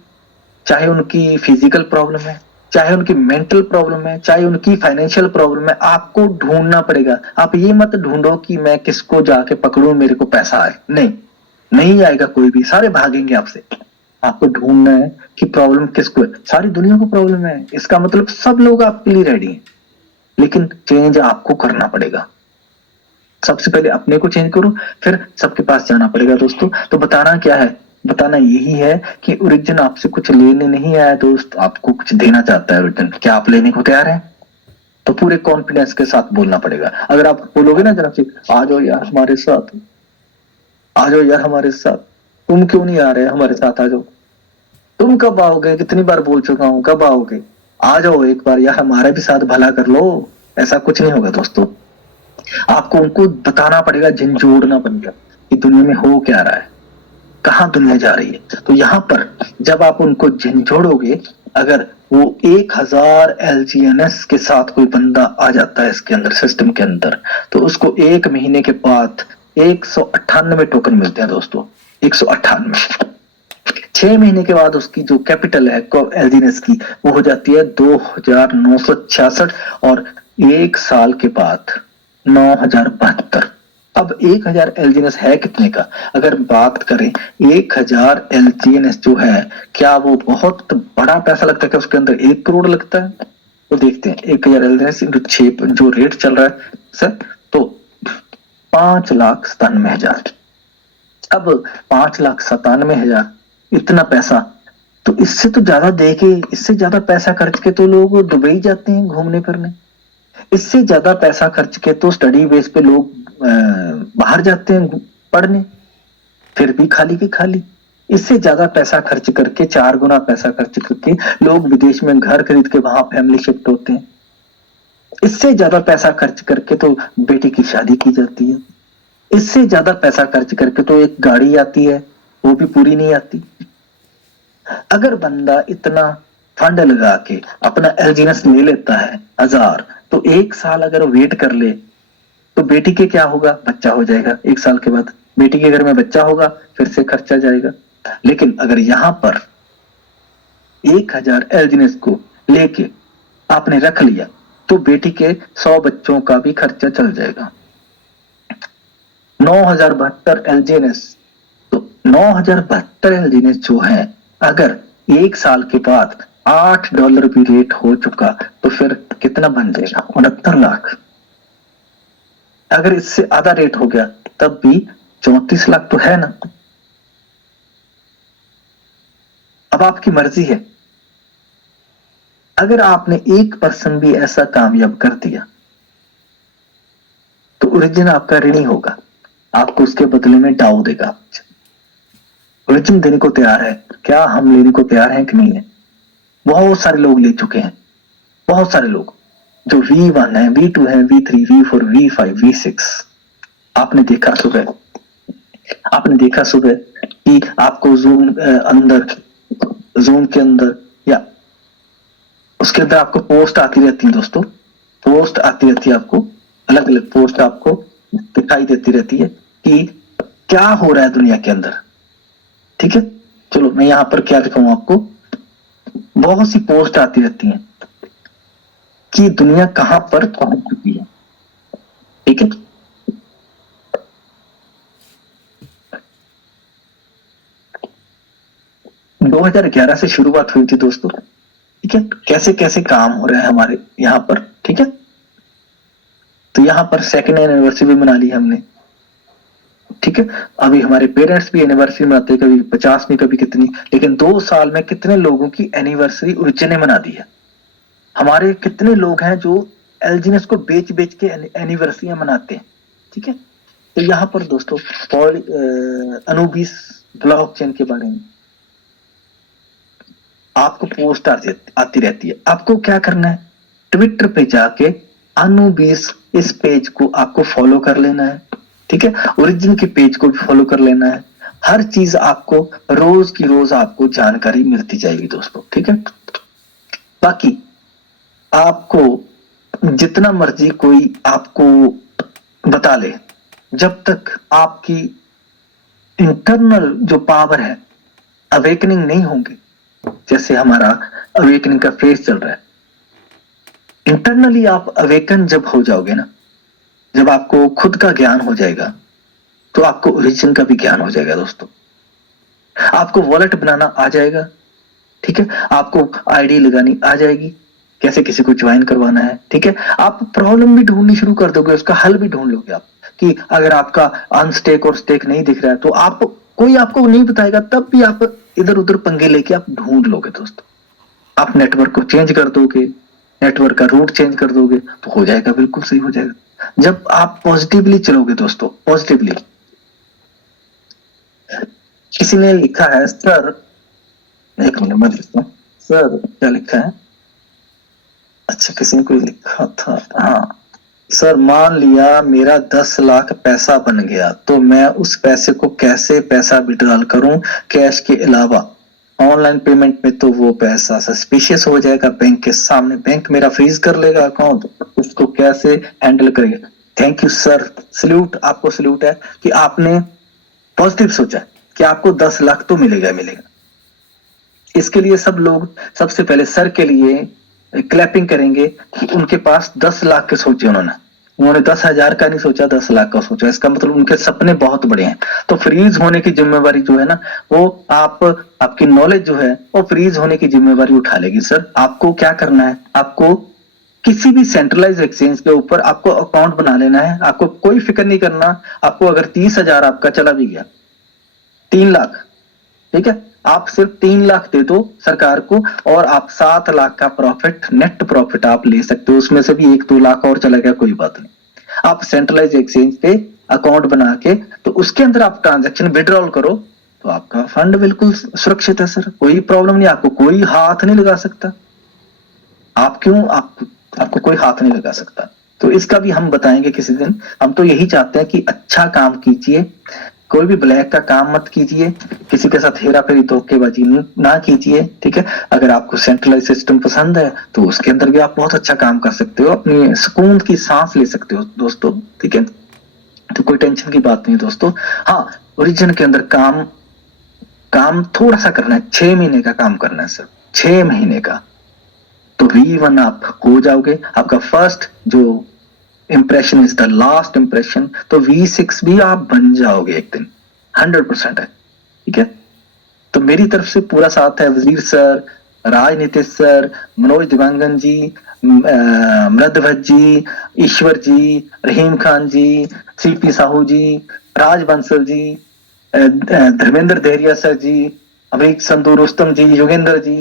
चाहे उनकी फिजिकल प्रॉब्लम है, चाहे उनकी मेंटल प्रॉब्लम है, चाहे उनकी फाइनेंशियल प्रॉब्लम है। आपको ढूंढना पड़ेगा। आप ये मत ढूंढो कि मैं किसको जाके पकड़ूं मेरे को पैसा आए, नहीं, नहीं आएगा कोई भी, सारे भागेंगे आपसे। आपको ढूंढना है कि प्रॉब्लम किसको है। सारी दुनिया को प्रॉब्लम है, इसका मतलब सब लोग आपके लिए रेडी हैं, लेकिन चेंज आपको करना पड़ेगा। सबसे पहले अपने को चेंज करो, फिर सबके पास जाना पड़ेगा दोस्तों। तो बताना क्या है, बताना यही है कि ओरिजिन आपसे कुछ लेने नहीं आया दोस्त, आपको कुछ देना चाहता है ओरिजिन। क्या आप लेने को तैयार हैं? तो पूरे कॉन्फिडेंस के साथ बोलना पड़ेगा। अगर आप बोलोगे ना जरा से, आ जाओ यार हमारे साथ, आ जाओ यार हमारे साथ, तुम क्यों नहीं आ रहे हमारे साथ, आ जाओ, तुम कब आओगे, कितनी बार बोल चुका हूं, कब आओगे, आ जाओ एक बार यार हमारा भी साथ भला कर लो। ऐसा कुछ नहीं होगा दोस्तों। आपको उनको बताना पड़ेगा, झंझोड़ना पड़ेगा कि दुनिया में हो क्या रहा है, कहाँ दुनिया जा रही है। तो यहाँ पर जब आप उनको झंझोड़ोगे, अगर वो 1000 LGNS के साथ कोई बंदा आ जाता है इसके अंदर, सिस्टम के अंदर, तो उसको 1 महीने के बाद 198 टोकन मिलते हैं दोस्तों। 198। 6 महीने के बाद उसकी जो कैपिटल है एल्जीनेस की, वो हो जाती है 2966। और 1 साल के बाद 9072। अब 1000 एलजीएनएस है कितने का, अगर बात करें 1000 एलजीएनएस जो है, क्या वो बहुत बड़ा पैसा लगता है? क्या उसके अंदर 1 करोड़ लगता है? तो देखते हैं 1000 एलजीएनएस इंटू 6 जो रेट चल रहा है सर, तो 5,97,000। अब 5,97,000 इतना पैसा, तो इससे तो ज्यादा देके, इससे ज्यादा पैसा खर्च के तो लोग दुबई जाते हैं घूमने फिरने। इससे ज्यादा पैसा खर्च के तो स्टडी बेस पे लोग बाहर जाते हैं पढ़ने, फिर भी खाली की खाली। इससे ज्यादा पैसा खर्च करके, 4 गुना पैसा खर्च करके लोग विदेश में घर खरीद के वहां फैमिली शिफ्ट होते हैं। इससे ज्यादा पैसा खर्च करके तो बेटी की शादी की जाती है। इससे ज्यादा पैसा खर्च करके तो एक गाड़ी आती है, वो भी पूरी नहीं आती। अगर बंदा इतना फंड लगा के अपना एलजीएनएस ले लेता है 1000, तो 1 साल अगर वेट कर ले, तो बेटी के क्या होगा, बच्चा हो जाएगा 1 साल के बाद, बेटी के घर में बच्चा होगा, फिर से खर्चा जाएगा। लेकिन अगर यहां पर 1000 एलजीएनएस को लेके आपने रख लिया, तो बेटी के 100 बच्चों का भी खर्चा चल जाएगा। 9072 एलजीएनएस, तो 9072 एलजीएनएस जो है, अगर 1 साल के बाद $8 भी रेट हो चुका, तो फिर कितना बन जाएगा, 69 लाख। अगर इससे आधा रेट हो गया, तब भी 34 लाख तो है ना। अब आपकी मर्जी है। अगर आपने 1% भी ऐसा कामयाब कर दिया, तो ओरिजिन आपका ऋणी होगा, आपको उसके बदले में डाउ देगा। ओरिजिन देने को तैयार है, क्या हम लेने को तैयार हैं कि नहीं है? बहुत सारे लोग ले चुके हैं, बहुत सारे लोग जो V1 है, V2 है, V3, V4, V5, V6। आपने देखा सुबह, आपने देखा सुबह कि आपको जूम अंदर, जूम के अंदर या उसके अंदर आपको पोस्ट आती रहती है दोस्तों, पोस्ट आती रहती है आपको, अलग अलग पोस्ट आपको दिखाई देती रहती है कि क्या हो रहा है दुनिया के अंदर। ठीक है, चलो मैं यहां पर क्या दिखाऊं आपको, बहुत सी पोस्ट आती रहती हैं कि दुनिया कहां पर पहुंच चुकी है। ठीक है, दो 2011 से शुरुआत हुई थी दोस्तों। ठीक है, कैसे कैसे काम हो रहा है हमारे यहाँ पर। ठीक है, तो यहाँ पर सेकेंड एनिवर्सरी भी मना ली हमने। ठीक है, अभी हमारे पेरेंट्स भी एनिवर्सरी मनाते हैं, कभी 50वीं, कभी कितनी, लेकिन 2 साल में कितने लोगों की एनिवर्सरी ओरिजिन ने मना दी है। हमारे कितने लोग हैं जो एलजीएनएस को बेच बेच के एनिवर्सरी मनाते हैं। ठीक है, तो यहाँ पर दोस्तों अनुबिस ब्लॉकचेन के बारे में आपको पोस्ट आती रहती है। आपको क्या करना है, ट्विटर पे जाके अनुबीस इस पेज को आपको फॉलो कर लेना है, ठीक है। ओरिजिन के पेज को भी फॉलो कर लेना है। हर चीज आपको रोज की रोज आपको जानकारी मिलती जाएगी दोस्तों, ठीक है। बाकी आपको जितना मर्जी कोई आपको बता ले, जब तक आपकी इंटरनल जो पावर है अवेकनिंग नहीं होंगे, जैसे हमारा अवेकनिंग का फेज चल रहा है, इंटरनली आप अवेकन जब हो जाओगे ना, जब आपको खुद का ज्ञान हो जाएगा, तो आपको ओरिजिन का भी ज्ञान हो जाएगा दोस्तों। आपको वॉलेट बनाना आ जाएगा, ठीक है। आपको आईडी लगानी आ जाएगी, कैसे किसी को ज्वाइन करवाना है, ठीक है। आप प्रॉब्लम भी ढूंढनी शुरू कर दोगे, उसका हल भी ढूंढ लोगे आप, कि अगर आपका अनस्टेक और स्टेक नहीं दिख रहा है तो आप, कोई आपको नहीं बताएगा, तब भी आप इधर उधर पंगे लेके आप ढूंढ लोगे दोस्तों। आप नेटवर्क को चेंज कर दोगे, नेटवर्क का रूट चेंज कर दोगे, तो हो जाएगा, बिल्कुल सही हो जाएगा। जब आप पॉजिटिवली चलोगे दोस्तों, पॉजिटिवली। किसी ने लिखा है सर, एक मिनट मैं लिखता हूँ सर, क्या लिखा है, अच्छा किसी ने कोई लिखा था, हाँ सर, मान लिया मेरा 10 लाख पैसा बन गया, तो मैं उस पैसे को कैसे पैसा विड्रॉल करूं कैश के अलावा? ऑनलाइन पेमेंट में तो वो पैसा सस्पिशियस हो जाएगा बैंक के सामने, बैंक मेरा फ्रीज कर लेगा अकाउंट, उसको कैसे हैंडल करेंगे? थैंक यू सर, सल्यूट, आपको सल्यूट है कि आपने पॉजिटिव सोचा कि आपको 10 लाख तो मिलेगा मिलेगा। इसके लिए सब लोग सबसे पहले सर के लिए क्लैपिंग करेंगे कि उनके पास 10 लाख के सोचे उन्होंने 10,000 का नहीं सोचा, 10 लाख का सोचा। इसका मतलब उनके सपने बहुत बड़े हैं। तो फ्रीज होने की जिम्मेवारी जो है ना, वो आपकी नॉलेज जो है वो फ्रीज होने की जिम्मेवारी उठा लेगी। सर आपको क्या करना है, आपको किसी भी सेंट्रलाइज एक्सचेंज के ऊपर आपको अकाउंट बना लेना है, आपको कोई फिक्र नहीं करना। आपको अगर 30,000 आपका चला भी गया, 3 लाख, ठीक है, आप सिर्फ 3 लाख दे दो सरकार को और आप 7 लाख का प्रॉफिट, नेट प्रॉफिट आप ले सकते हो। उसमें से भी 1-2 लाख और चला गया कोई बात नहीं, आप सेंट्रलाइज एक्सचेंज पे अकाउंट बना के तो उसके अंदर आप ट्रांजैक्शन विड्रॉल करो, तो आपका फंड बिल्कुल सुरक्षित है सर, कोई प्रॉब्लम नहीं, आपको कोई हाथ नहीं लगा सकता। आपको कोई हाथ नहीं लगा सकता। तो इसका भी हम बताएंगे किसी दिन। हम तो यही चाहते हैं कि अच्छा काम कीजिए, कोई भी ब्लैक का काम मत कीजिए, किसी के साथ हेरा फेरी धोखेबाजी ना कीजिए, ठीक है। अगर आपको सेंट्रलाइज सिस्टम पसंद है तो उसके अंदर भी आप बहुत अच्छा काम कर सकते हो, अपनी सुकून की सांस ले सकते हो दोस्तों, ठीक है। तो कोई टेंशन की बात नहीं दोस्तों। हाँ, ओरिजिन के अंदर काम थोड़ा सा करना है, 6 महीने का काम करना है सर, 6 महीने का, तो V1 आप हो जाओगे। आपका फर्स्ट जो impression is the last impression, तो V6 भी आप बन जाओगे एक दिन, 100% है, ठीक है। तो मेरी तरफ से पूरा साथ है, वजीर सर, राजनीतिक सर, मनोज दिवांगन जी, मृदभज जी, ईश्वर जी, रहीम खान जी, CP साहू जी, राज बंसल जी, धर्मेंद्र देहरिया सर जी, अभिक संधू, रुस्तम जी, योगेंद्र जी,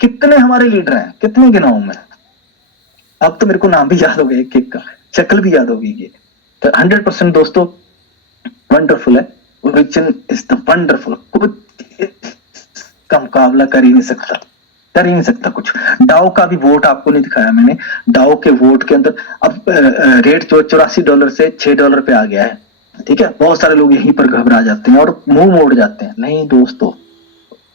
कितने हमारे लीडर हैं, कितने गिनाऊं मैं? अब तो मेरे को नाम भी याद हो गया, एक एक का शक्ल भी याद होगी ये। तो 100% दोस्तों वंडरफुल है, ओरिजिन इज द वंडरफुल, कुछ का मुकाबला कर ही नहीं सकता कुछ। डाउ का भी वोट आपको नहीं दिखाया मैंने, डाउ के वोट के अंदर अब रेट $84 से $6 पे आ गया है, ठीक है। बहुत सारे लोग यहीं पर घबरा जाते हैं और मुंह मोड़ जाते हैं। नहीं दोस्तों,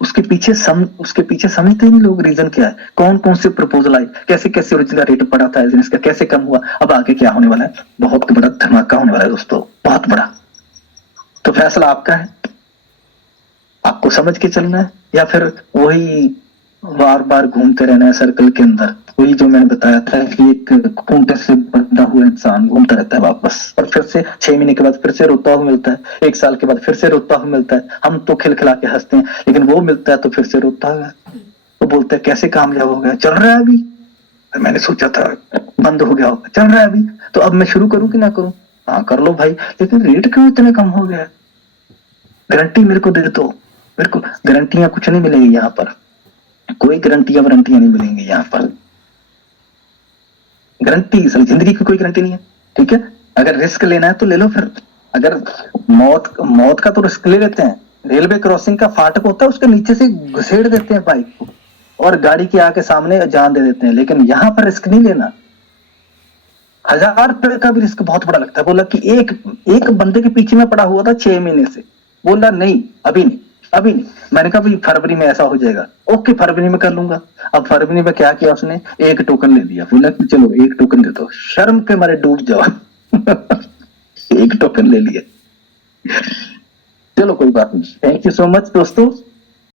उसके पीछे समझते ही नहीं लोग, रीजन क्या है, कौन कौन से प्रपोजल आए, कैसे कैसे ओरिजिन का रेट पड़ा था, इसका कैसे कम हुआ, अब आगे क्या होने वाला है, बहुत बड़ा धमाका होने वाला है दोस्तों, बहुत बड़ा। तो फैसला आपका है, आपको समझ के चलना है या फिर वही बार बार घूमते रहना है सर्कल के अंदर। वही जो मैंने बताया था कि एक खूंटे से बंधा हुआ इंसान घूमता रहता है वापस, और फिर से 6 महीने के बाद फिर से रोता हुआ मिलता है, 1 साल के बाद फिर से रोता हुआ मिलता है। हम तो खिलखिला के हंसते हैं, लेकिन वो मिलता है तो फिर से रोता है, तो बोलता है कैसे कामयाब हो गया, चल रहा है अभी, मैंने सोचा था बंद हो गया होगा, चल रहा है अभी, तो अब मैं शुरू करूं कि ना करूं? हाँ कर लो भाई, लेकिन रेट क्यों इतने कम हो गया? गारंटी मेरे को दे दो, मेरे को गारंटियां कुछ नहीं मिलेंगी यहाँ पर, कोई गारंटियां नहीं मिलेंगी यहाँ पर। गारंटी जिंदगी की कोई गारंटी नहीं है, ठीक है। अगर रिस्क लेना है तो ले लो फिर, अगर मौत का तो रिस्क ले लेते हैं। रेलवे क्रॉसिंग का फाटक होता है, उसके नीचे से घुसेड़ देते हैं बाइक को और गाड़ी के आके सामने जान दे देते हैं, लेकिन यहाँ पर रिस्क नहीं लेना। 1000 रुपए का भी रिस्क बहुत बड़ा लगता है। बोला कि एक एक बंदे के पीछे में पड़ा हुआ था 6 महीने से। बोला नहीं, अभी नहीं, अभी नहीं। मैंने कहा भाई फरवरी में ऐसा हो जाएगा। ओके, फरवरी में कर लूंगा। अब फरवरी में क्या किया उसने, एक टोकन ले लिया। बोला कि चलो एक टोकन दे दो, शर्म के मारे डूब जाओ। एक टोकन ले लिया। चलो कोई बात नहीं। थैंक यू सो मच दोस्तों।